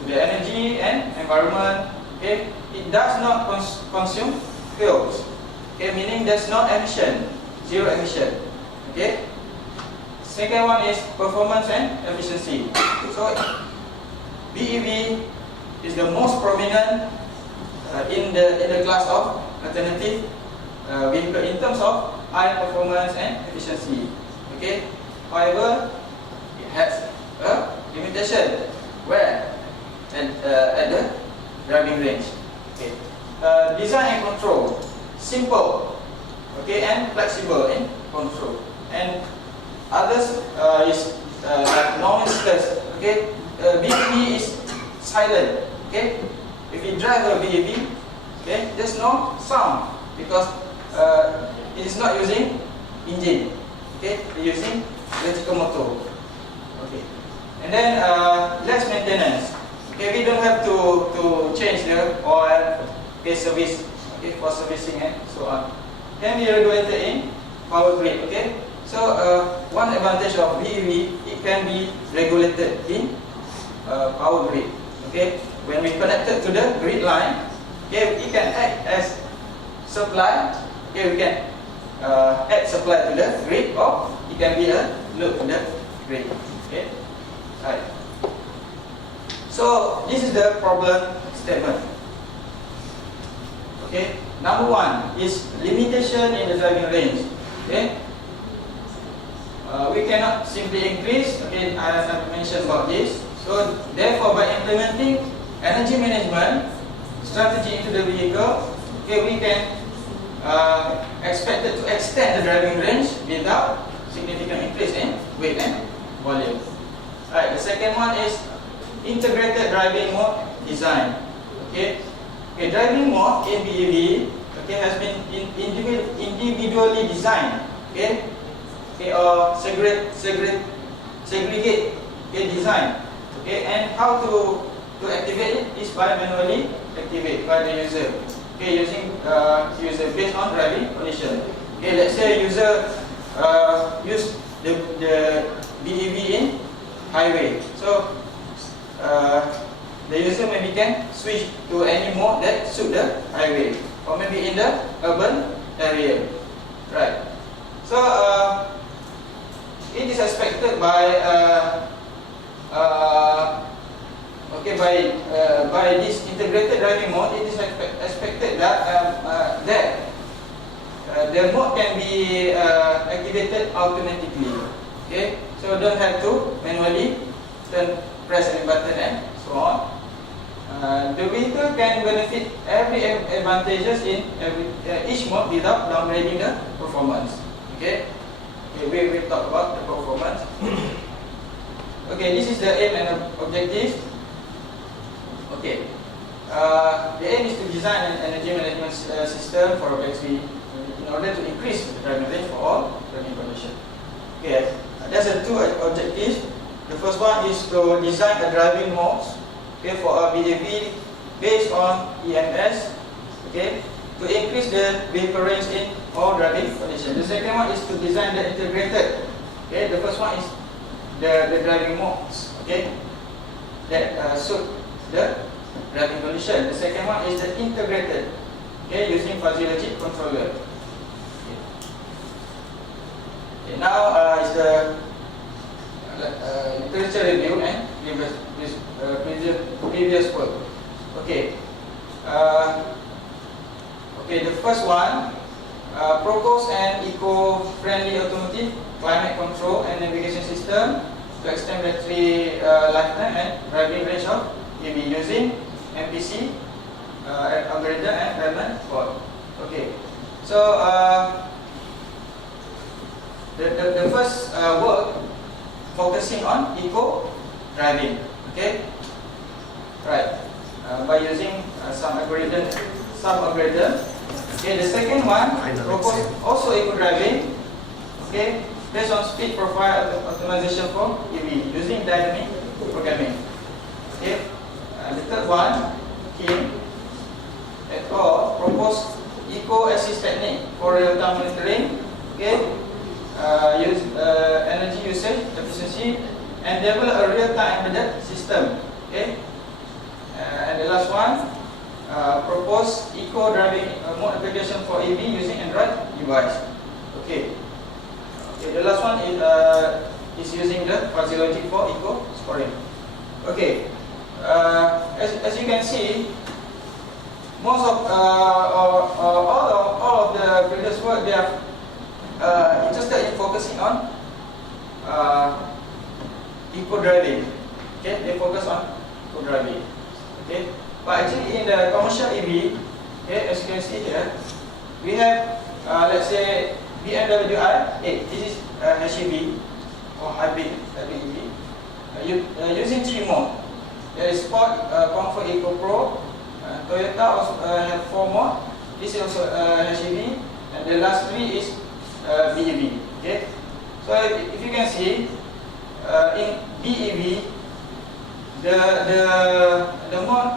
to the energy and environment. Okay, it does not consume fuels. Okay, meaning there's no emission, zero emission. Okay. Second one is performance and efficiency. So BEV is the most prominent in the class of alternative vehicle in terms of high performance and efficiency. Okay. However, it has a limitation where at the driving range. Okay. Design and control, simple, okay, and flexible in control. And others is like noiseless. Okay. BEV is silent. Okay. If you drive a BEV, okay, there's no sound because it is not using engine. Okay, it's using electrical motor. Okay, and then less maintenance. Okay, we don't have to change the oil, okay, service, okay, for servicing and so on. Can be regulated in power grid. Okay, so one advantage of BEV, it can be regulated in power grid. Okay, when we connected to the grid line, okay, it can act as supply. Okay, we can add supply to the grid, or it can be a load to the grid. Okay, right. So this is the problem statement. Okay, number one is limitation in the driving range. Okay, we cannot simply increase. Okay, as I mentioned about this. So therefore, by implementing energy management strategy into the vehicle, okay, we can expected to extend the driving range without significant increase in weight and volume. Right. The second one is integrated driving mode design. Okay. Okay. Driving mode in BEV, okay, has been individually designed. Okay. Okay. Or segregate. Okay. Design. Okay. And how to activate it is by manually activate by the user. Okay, using user based on driving condition. Okay, let's say user use the BEV in highway. So the user maybe can switch to any mode that suit the highway, or maybe in the urban area. Right. So it is expected by by this integrated driving mode, it is expected that the mode can be activated automatically. Okay, so don't have to manually press any button and so on. The vehicle can benefit every advantages in each mode without downgrading the performance. Okay, we talk about the performance. Okay, this is the aim and objective. Okay, the aim is to design an energy management system for a battery in order to increase the driving range for all driving conditions. Okay, there's two objectives. The first one is to design a driving modes, okay, for a BEV based on EMS, okay, to increase the vehicle range in all driving conditions. The second one is to design the integrated. Okay, the first one is the driving modes, okay, that suit the driving condition. The second one is the integrated, okay, using fuzzy logic controller. Okay, now is the literature review and previous work. Okay, okay, the first one, propose an eco-friendly automotive climate control and navigation system to extend battery lifetime and driving range of EV using MPC algorithm and Raman code. Okay, so the first work focusing on eco driving. Okay, right, by using some algorithm. Okay, the second one propose also eco driving. Okay, based on speed profile optimization for EV using dynamic programming. Okay, the third one, Kim et al. Propose eco assist technique for real-time monitoring. Okay, use energy usage efficiency and develop a real-time embedded system. Okay, And the last one, propose eco-driving mode application for EV using Android device. Okay. The last one is using the physiology for eco scoring. Okay. As you can see, most of all of the previous work, they are interested in focusing on eco-driving. Okay, they focus on eco-driving. Okay, but actually in the commercial EV, okay, as you can see here, we have let's say BMW i8. This is HEV or hybrid EV. Using 3 modes. There is Sport, Comfort, Eco Pro. Toyota also have 4 modes. This is also HEV, and the last 3 is BEV. Okay, so if you can see in BEV, the mode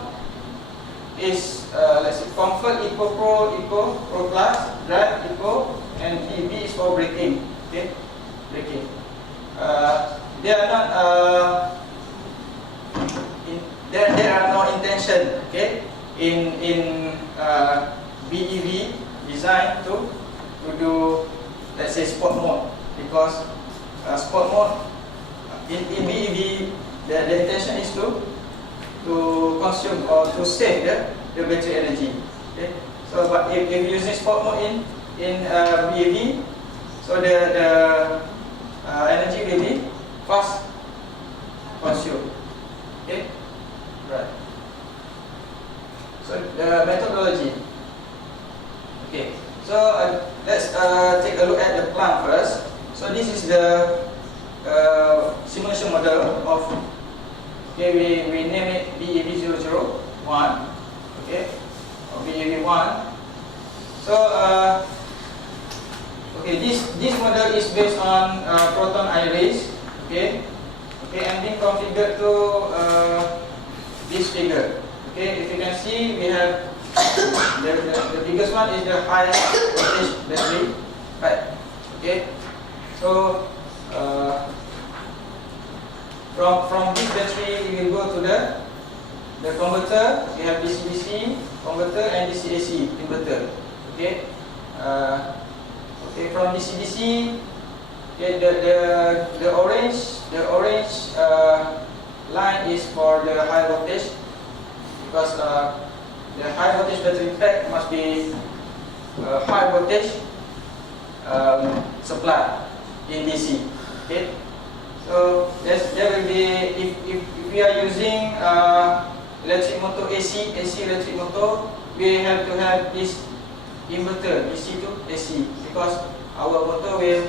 is let's say Comfort, Eco Pro Plus, Drive, Eco, and BEV is for braking. Okay, braking. They are not there are no intention, okay, in BEV design to do, let's say, sport mode, because sport mode in BEV the intention is to consume or to save the battery energy. Okay, so but if using sport mode in BEV, so the energy will be fast consumed. Okay, right. So the methodology. Okay, so let's take a look at the plan first. So this is the simulation model of, okay, we name it BEV001, okay, or BEV1. So okay, this model is based on proton iris, okay, and being configured to this figure. Okay, if you can see, we have the biggest one is the high voltage battery, right? Okay, so from this battery we will go to the converter. We have DC-DC converter and DC-AC inverter. Okay, okay, from DC-DC, okay, the orange line is for the high voltage, because the high voltage battery pack must be high voltage supply in DC. Okay, so there will be, if we are using electric motor AC electric motor, we have to have this inverter DC to AC, because our motor will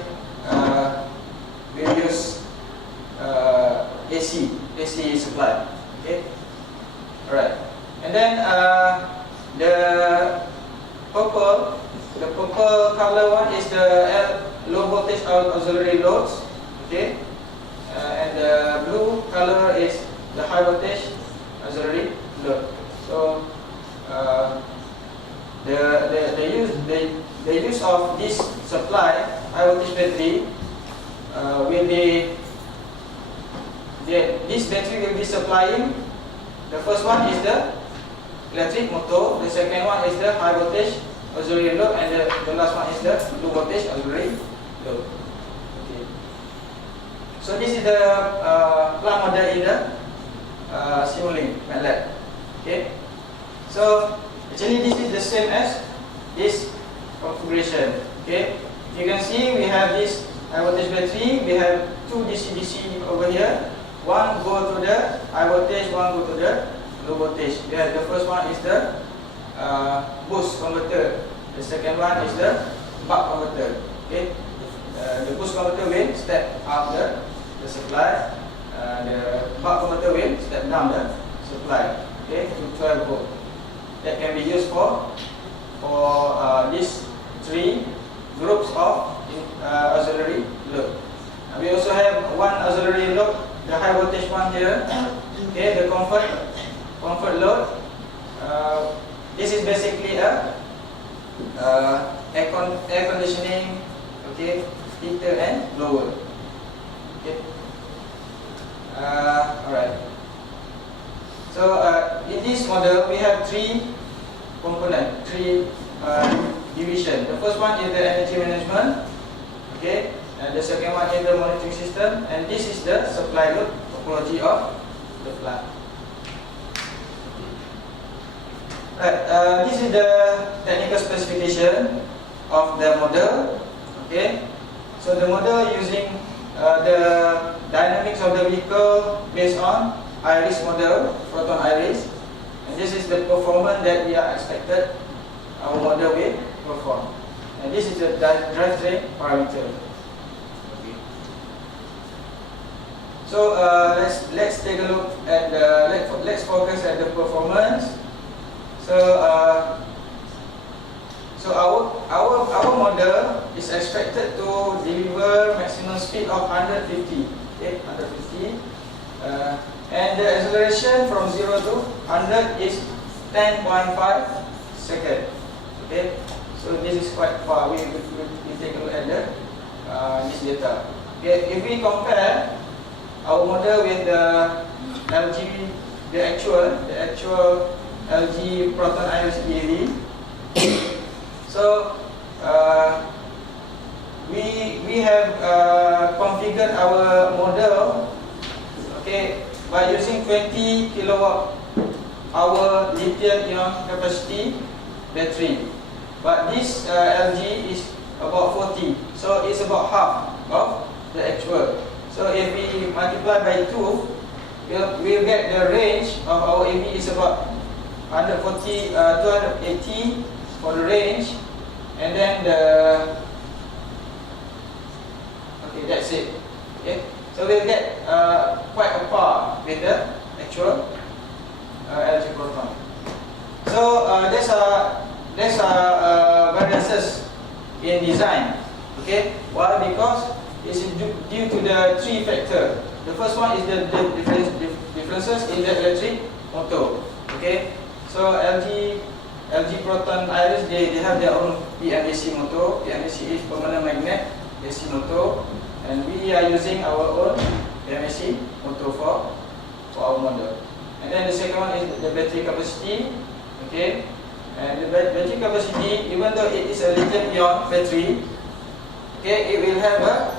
use AC supply. Okay, alright. And then the purple color one is the low voltage auxiliary loads. Okay, and the blue color is the high voltage auxiliary load. So the use of this supply high voltage battery will be, this battery will be supplying, the first one is the electric motor, the second one is the high voltage auxiliary load, and the last one is the low voltage auxiliary load. Okay. So this is the plant model in the Simulink MATLAB. Okay. So actually this is the same as this configuration. Okay. You can see we have this high voltage battery. We have 2 DC-DC over here. One go to the high voltage, one go to the low voltage. We have the first one is the boost converter. The second one is the buck converter. Okay. The boost converter will step up the supply. The buck converter will step down the supply. Okay, to 12 volt. That can be used for these 3 groups of auxiliary load. We also have one auxiliary load, the high voltage one here. Okay, the comfort load. This is basically a air conditioning, okay, heater and blower. Okay. Alright. So So in this model, we have three components, three division. The first one is the energy management, okay, and the second one is the monitoring system, and this is the supply load topology of the plant. Right, this is the technical specification of the model, okay. So the model using the dynamics of the vehicle based on iris model, proton iris, and this is the performance that we are expected our model will perform. And this is the drivetrain parameter. Okay. So let's take a look at the let's focus at the performance. So our model is expected to deliver maximum speed of 150, okay, 150, and the acceleration from 0 to 100 is 10.5 seconds. Okay, so this is quite far. We take a look at this data. Okay, if we compare our model with the LG, the actual LG proton iris EV. So we have configured our model, okay, by using 20 kilowatt hour lithium-ion capacity battery. But this LG is about 40, so it's about half of the actual. So if we multiply by 2, we'll get the range of our EV is about 140, 280 for the range, and then okay, that's it. Okay, so we'll get quite a par with the actual LG proton. So there's variances in design. Okay, why? Because it's due to the three factors. The first one is the differences in the electric motor. Okay, so LG proton iris, they have their own PMAC motor. PMAC is permanent magnet AC motor, and we are using our own PMAC motor for our model. And then the second one is the battery capacity. Okay, and the battery capacity, even though it is a lithium-ion battery, okay, it will have a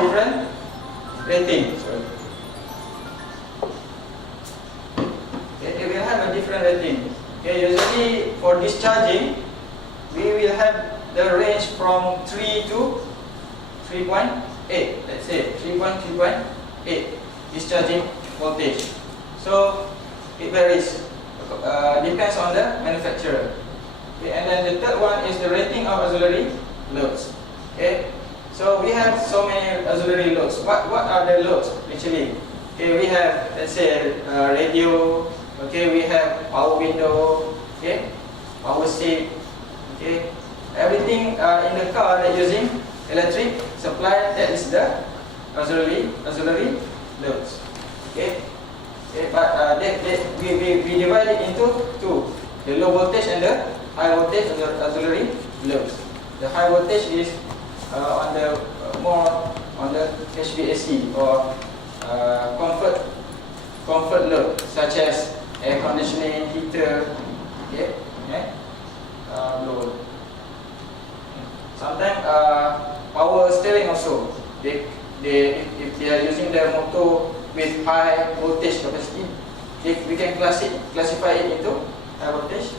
different rating. Sorry. Okay, it will have a different rating. Okay, usually for discharging, we will have the range from 3 to 3.8. Let's say 3.8 discharging voltage. So it varies, depends on the manufacturer. Okay, and then the third one is the rating of auxiliary loads. Okay, so we have so many auxiliary loads. What are the loads actually? Okay, we have, let's say, radio. Okay, we have power window. Okay, power seat. Okay, everything in the car that using electric supply, that is the auxiliary loads. Okay, but we divide it into two: the low voltage and the high voltage auxiliary loads. The high voltage is on the more on the HVAC or comfort load, such as air conditioning, heater, okay, load. Sometimes power steering also. If they are using the motor with high voltage capacity, we can classify it into high voltage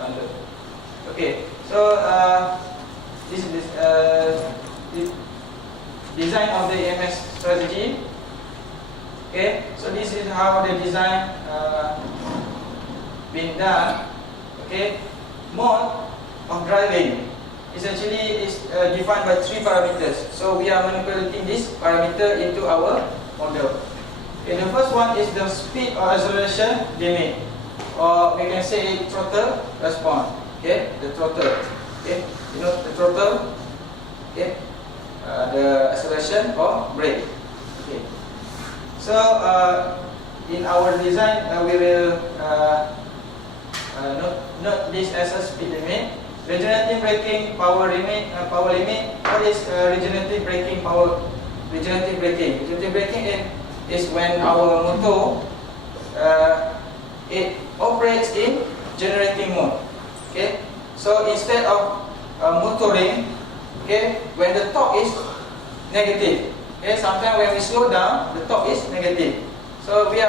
load. Okay, so this is the design of the EMS strategy. Okay, so this is how the design been done. Okay, mode of driving is actually defined by three parameters. So we are manipulating this parameter into our model. Okay, the first one is the speed or acceleration limit, or we can say throttle response. Okay, the throttle. Okay, you know the throttle. Okay, the acceleration or brake. Okay, so in our design we will note this as a speed limit. Regenerative braking power limit. What is regenerative braking power? Regenerative braking is when our motor it operates in generating mode. Okay, so instead of motoring, okay, when the torque is negative, okay, sometimes when we slow down, the torque is negative. So we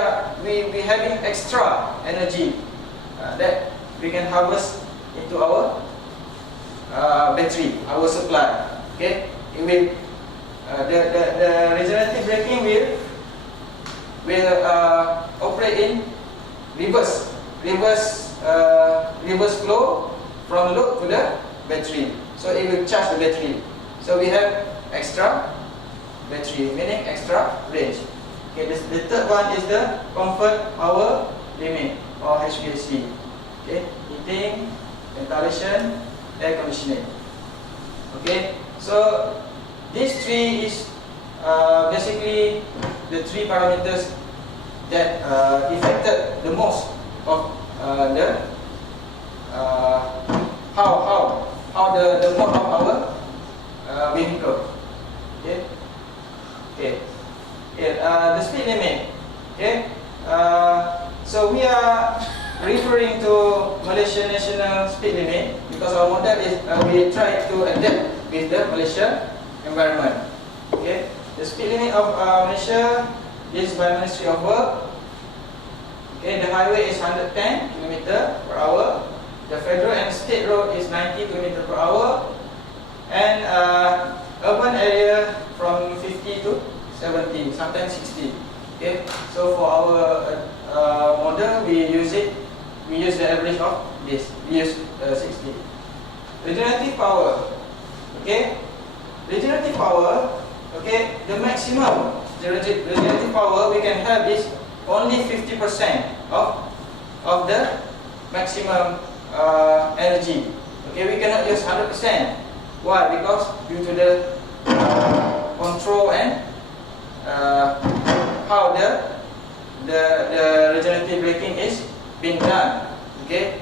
having extra energy that we can harvest into our battery, our supply. Okay, it will the regenerative braking will operate in reverse flow from load to the battery. So it will charge the battery. So we have extra battery, meaning extra range. Okay, the third one is the comfort power limit, or HVAC. Okay, heating, ventilation, air conditioning. Okay, so these three is basically the three parameters that affected the most of the how the mode of our vehicle. Okay, the speed limit. Okay, so we are referring to Malaysian national speed limit because our model is we try to adapt with the Malaysia environment. Okay, the speed limit of Malaysia is by Ministry of Work. Okay, the highway is 110 km per hour. The federal and state road is 90 km per hour, and urban area from 50 to 70, sometimes 60. Okay, so for our model, we use the average of this. We use 60. Regenerative power. Okay, regenerative power. Okay, the maximum regenerative power we can have is only 50% of the maximum energy. Okay, we cannot use 100%. Why? Because due to the control and how the regenerative braking is being done. Okay,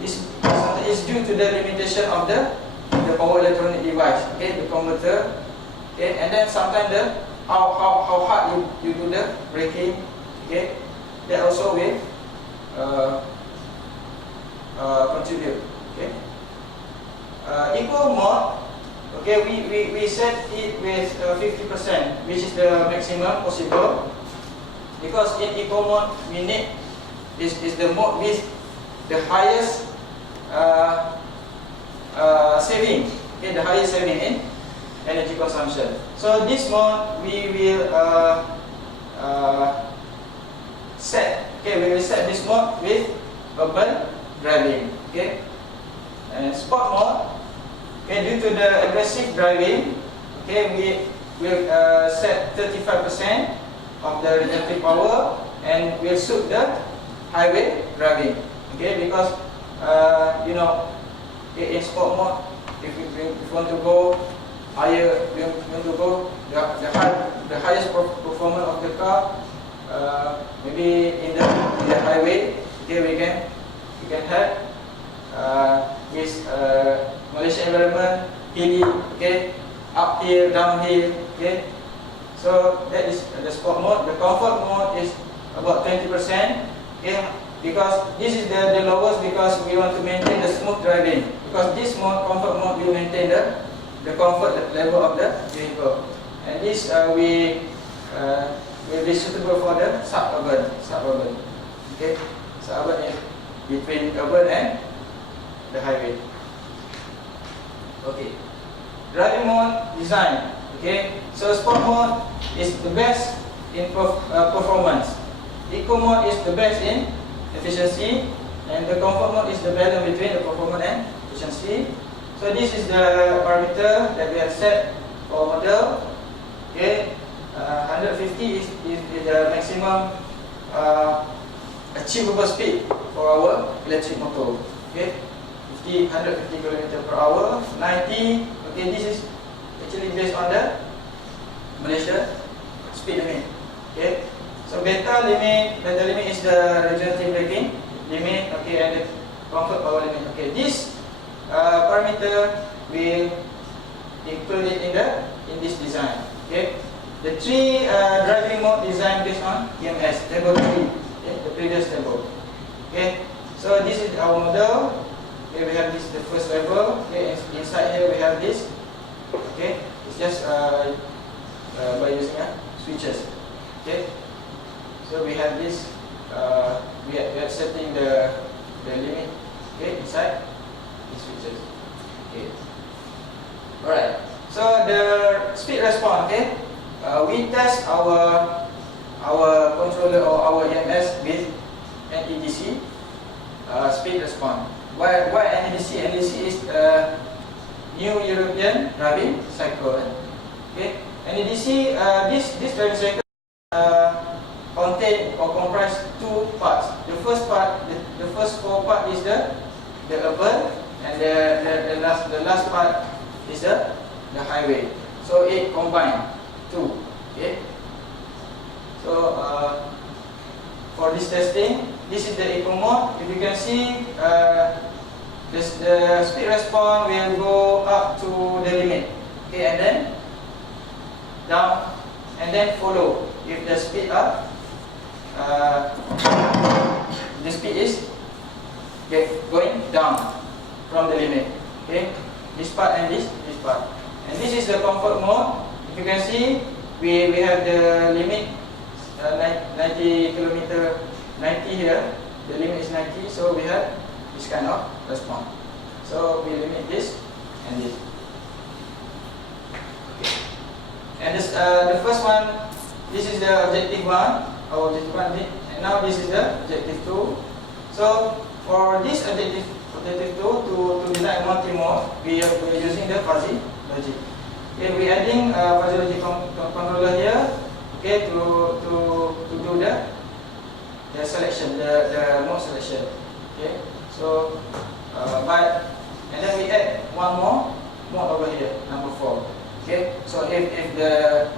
is due to the limitation of the power electronic device. Okay, the converter. Okay, and then sometimes how hard you do the braking. Okay, that also will contribute. Okay, eco mode. Okay, we set it with 50%, which is the maximum possible, because in eco mode we need is the mode with the highest saving. Okay, the highest saving in energy consumption. So this mode we will set. Okay, we will set this mode with urban driving. Okay, and sport mode. Okay, due to the aggressive driving, okay, we will set 35% of the regenerative power and will suit the highway driving. Okay, because you know, in sport mode, if you want to go higher, we want to go the highest performance of the car, maybe in the highway. Okay, we can have with Malaysia environment, hilly, okay, uphill, downhill. Okay, so that is the sport mode. The comfort mode is about 20%. Okay, because this is the lowest, because we want to maintain the smooth driving. Because this mode, comfort mode, will maintain the comfort level of the vehicle, and this will be suitable for the suburban. Okay, suburban is between urban and the highway. Okay, driving mode design. Okay, so sport mode is the best in performance. Eco mode is the best in efficiency, and the comfort mode is the balance between the performance and efficiency. So this is the parameter that we have set for model. Okay, 150 is the maximum achievable speed for our electric motor. Okay, 150 km per hour, 90. Okay, this is actually based on the Malaysia speed limit. Okay, so beta limit is the regenerative braking limit. Okay, and the comfort power limit. Okay, this parameter will include it in this design. Okay, the three driving mode design based on EMS, table 3, okay, the previous table. Okay, so this is our model. Okay, we have this, the first level. Okay, inside here we have this. Okay, it's just by using switches. Okay, so we have this. We are setting the limit. Okay, inside the switches. Okay. Alright. So the speed response. Okay, we test our controller or our EMS with an NEDC speed response. Why NEDC? NEDC is New European Driving Cycle. Okay, NEDC, this driving cycle contain or comprise two parts. The first part, the first four part is the urban, and the last part is the highway. So it combine two. Okay. So for this testing, this is the eco mode. If you can see, the speed response will go up to the limit. Okay, and then down, and then follow. If the speed up, the speed is going down from the limit. Okay, this part and this part. And this is the comfort mode. If you can see, we have the limit 90 kilometer, 90 here. The limit is 90, so we have this kind of response. So we limit this and this. Okay. And this, the first one, this is the objective one, our objective one, and now this is the objective 2. So for this objective 2 to design multi-mode, we are using the fuzzy logic. Okay, we adding fuzzy logic controller here. Okay, to do the selection, the mode selection. Okay, so and then we add one more mode over here, number 4. Okay, so if the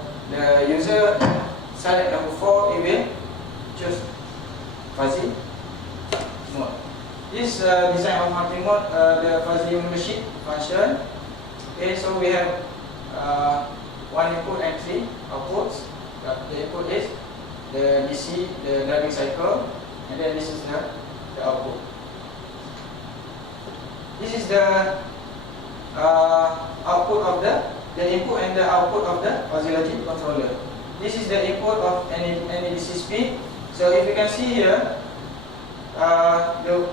user select number 4, it will choose fuzzy mode. This design of multi-mode, the fuzzy membership function. Okay, so we have one input and 3 outputs. The input is the DC, the driving cycle, and then this is the output. This is the output of the input and the output of the fuzzy logic controller. This is the input of NEDC speed. So if you can see here, the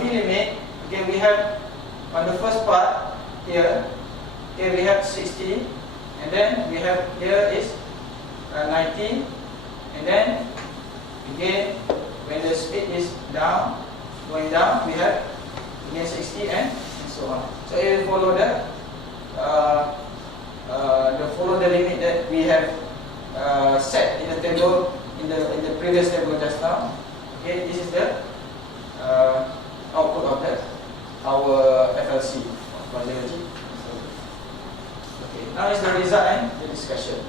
V limit. Okay, we have on the first part here. Okay, we have 60, and then we have here is 90, and then again when the speed is going down, we have again 60 and so on. So it will follow the limit that we have set in the table in the previous table just now. Okay, this is the output of our FLC fuzzy logic. Okay, now is the result and the discussion.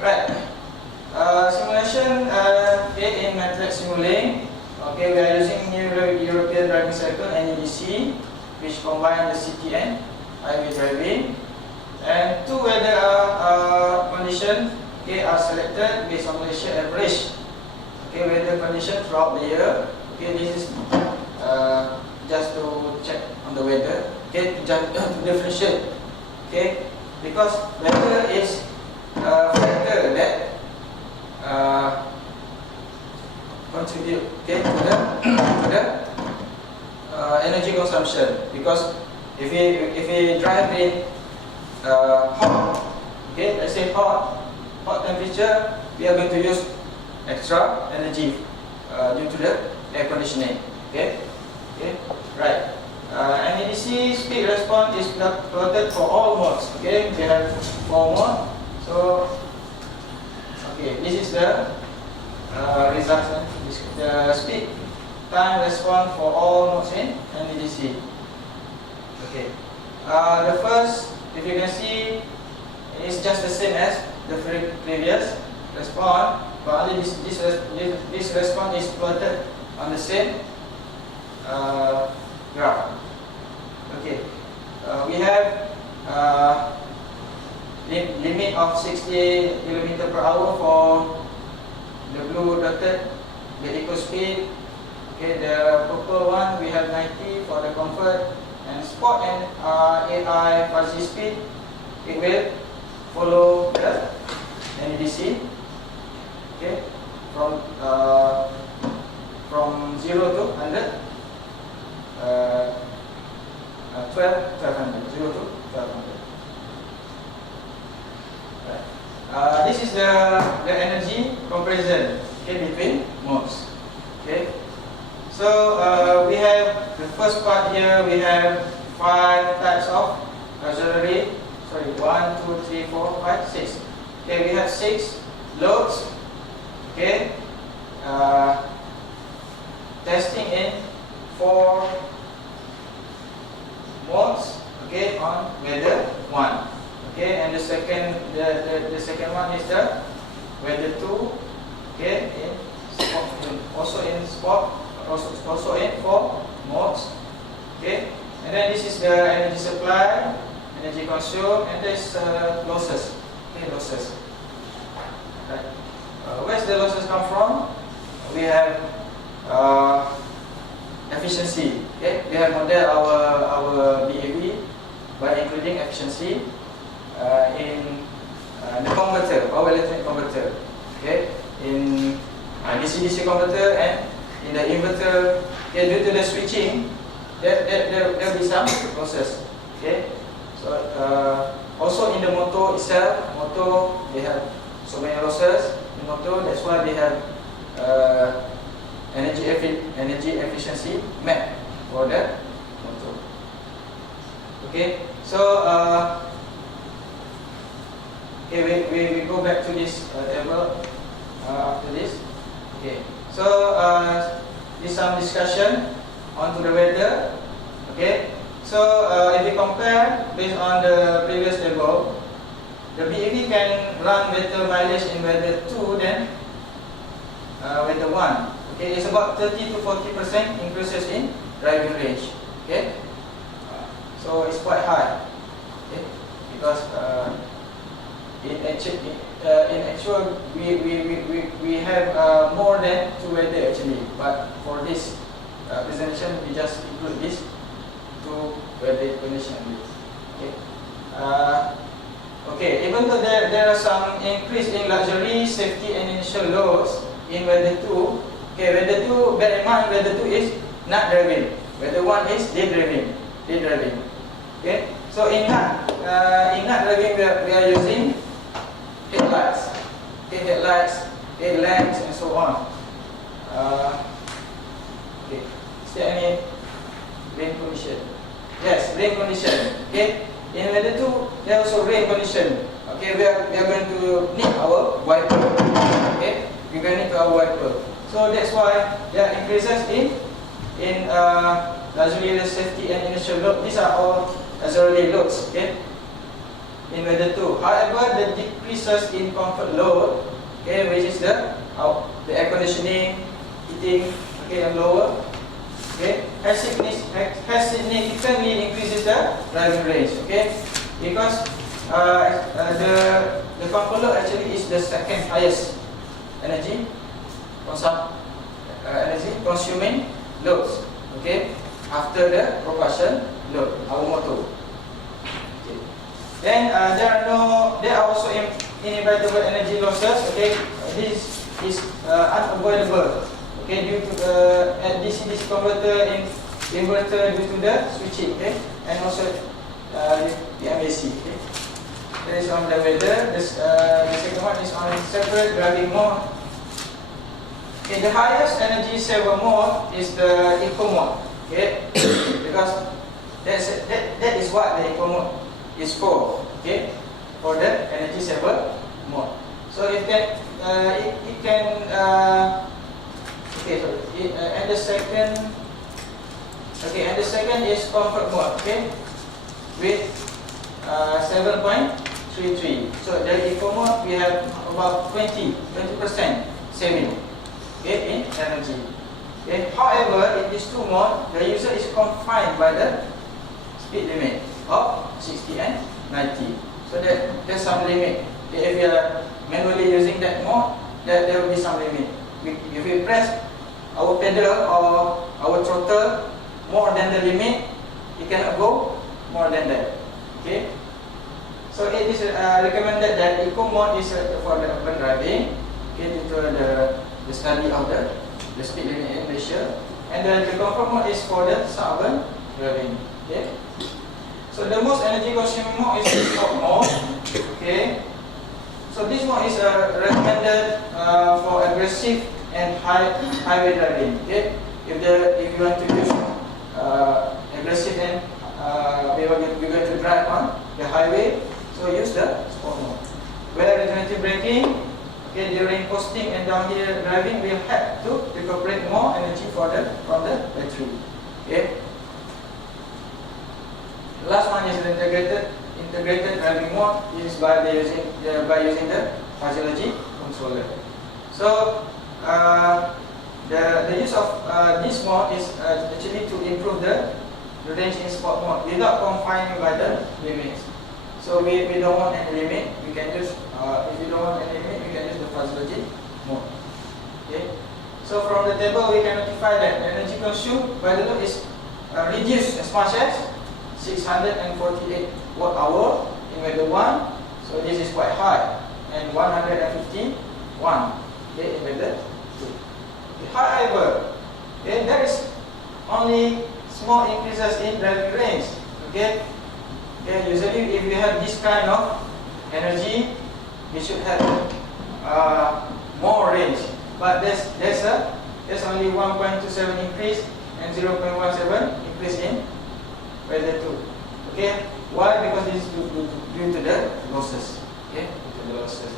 Right. Simulation in MATLAB Simulink. Okay, we are using New European Driving Cycle (NEDC), which combine the city and highway driving. And two weather conditions are selected based on Malaysia average. Okay, weather condition throughout the year. Okay, this is just to check on the weather. Okay, to differentiate. Okay, because weather is a factor that contribute to the energy consumption. Because if we drive in hot, okay, let's say hot temperature, we are going to use extra energy due to the air conditioning. Okay, right. NEDC speed response is plotted for all modes. Okay, we have 4 modes. So, okay, this is the result. The speed time response for all modes in NEDC. Okay, the first, if you can see, is just the same as the previous response, but only this response is plotted on the same graph. Okay, we have limit of 60 km per hour for the blue dotted, the eco speed. Okay, the purple one we have 90 for the comfort, and sport and AI fuzzy speed, it will follow the NEDC. Okay, from 0 to 100, 1200, 0 to 1200. This is the energy comparison, okay, between modes. Okay, so we have the first part here. We have 5 types of auxiliary. Sorry, 1, 2, 3, 4, 5, 6. Okay, we have 6 loads. Okay, testing in 4 modes. Okay, on weather 1. Okay, and the second one is the weather 2. Okay, in sport, also in sport, also in 4 modes. Okay, and then this is the energy supply, energy consumed, and this losses. Okay, losses. Right. Where's the losses come from? We have efficiency. Okay, we have model our BAV by including efficiency in the converter, power electronic converter. Okay, in DC-DC converter and in the inverter. Okay, due to the switching, there will be some losses. Okay, so also in the motor itself, they have so many losses in motor. That's why they have energy efficiency map for the motor. Okay, so okay, we go back to this table after this. Okay, so this some discussion onto the weather. Okay, so if we compare based on the previous table, the BEV can run better mileage in weather 2 than weather 1. Okay, it's about 30 to 40% increases in driving range. Okay, so it's quite high. Okay, because in actual we have more than 2 weather actually, but for this presentation we just include this 2 weather condition. Okay, okay. Even though there are some increase in luxury, safety, and initial loads in weather 2. Okay, weather 2, bear in mind, weather 2 is night driving. Weather 1 is day driving. Okay, so in night driving we are using headlights, headlamps, and so on. Okay, is there any rain condition? Yes, rain condition. Okay, in weather 2 there also rain condition. Okay, we are going to need our wiper. Okay, we are going to need our wiper. So that's why there are increases in luxury, safety, and initial load. These are all auxiliary loads. Okay, in weather 2. However, the decreases in comfort load, okay, which is the air conditioning, heating, okay, and lower, okay, has significantly increases the driving range. Okay, because the comfort load actually is the second highest energy consuming loads. Okay, after the propulsion load, our motor. Okay. Then there are also inevitable energy losses. Okay, this is unavoidable. Okay, due to DC-DC converter in inverter due to the switching. Okay, and also the MAC. Okay, that is on the weather. The second one is on separate driving mode. Okay, the highest energy saver mode is the eco mode. Okay, because that is what the eco mode is for. Okay, for the energy saver mode. So it can okay, sorry. And the second is comfort mode. Okay, with 7.33. So the eco mode we have about 20% saving. Okay, in energy. Okay. However, in these 2 modes, the user is confined by the speed limit of 60 and 90. So there's some limit If we are manually using that mode, there will be some limit. If we press our pedal or our throttle more than the limit, it cannot go more than that. Okay. So it is recommended that eco mode is for the urban driving, okay, due to the study of the speed limit in Malaysia, and then the comfort mode is for the suburban driving. Okay. So the most energy consuming mode is the sport mode. Okay. So this mode is recommended for aggressive and highway driving. Okay. If you want to use aggressive and we're going to drive on the highway, so use the sport mode. Where regenerative braking, okay, during coasting and downhill driving, we have to recuperate more energy from the battery. Okay. The last one is the integrated driving mode, is by using the physiology controller. So the use of this mode is actually to improve the range in sport mode without confining by the limits. So we don't want any limit. We can use if you don't want any limit, we can use the physiology mode. Okay. So from the table we can notify that the energy consumed by the load is reduced as much as 648 watt-hour in method 1. So this is quite high, and 151, okay, in method 2. However, okay, there is only small increases in driving range. Okay, usually if we have this kind of energy, we should have more range. But there's only 1.27 increase and 0.17 increase in method 2. Okay, why? Because this is due to the losses. Okay, due to the losses.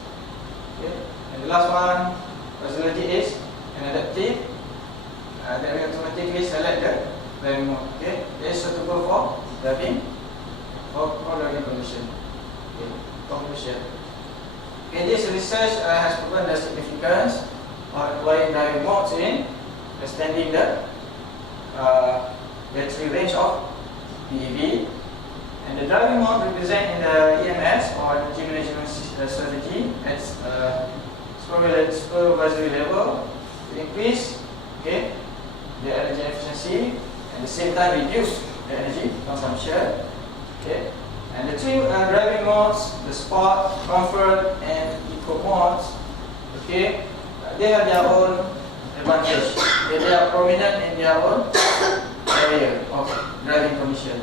Okay, and the last one, physiology is an adaptive. Then we automatically select the driving mode. Okay, it is suitable for driving condition. Okay, conclusion. Okay, this research has proven the significance of employing driving modes in extending the battery range of BEV, and the driving mode represent in the EMS or energy management strategy at supervisory level to increase, okay, the energy efficiency and at the same time reduce the energy consumption. Okay, and the three driving modes, the sport, comfort, and eco modes, okay, they have their own advantage. They are prominent in their own area of driving condition,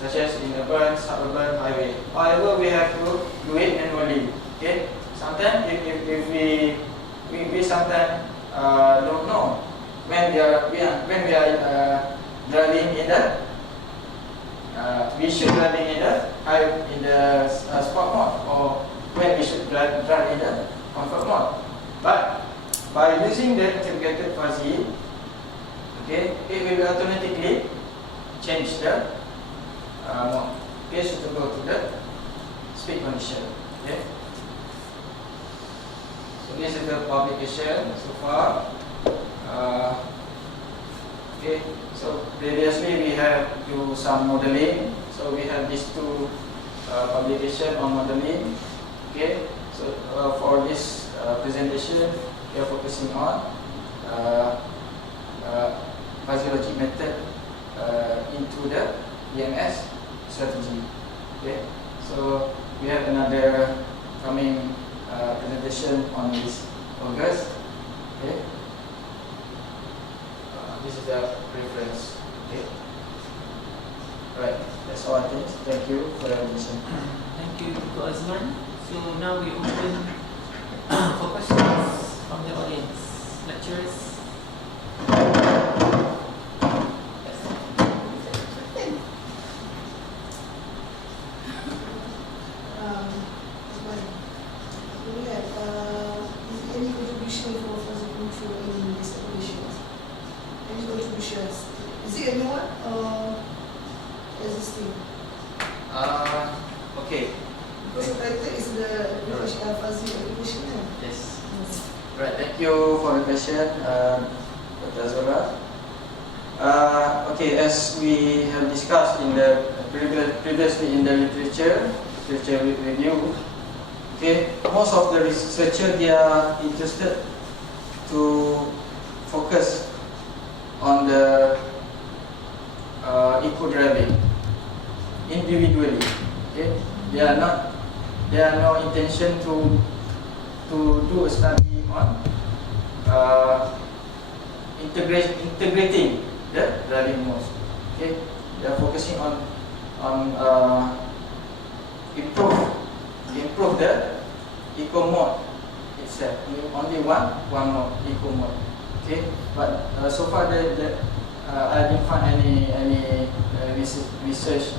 such as in urban, suburban, highway. However, we have to do it manually. Okay, sometimes if we sometimes don't know when we are driving in the we should driving in the sport mode, or when we should drive in the comfort mode. But by using the integrated fuzzy, okay, it will automatically change the mode, okay, suitable to the speed condition. Okay. So this is the publication so far. Okay. So previously we have do some modeling. So we have these two publication on modeling. Okay. So for this presentation, we are focusing on physiology method into the EMS strategy. Okay. So we have another coming presentation on this August. Okay. This is the reference. Okay. Right. That's all I think. Thank you for your attention. Thank you, Dr. Azman. So now we open for questions from the audience. Lecturers. Do you have any contribution for fuzzy control in these applications? Any contributions? Is it a new one or existing? Okay. Because I think it's the application, fuzzy application. Yes. Right. Thank you for the question, Dr. Zora. Okay, as we have discussed in the previously in the literature review, Okay, most of the researchers, they are interested to focus on the eco-driving individually. Okay, there are no intention to do a study on integrating the driving modes. Okay, they are focusing on improve the eco mode itself. Only one mode, eco mode. Okay, but so far I didn't find any research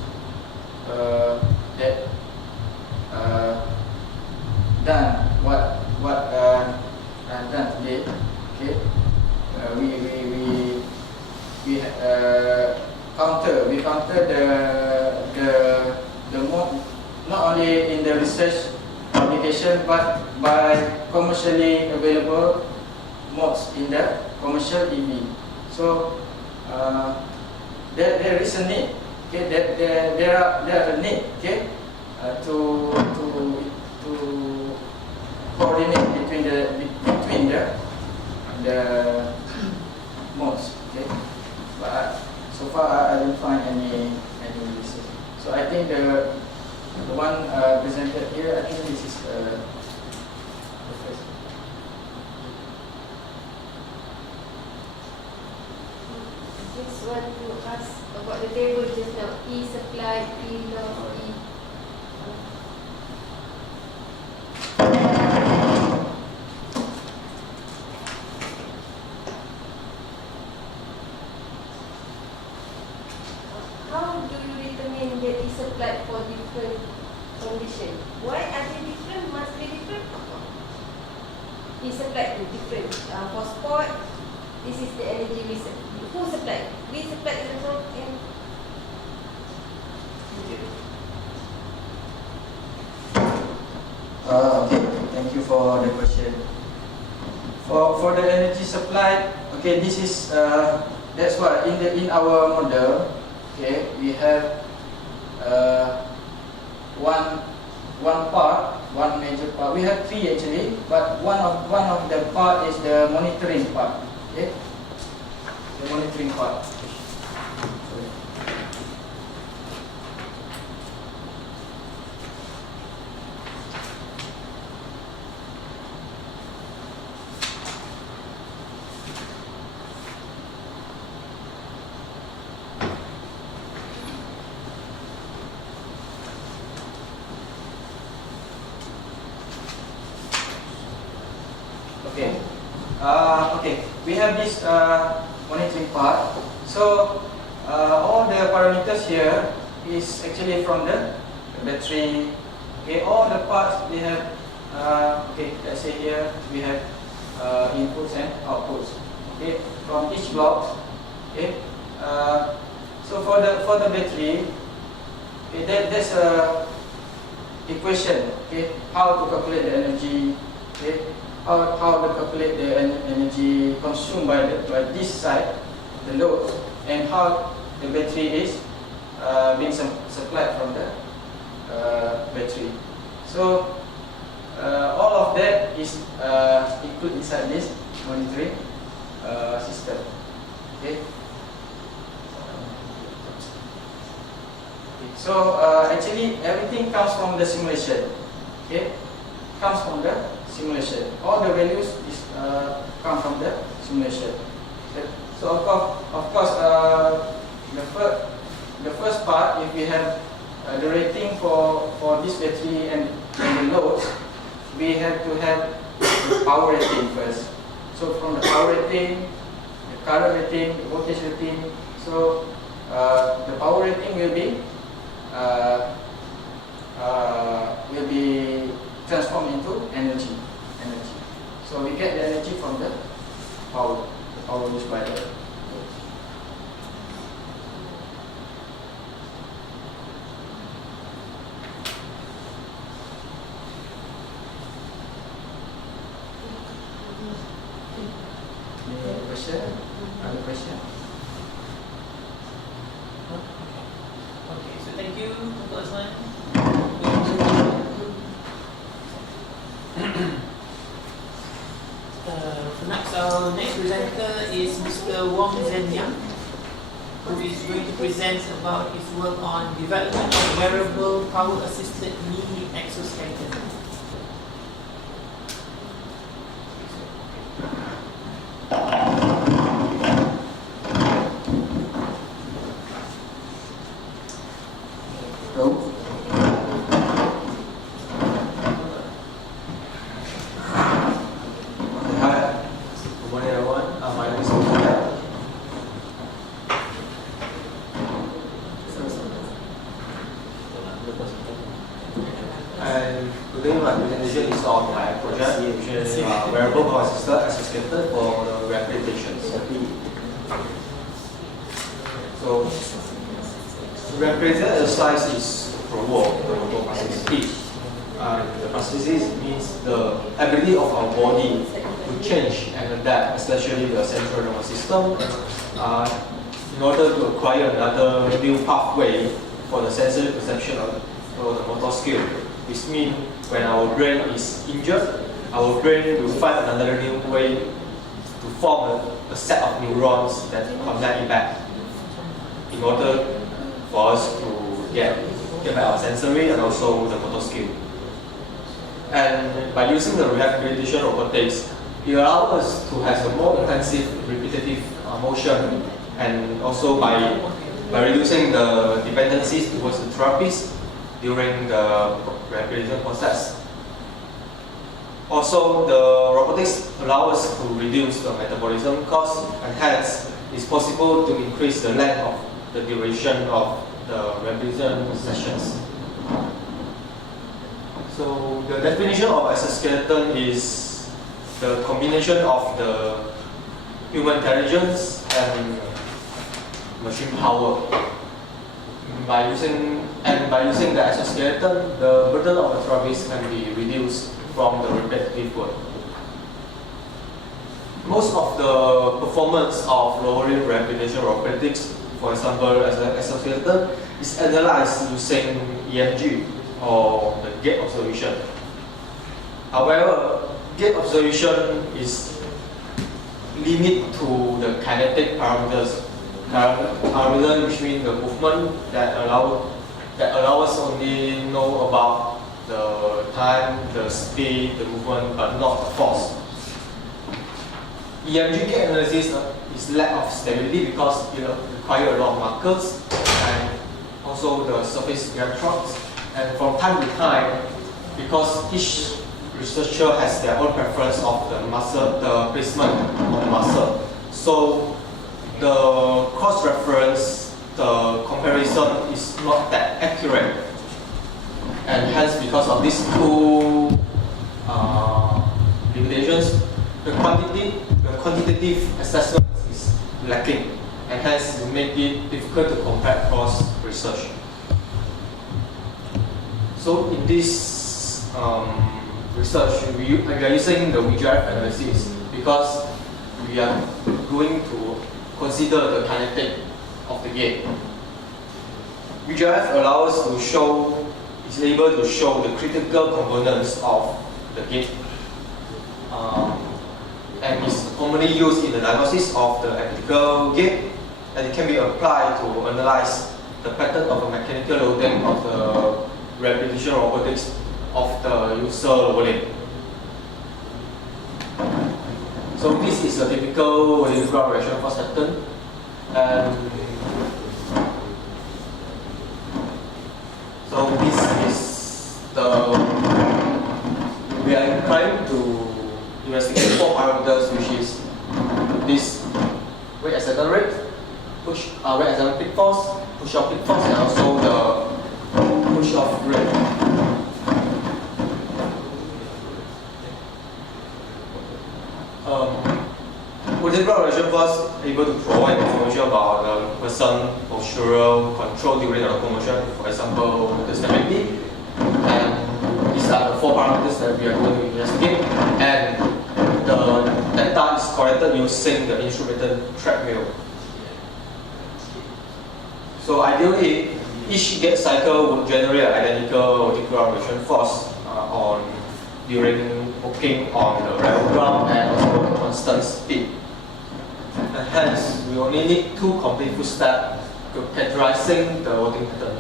that done what done today. Okay, we counter the mode not only in the research application but by commercially available modes in the commercial EV. So there is a need. Okay, there are a need. Okay, to coordinate between the modes. Okay, but so far I didn't find any research. So I think the one presented here, I think this is the first. Just want to ask about the table just now. E-supply, E-loss, E. How do you determine that is applied for different condition? Why are they different? Must be different? Is applied to different. For sport, this is the energy we supply. Who supplied? We supplied the whole and Okay, thank you for the question. For the energy supply, okay, this is that's why in our model, okay, we have one major part. We have three actually, but one of the part is the monitoring part. Okay, the monitoring part. Okay. Okay. We have this monitoring part. So all the parameters here is actually from the battery. Okay. All the parts they have. Okay. Let's say here we have inputs and outputs. Okay. From each block. Okay. So for the battery, okay, there's a equation. Okay. How to calculate the energy. Okay. How to calculate the energy consumed by this side, the load, and how the battery is being supplied from the battery. So all of that is included inside this monitoring system. Okay. So actually everything comes from the simulation. Okay, comes from the simulation. All the values is come from the simulation. Okay. So of course, the first part, if we have the rating for this battery and the loads, we have to have the power rating first. So from the power rating, the current rating, the voltage rating. So the power rating will be transformed into energy. So we get the energy from the power used by the load. Any question? Other question? Okay, so thank you, Dr. Osman. our next presenter is Mr. Wong Zen Yang, who is going to present about his work on development of wearable power-assisted knee exoskeleton. Hello. Hi. Good morning, everyone. My name is Muhammad. And today my presentation is on my project, which is wearable power assisted exoskeleton for the rehabilitation. So, rehabilitation exercise is promote the neuroplasticity. The plasticity means the ability of our body to change and adapt, especially the central nervous system, in order to acquire another new pathway for the sensory perception of the motor skill. Which means when our brain is injured, our brain will find another new way to form a set of neurons that connect it back in order for us to get back our sensory and also the motor skill. And by using the rehabilitation robotics, it allows us to have a more intensive repetitive motion, and also by reducing the dependencies towards the therapies during the rehabilitation process. Also, the robotics allow us to reduce the metabolism cost, and hence it's possible to increase the length of the duration of the rehabilitation sessions. So the definition of exoskeleton is the combination of the human intelligence and machine power. By using the exoskeleton, the burden of the therapies can be reduced from the repetitive work. Most of the performance of lowering rehabilitation robotics, for example, as an exoskeleton, is analyzed using EMG or the gait observation. However, gait observation is limited to the kinetic parameters. Parameter, which means the movement that allow us only know about the time, the speed, the movement, but not the force. EMG gait analysis is lack of stability because it requires a lot of markers and also the surface electrodes. And from time to time, because each researcher has their own preference of the muscle, the placement of the muscle. So the cross-reference, the comparison is not that accurate. And hence, because of these two limitations, the quantitative assessment is lacking, and hence it make it difficult to compare cross research. So in this research, we are using the VGRF analysis because we are going to consider the kinetic of the gait. VGRF allows us to show, is able to show the critical components of the gait, and is commonly used in the diagnosis of the elliptical gait, and it can be applied to analyze the pattern of the mechanical loading of the rehabilitation robotics of the user loading. So this is a typical vertebral reaction force pattern, and so this is the, we are trying to investigate 4 parameters, which is this weight accelerate, weight accelerating force, push off force, and also the push off rate. Vertebral reaction force able to provide information about the person postural control during the locomotion, for example, the stability. And these are the 4 parameters that we are going to investigate. And the data is collected using the instrumented treadmill. So ideally, each gait cycle would generate an identical vertebral reaction force during walking on the level ground and also constant speed. And hence, we only need two complete footsteps to characterizing the working pattern.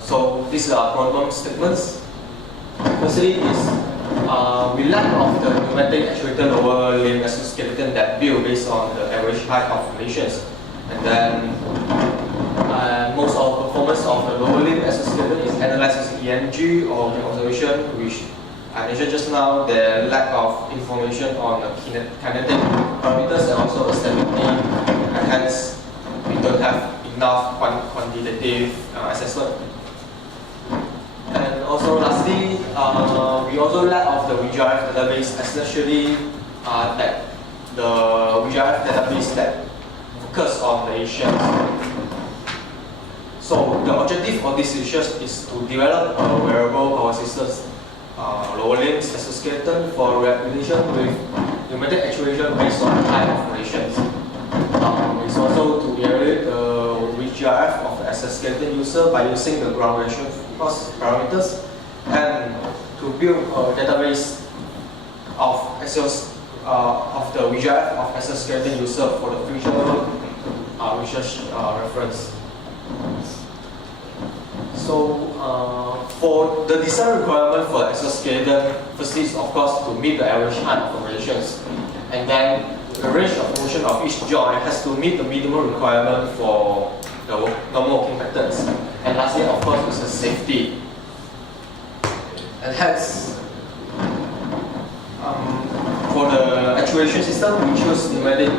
So these are problem statements. Firstly is we lack of the pneumatic actuator lower limb exoskeleton that build based on the average height of formations. And then most of the performance of the lower limb exoskeleton is analyzed using EMG or the observation, which I mentioned just now, the lack of information on the kinetic parameters and also the stability, and hence we don't have enough quantitative assessment. And also lastly, we also lack of the VGRF database, especially that the VGRF database that focus on the Asians. So the objective of this research is to develop a wearable power systems, lower limbs exoskeleton for rehabilitation with pneumatic actuation based on high operations. It's also to evaluate the VGRF of the exoskeleton user by using the ground ratio cost parameters, and to build a database of the VGRF of exoskeleton user for the future research reference. So for the design requirement for exoskeleton, firstly is of course to meet the average height of formations, and then the range of motion of each joint has to meet the minimum requirement for the normal working patterns. And lastly, of course, is the safety. And hence, for the actuation system, we choose pneumatic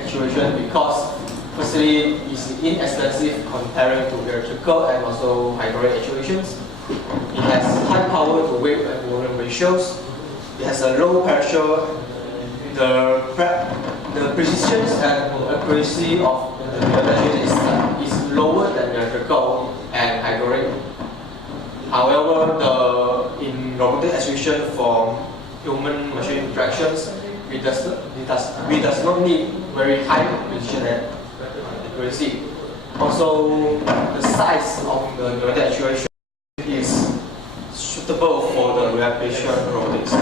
actuation because firstly, it's inexpensive comparing to electrical and also hydraulic actuations. It has high power to weight and volume ratios. It has a low pressure. The precision and accuracy of the actuation is lower than electrical and hydraulic. However, in robotic actuation for human-machine interactions, we does not need very high precision and accuracy. Also, the size of the pneumatic actuation is suitable for the rehabilitation robotics.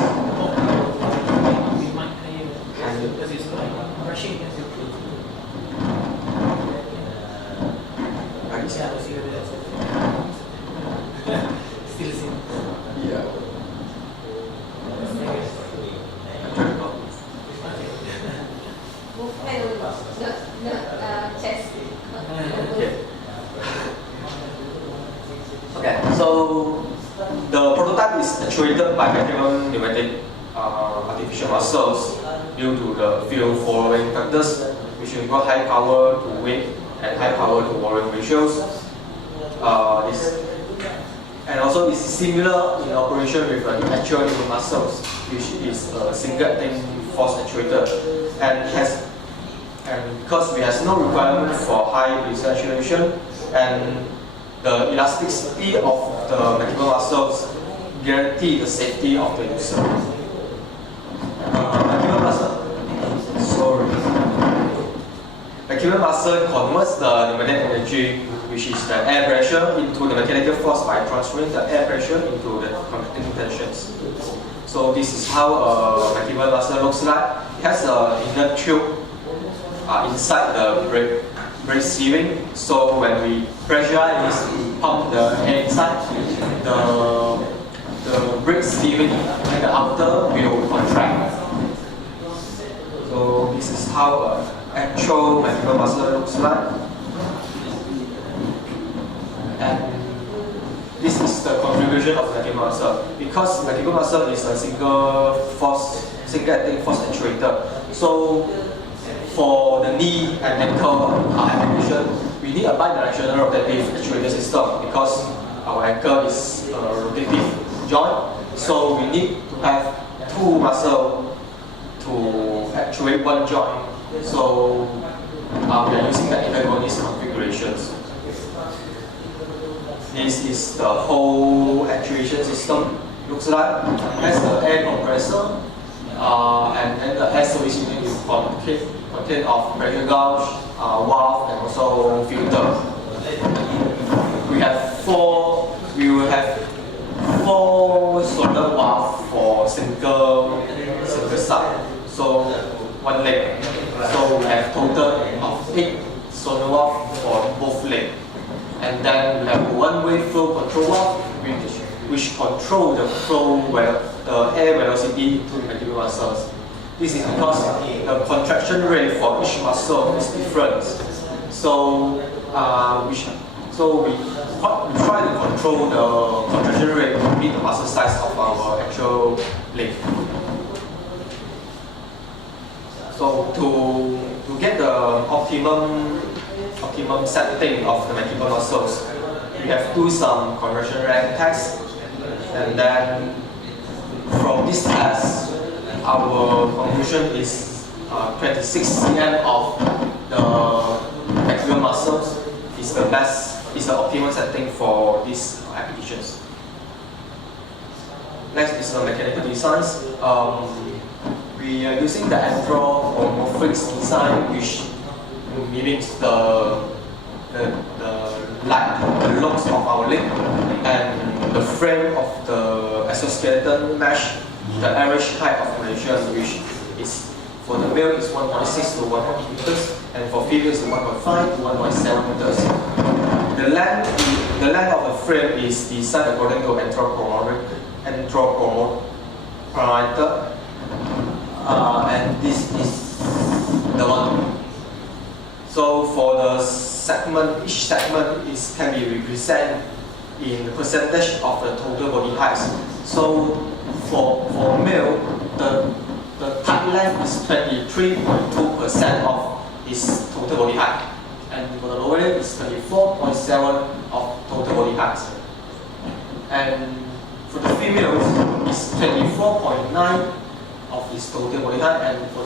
Okay, so the prototype is actuated by maximum pneumatic artificial muscles due to the field following factors, which involve high power to weight and high power to volume ratios. And also it's similar in operation with the actual human muscles, which is a single-acting force actuator, and because we have no requirement for high actuation, and the elasticity of the maximal muscles guarantee the safety of the user. Maximal muscle converts the pneumatic energy, which is the air pressure, into the mechanical force by transferring the air pressure into the contracting tensions. So this is how a maximal muscle looks like. It has an inner tube inside the brake sleeving. So when we pressurize, we pump the air inside, the brake sleeving and the outer will contract. So this is how actual maximal muscle looks like. And this is the configuration of maximal muscle. Because maximal muscle is a single-acting force actuator. So for the knee and ankle application, we need a bidirectional rotative actuator system because our ankle is a rotative joint. So we need to have two muscles to actuate one joint. So we are using the antagonist configurations. This is the whole actuation system. Looks like has the air compressor, and then the air service unit is contain of pressure gauge, valve, and also filter. We will have four solder valve for single one leg. So we have total of 8 solenoid valves for both legs. And then we have one-way flow control valve, which control the flow, the air velocity into the mandibular muscles. This is because the contraction rate for each muscle is different. So we try to control the contraction rate to meet the muscle size of our actual leg. So to get the optimum setting of the mandibular muscles, we have to do some contraction rate tests, and then from this test, our conclusion is 26 cm of the mandibular muscles is the optimal setting for these applications. Next is the mechanical designs. We are using the anthropomorphic design, which mimics the locks of our leg, and the frame of the exoskeleton match the average height of Malaysia, which is for the male is 1.6 to 1.8 meters, and for females is 1.5 to 1.7 meters. The length of the frame is designed according to anthropomorphic parameter, and this is the one. So for the segment, each segment can be represented in the percentage of the total body height. So for male, the thigh length is 23.2% of his total body height, and for the lower leg is 24.7% of total body height. And for the females, it's 24.9% of his total body height, and for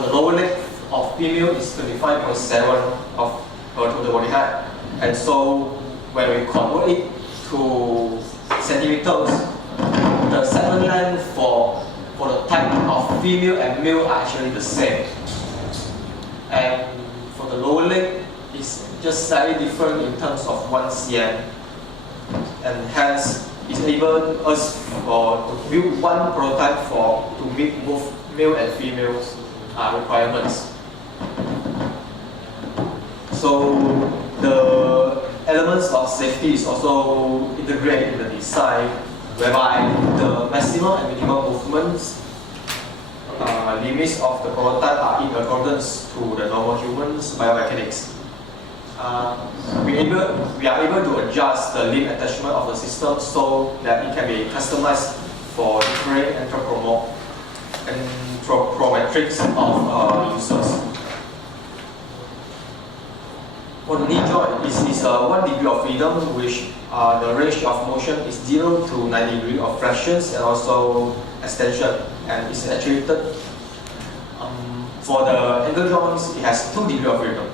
the lower leg of female is 25.7% of her total body height. And so when we convert it to centimeters, the segment length for the type of female and male are actually the same. And for the lower leg, it's just slightly different in terms of 1 cm, and hence it's able us to build one prototype to meet both male and female's requirements. So the elements of safety is also integrated in the design, whereby the maximum and minimum movements limits of the prototype are in accordance to the normal human's biomechanics. We are able to adjust the limb attachment of the system so that it can be customized for different anthropometrics of users. For the knee joint, it is 1 degree of freedom, which the range of motion is 0 to 90 degrees of flexions and also extension, and is actuated. For the ankle joints, it has 2 degrees of freedom.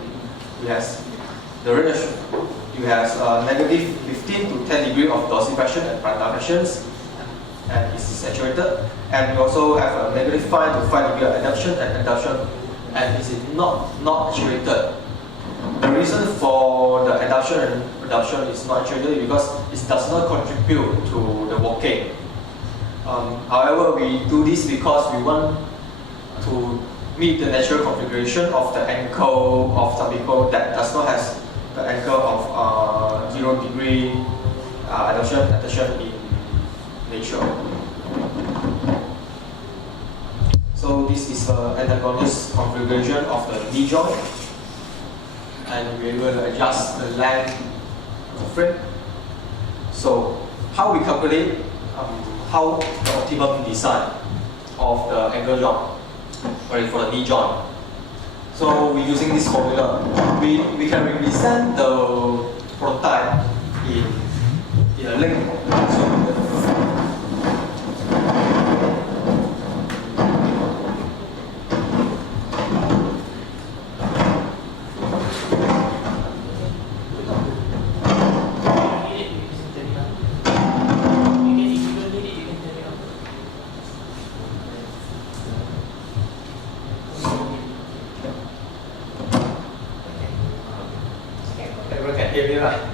It has the range. It has negative 15 to 10 degrees of dorsiflexion and plantar flexions, and it is actuated. And we also have a negative 5 to 5 degrees of adduction and adduction, and it is not actuated. The reason for the adduction and reduction is not actuated is because it does not contribute to the walking. However, we do this because we want to meet the natural configuration of the ankle of some people that does not have the ankle of 0 degree adduction in nature. So this is the antagonist configuration of the knee joint, and we will adjust the length of the frame. So how we calculate how the optimum design of the ankle joint, for the knee joint. So we're using this formula. We can represent the prototype in a link. So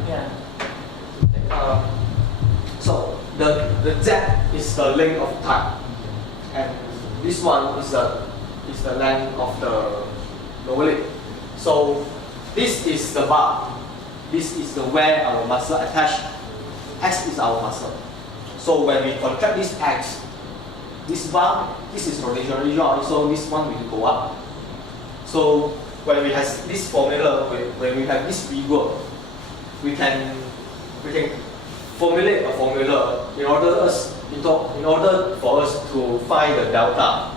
Yeah. So the Z is the length of thigh, and this one is is the length of the lower leg. So this is the bar. This is the where our muscle attached. X is our muscle. So when we contract this X, this bar, this is rotationary joint, so this one will go up. So when we have this formula, when we have this figure, we can formulate a formula in order for us to find the delta,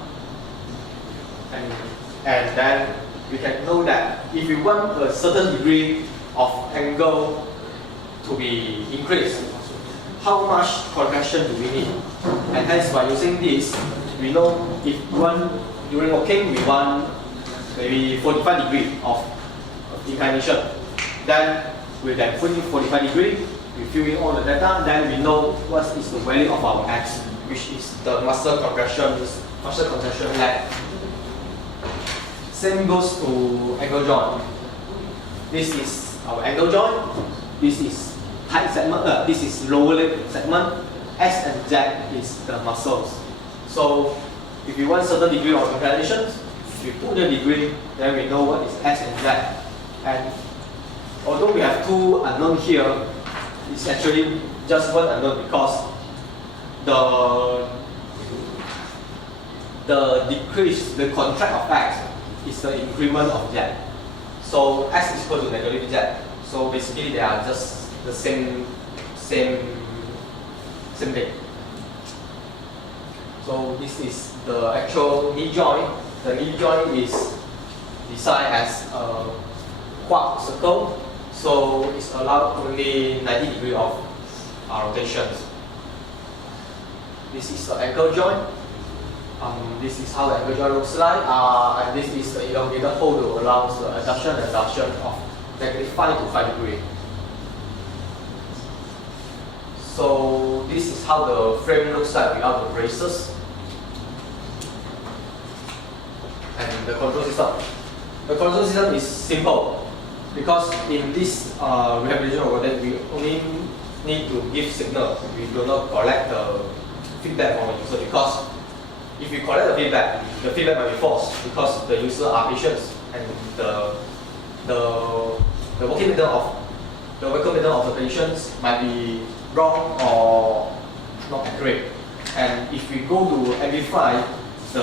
and then we can know that if we want a certain degree of angle to be increased, how much contraction do we need? And hence by using this, we know if we want, during walking we want maybe 45 degrees of inclination. Then with that 45 degrees, we fill in all the data, then we know what is the value of our X, which is the muscle contraction length. Same goes to ankle joint. This is our ankle joint. This is tight segment. This is lower leg segment. S and Z is the muscles. So if you want certain degree of inclination, we put the degree, then we know what is S and Z. And although we have two unknown here, it's actually just one unknown because the decrease, the contract of X is the increment of Z. So X is equal to negative Z. So basically they are just the same thing. So this is the actual knee joint. The knee joint is designed as a quark circle. So it's allowed only 90 degrees of rotations. This is the ankle joint. This is how the ankle joint looks like. And this is the elongated hole that allows the adduction and abduction of -5 to 5 degrees. So this is how the frame looks like without the braces. And the control system. The control system is simple because in this rehabilitation robotic, we only need to give signal. We do not collect the feedback from the user because if we collect the feedback might be false because the user are patients and the working method of the patients might be wrong or not accurate. And if we go to amplify the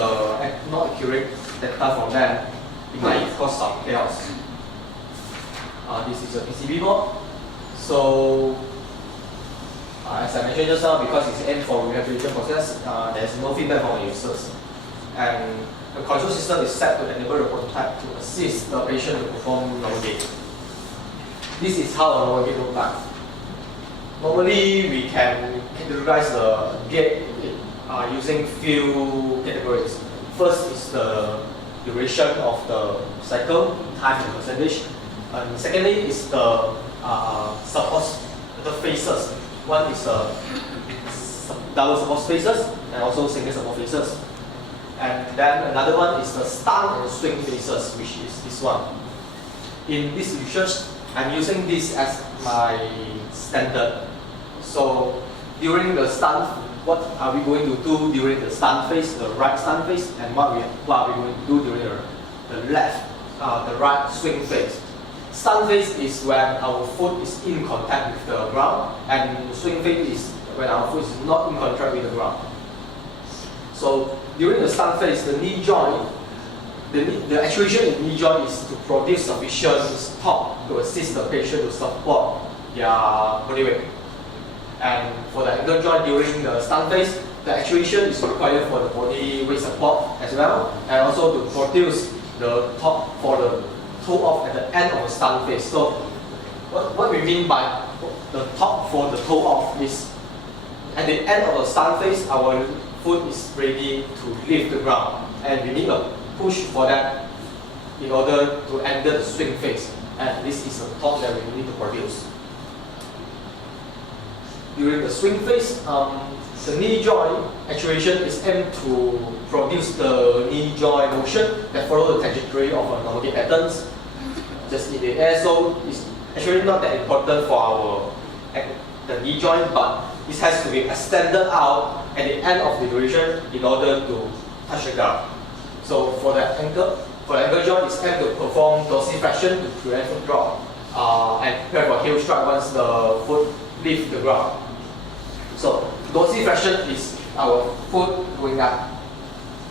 not accurate data from them, it might cause some chaos. This is a PCB board. So as I mentioned just now, because it's aimed for rehabilitation process, there's no feedback from the users. And the control system is set to enable the prototype to assist the patient to perform normal gait. This is how a normal gait looks like. Normally, we can categorize the gait using few categories. First is the duration of the cycle, time and percentage. And secondly is the support, the phases. One is double support phases and also single support phases. And then another one is the start and swing phases, which is this one. In this research, I'm using this as my standard. So during the start, what are we going to do during the start phase, the right start phase, and what are we going to do during the right swing phase? Start phase is when our foot is in contact with the ground, and swing phase is when our foot is not in contact with the ground. So during the start phase, the knee joint, the actuation in knee joint is to produce sufficient torque to assist the patient to support their body weight. And for the ankle joint during the start phase, the actuation is required for the body weight support as well, and also to produce the torque for the toe off at the end of the start phase. So what we mean by the torque for the toe off is at the end of the start phase, our foot is ready to leave the ground, and we need a push for that in order to enter the swing phase. And this is the torque that we need to produce. During the swing phase, the knee joint actuation is aimed to produce the knee joint motion that follow the trajectory of a normal gait patterns just in the air. So it's actually not that important for the knee joint, but it has to be extended out at the end of the duration in order to touch the ground. So for the ankle joint, it's aimed to perform dorsiflexion to prevent foot drop, and prepare for heel strike once the foot leaves the ground. So dorsiflexion is our foot going up.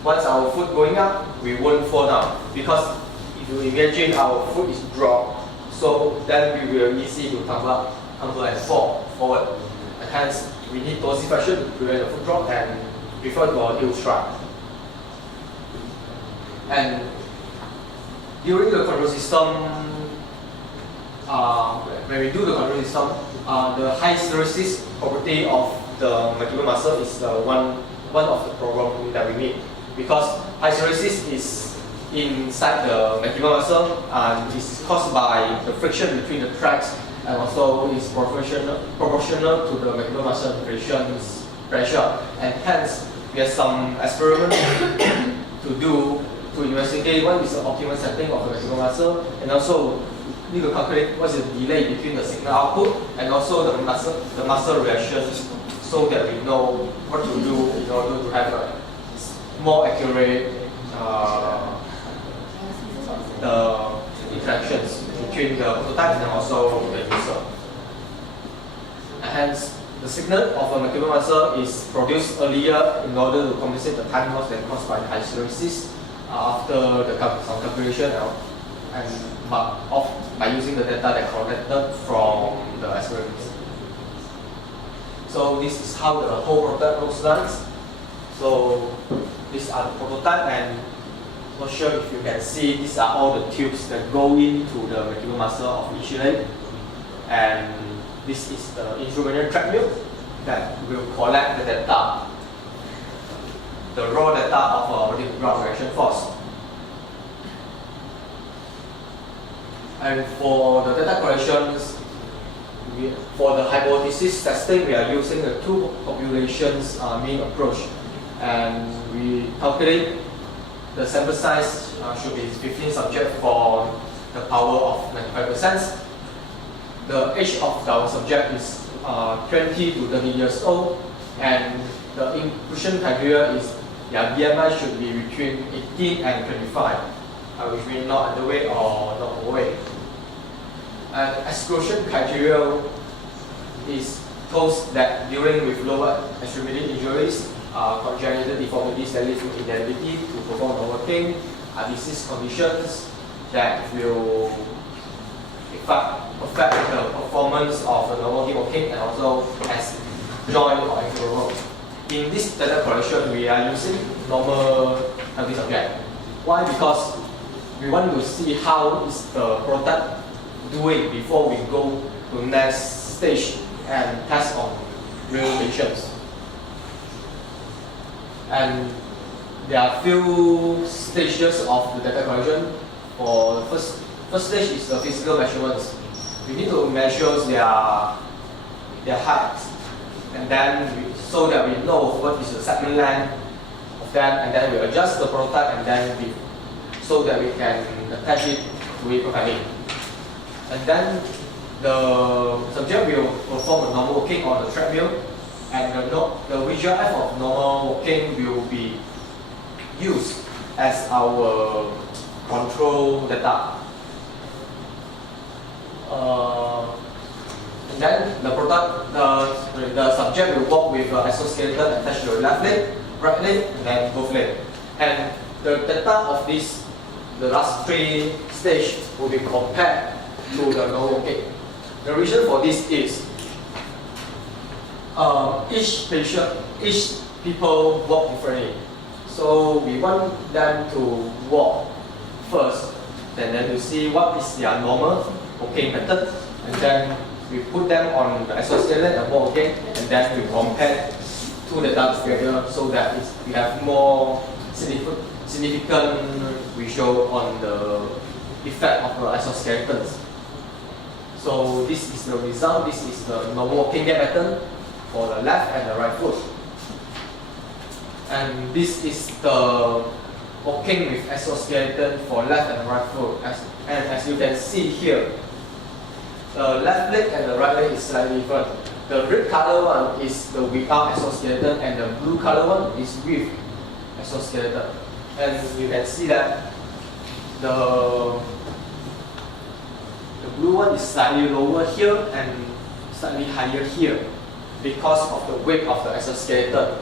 Once our foot going up, we won't fall down, because if you imagine our foot is dropped, so then we will easy to tumble and fall forward. And hence, we need dorsiflexion to prevent the foot drop and prefer to our heel strike. And during the control system, when we do the control system, the high hysteresis property of the maximal muscle is one of the problem that we need, because high hysteresis is inside the maximal muscle and is caused by the friction between the tracts, and also is proportional to the maximal muscle pressure, and hence we have some experiments to do to investigate what is the optimal setting of the maximal muscle, and also need to calculate what is the delay between the signal output and also the muscle reactions, so that we know what to do in order to have a more accurate the interactions between the prototype and also the user. And hence, the signal of a maximal muscle is produced earlier in order to compensate the time loss that caused by the hysteresis after some calculation by using the data that collected from the experiments. So this is how the whole prototype looks like. So these are the prototype, and not sure if you can see, these are all the tubes that go into the maximal muscle of each leg. And this is the instrumental treadmill that will collect the data, the raw data of the ground reaction force. And for the data collections, for the hypothesis testing, we are using the two populations mean approach. And we calculate the sample size should be 15 subjects for the power of 95%. The age of our subject is 20 to 30 years old, and the inclusion criteria is BMI should be between 18 and 25, which means not underweight or not overweight. And exclusion criteria is those that dealing with lower extremity injuries, congenital deformities that lead to inability to perform normal walking, disease conditions that will affect the performance of the normal walking, and also has joint or ankle roll. In this data collection, we are using normal healthy subject. Why? Because we want to see how is the product doing before we go to next stage and test on real patients. And there are few stages of the data collection. For the first stage is the physical measurements. We need to measure their height, and then so that we know what is the segment length of them, and then we adjust the prototype, and then so that we can attach it to it perfectly. And then the subject will perform a normal walking on the treadmill, and the VGRF of normal walking will be used as our control data. And then the subject will walk with an exoskeleton attached to the left leg, right leg, and then both legs. And the data of the last three stages will be compared to the normal walking. The reason for this is each people walk differently. So we want them to walk first, and then to see what is their normal walking method, and then we put them on the exoskeleton and walk again, and then we compare two data together so that we have more significant visual on the effect of the exoskeletons. So this is the result. This is the normal walking gait pattern for the left and the right foot. And this is the walking with exoskeleton for left and right foot. And as you can see here, the left leg and the right leg is slightly different. The red color one is the without exoskeleton, and the blue color one is with exoskeleton. And you can see that the blue one is slightly lower here and slightly higher here because of the weight of the exoskeleton.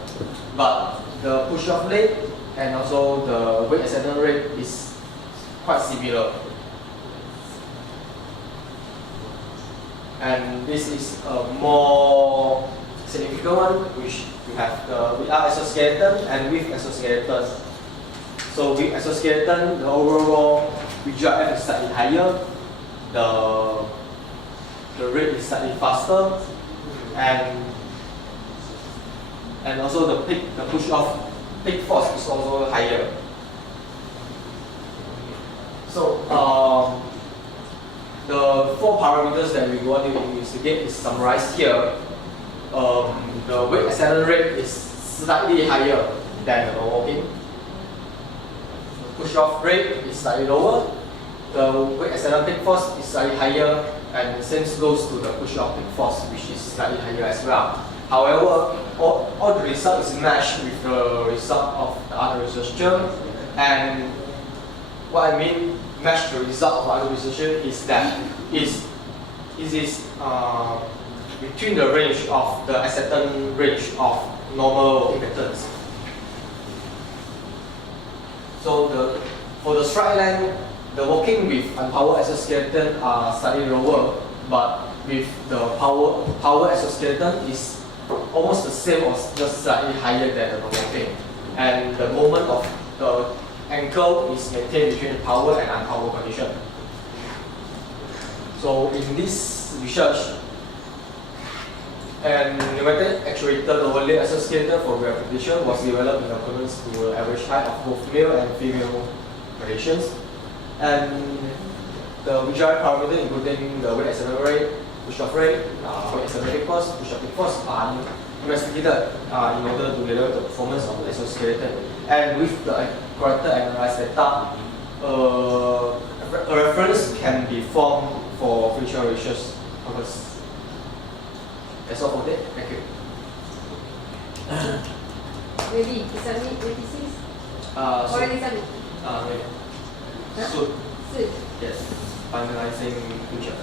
But the push-off rate and also the weight acceptance rate is quite similar. And this is a more significant one, which we have without exoskeleton and with exoskeleton. So with exoskeleton, the overall visual F is slightly higher, the rate is slightly faster, and also the push-off peak force is also higher. So the 4 parameters that we want to investigate is summarized here. The weight acceptance rate is slightly higher than the normal walking. Push-off rate is slightly lower. The weight acceptance peak force is slightly higher, and the same goes to the push-off peak force, which is slightly higher as well. However, all the result is matched with the result of the other researcher, and what I mean match the result of other researcher is that it is between the range of the acceptance range of normal walking patterns. So for the stride length, the walking with unpowered exoskeleton are slightly lower, but with the power exoskeleton is almost the same or just slightly higher than the normal walking. And the moment of the ankle is maintained between power and unpowered condition. So in this research, an pneumatic actuated lower leg exoskeleton for rehabilitation was developed in accordance to the average height of both male and female patients. And the visual parameters including the weight acceptance rate, push-off rate, weight accelerating force, push-off force are investigated in order to evaluate the performance of the exoskeleton. And with the corrected analyzed data, a reference can be formed for future research purposes. That's all for today. Thank you. Ready to submit 26? Already submit? Maybe. Huh? Soon. Soon? Yes. Finalizing future.